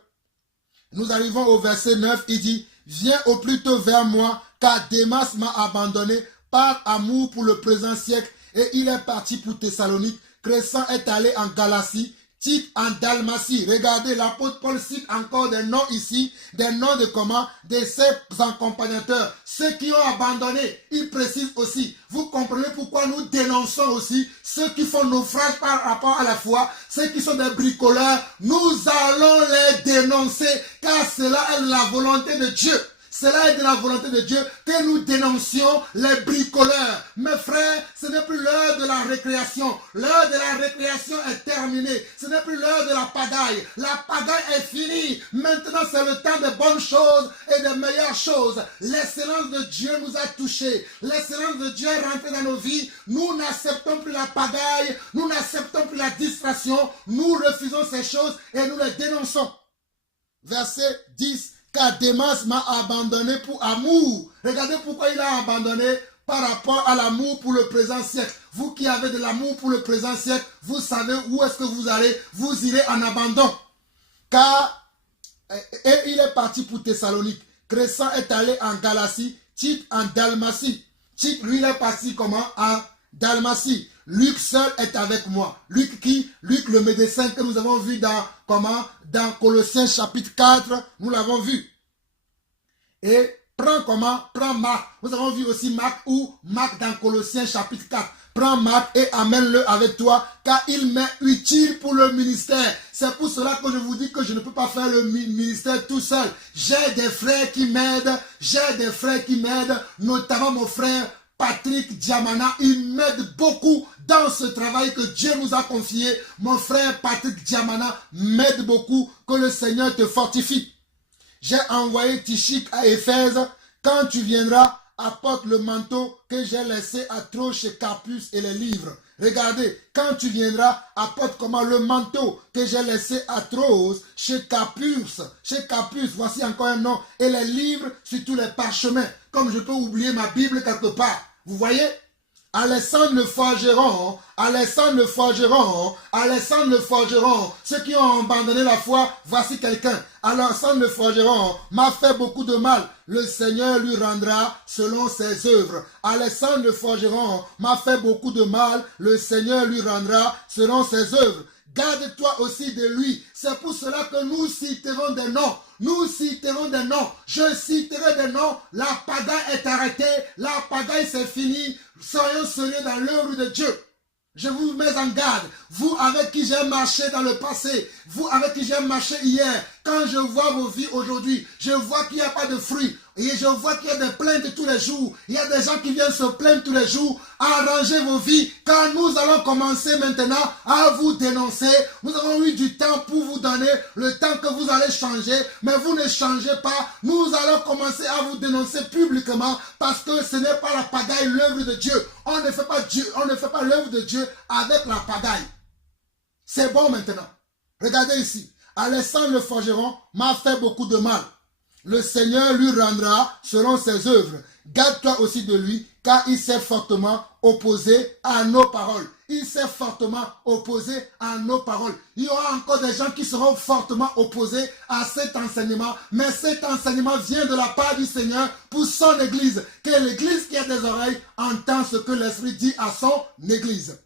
Nous arrivons au verset 9, il dit, « Viens au plus tôt vers moi, car Démas m'a abandonné par amour pour le présent siècle, et il est parti pour Thessalonique. Crescent est allé en Galatie, Tite en Dalmatie. » Regardez, l'apôtre Paul cite encore des noms ici, des noms de ses accompagnateurs, ceux qui ont abandonné. Il précise aussi, vous comprenez pourquoi nous dénonçons aussi ceux qui font naufrage par rapport à la foi, ceux qui sont des bricoleurs, nous allons les dénoncer, car cela est la volonté de Dieu. Cela est de la volonté de Dieu que nous dénoncions les bricoleurs. Mes frères, ce n'est plus l'heure de la récréation. L'heure de la récréation est terminée. Ce n'est plus l'heure de la pagaille. La pagaille est finie. Maintenant, c'est le temps de bonnes choses et de meilleures choses. L'excellence de Dieu nous a touchés. L'excellence de Dieu est rentrée dans nos vies. Nous n'acceptons plus la pagaille. Nous n'acceptons plus la distraction. Nous refusons ces choses et nous les dénonçons. Verset 10. Car Démas m'a abandonné pour amour. Regardez pourquoi il a abandonné par rapport à l'amour pour le présent siècle. Vous qui avez de l'amour pour le présent siècle, vous savez où est-ce que vous allez. Vous irez en abandon. Et il est parti pour Thessalonique. Crescent est allé en Galatie. Tite en Dalmatie. Tite, lui, il est parti comment? En Dalmatie. Luc seul est avec moi. Luc qui? Luc le médecin que nous avons vu dans Colossiens chapitre 4, nous l'avons vu. Et prends Marc. Nous avons vu aussi Marc dans Colossiens chapitre 4. Prends Marc et amène-le avec toi, car il m'est utile pour le ministère. C'est pour cela que je vous dis que je ne peux pas faire le ministère tout seul. J'ai des frères qui m'aident, notamment mon frère Patrick Diamana. Il m'aide beaucoup dans ce travail que Dieu nous a confié. Mon frère Patrick Diamana m'aide beaucoup. Que le Seigneur te fortifie. J'ai envoyé Tichik à Éphèse. Quand tu viendras, apporte le manteau que j'ai laissé à Troas chez Carpus et les livres. Regardez, quand tu viendras, apporte comment le manteau que j'ai laissé à Troas chez Carpus. Chez Carpus, voici encore un nom. Et les livres sur tous les parchemins. Comme je peux oublier ma Bible quelque part. Vous voyez? Alexandre le forgeron, ceux qui ont abandonné la foi, voici quelqu'un. Alexandre le forgeron m'a fait beaucoup de mal, le Seigneur lui rendra selon ses œuvres. Alexandre le forgeron m'a fait beaucoup de mal, le Seigneur lui rendra selon ses œuvres. Garde-toi aussi de lui. C'est pour cela que nous citerons des noms. Je citerai des noms. La pagaille est arrêtée. La pagaille c'est fini. Soyons sérieux dans l'œuvre de Dieu. Je vous mets en garde. Vous avec qui j'ai marché dans le passé. Vous avec qui j'ai marché hier. Quand je vois vos vies aujourd'hui, je vois qu'il n'y a pas de fruits. Et je vois qu'il y a des plaintes tous les jours. Il y a des gens qui viennent se plaindre tous les jours. Arrangez vos vies. Car nous allons commencer maintenant à vous dénoncer. Nous avons eu du temps pour vous donner le temps que vous allez changer. Mais vous ne changez pas. Nous allons commencer à vous dénoncer publiquement. Parce que ce n'est pas la pagaille, l'œuvre de Dieu. On ne fait pas l'œuvre de Dieu avec la pagaille. C'est bon maintenant. Regardez ici. Alexandre le forgeron m'a fait beaucoup de mal. Le Seigneur lui rendra selon ses œuvres. Garde-toi aussi de lui, car il s'est fortement opposé à nos paroles. Il y aura encore des gens qui seront fortement opposés à cet enseignement. Mais cet enseignement vient de la part du Seigneur pour son Église. Que l'Église qui a des oreilles entend ce que l'Esprit dit à son Église.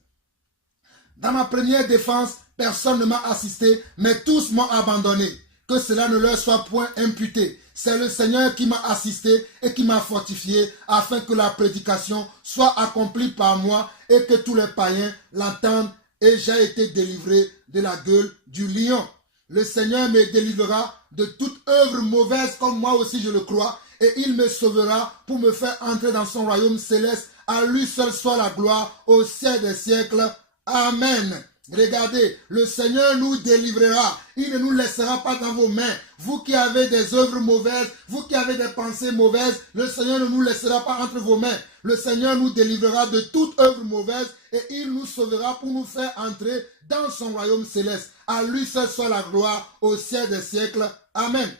Dans ma première défense, personne ne m'a assisté, mais tous m'ont abandonné. Que cela ne leur soit point imputé. C'est le Seigneur qui m'a assisté et qui m'a fortifié afin que la prédication soit accomplie par moi et que tous les païens l'entendent, et j'ai été délivré de la gueule du lion. Le Seigneur me délivrera de toute œuvre mauvaise comme moi aussi je le crois, et il me sauvera pour me faire entrer dans son royaume céleste. À lui seul soit la gloire au siècle des siècles. Amen. Regardez, le Seigneur nous délivrera. Il ne nous laissera pas dans vos mains. Vous qui avez des œuvres mauvaises, vous qui avez des pensées mauvaises, le Seigneur ne nous laissera pas entre vos mains. Le Seigneur nous délivrera de toute œuvre mauvaise et il nous sauvera pour nous faire entrer dans son royaume céleste. À lui seul soit la gloire au siècle des siècles. Amen.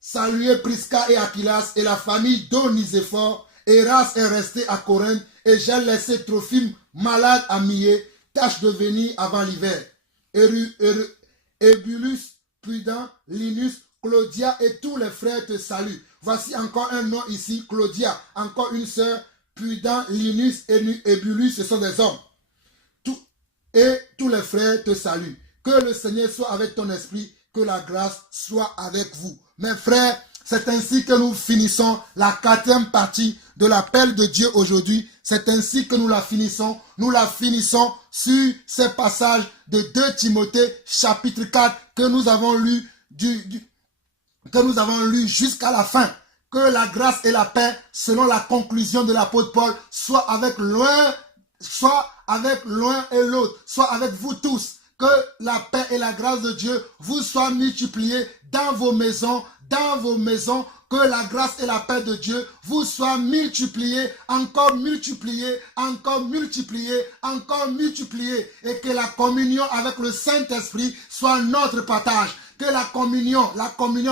Saluez Prisca et Aquilas et la famille d'Onésiphore. Eras est resté à Corinthe et j'ai laissé Trophime malade à Milet. Tâche de venir avant l'hiver. Ebulus, Prudent, Linus, Claudia et tous les frères te saluent. Voici encore un nom ici, Claudia, encore une sœur, Prudent, Linus et Ebulus, ce sont des hommes. Et tous les frères te saluent. Que le Seigneur soit avec ton esprit, que la grâce soit avec vous. Mes frères, c'est ainsi que nous finissons la 4e partie de l'appel de Dieu aujourd'hui. C'est ainsi que nous la finissons. Nous la finissons sur ces passages de 2 Timothée chapitre 4 que nous avons lu jusqu'à la fin. que la grâce et la paix, selon la conclusion de l'apôtre Paul, soient avec l'un et l'autre, soit avec vous tous. Que la paix et la grâce de Dieu vous soient multipliées dans vos maisons, que la grâce et la paix de Dieu vous soient multipliées, encore multipliées, encore multipliées, encore multipliées, et que la communion avec le Saint-Esprit soit notre partage. Que la communion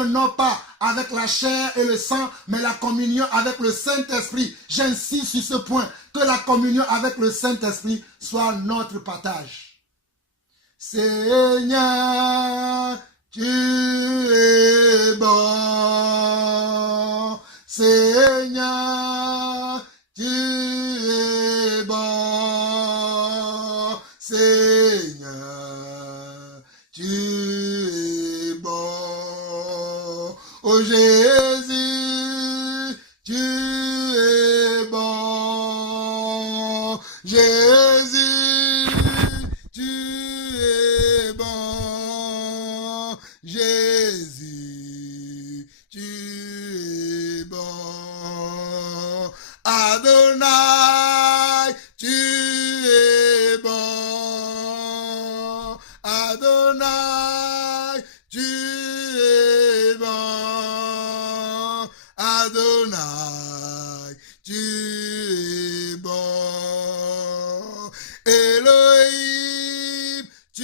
non pas avec la chair et le sang, mais la communion avec le Saint-Esprit. J'insiste sur ce point, que la communion avec le Saint-Esprit soit notre partage. Seigneur, tu es bon. Seigneur, tu es bon. Seigneur, tu es bon. Oh Jésus, tu es bon. Jésus, tu es bon. Jésus, tu es bon. Adonai, tu es bon. Adonai, tu es bon. Adonai, tu es bon. Elohim, tu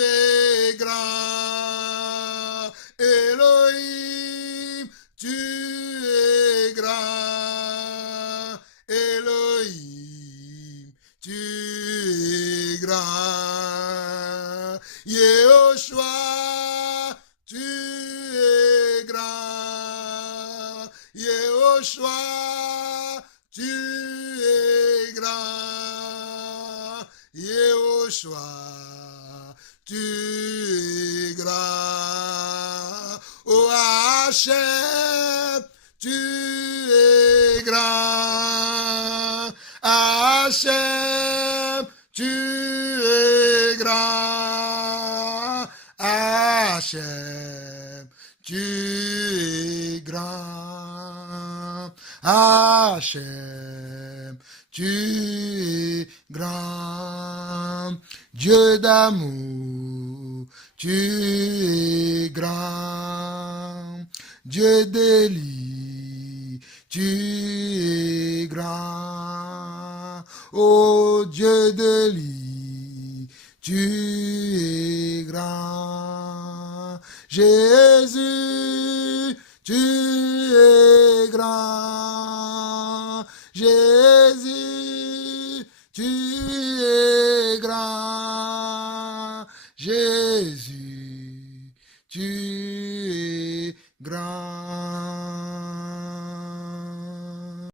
es grand. Elohim, tu es grand. Elohim, tu es grand. Yehoshua, tu es grand. Yehoshua, tu es grand. Yehoshua, tu es grand. Oh Hachem, tu es grand. Hachem, tu es grand. Hachem, tu es grand. Hachem, tu es grand. Dieu d'amour, tu es grand. Dieu d'Élie, tu es grand. Oh Dieu d'Élie, tu es grand. Jésus, tu es grand. Jésus, tu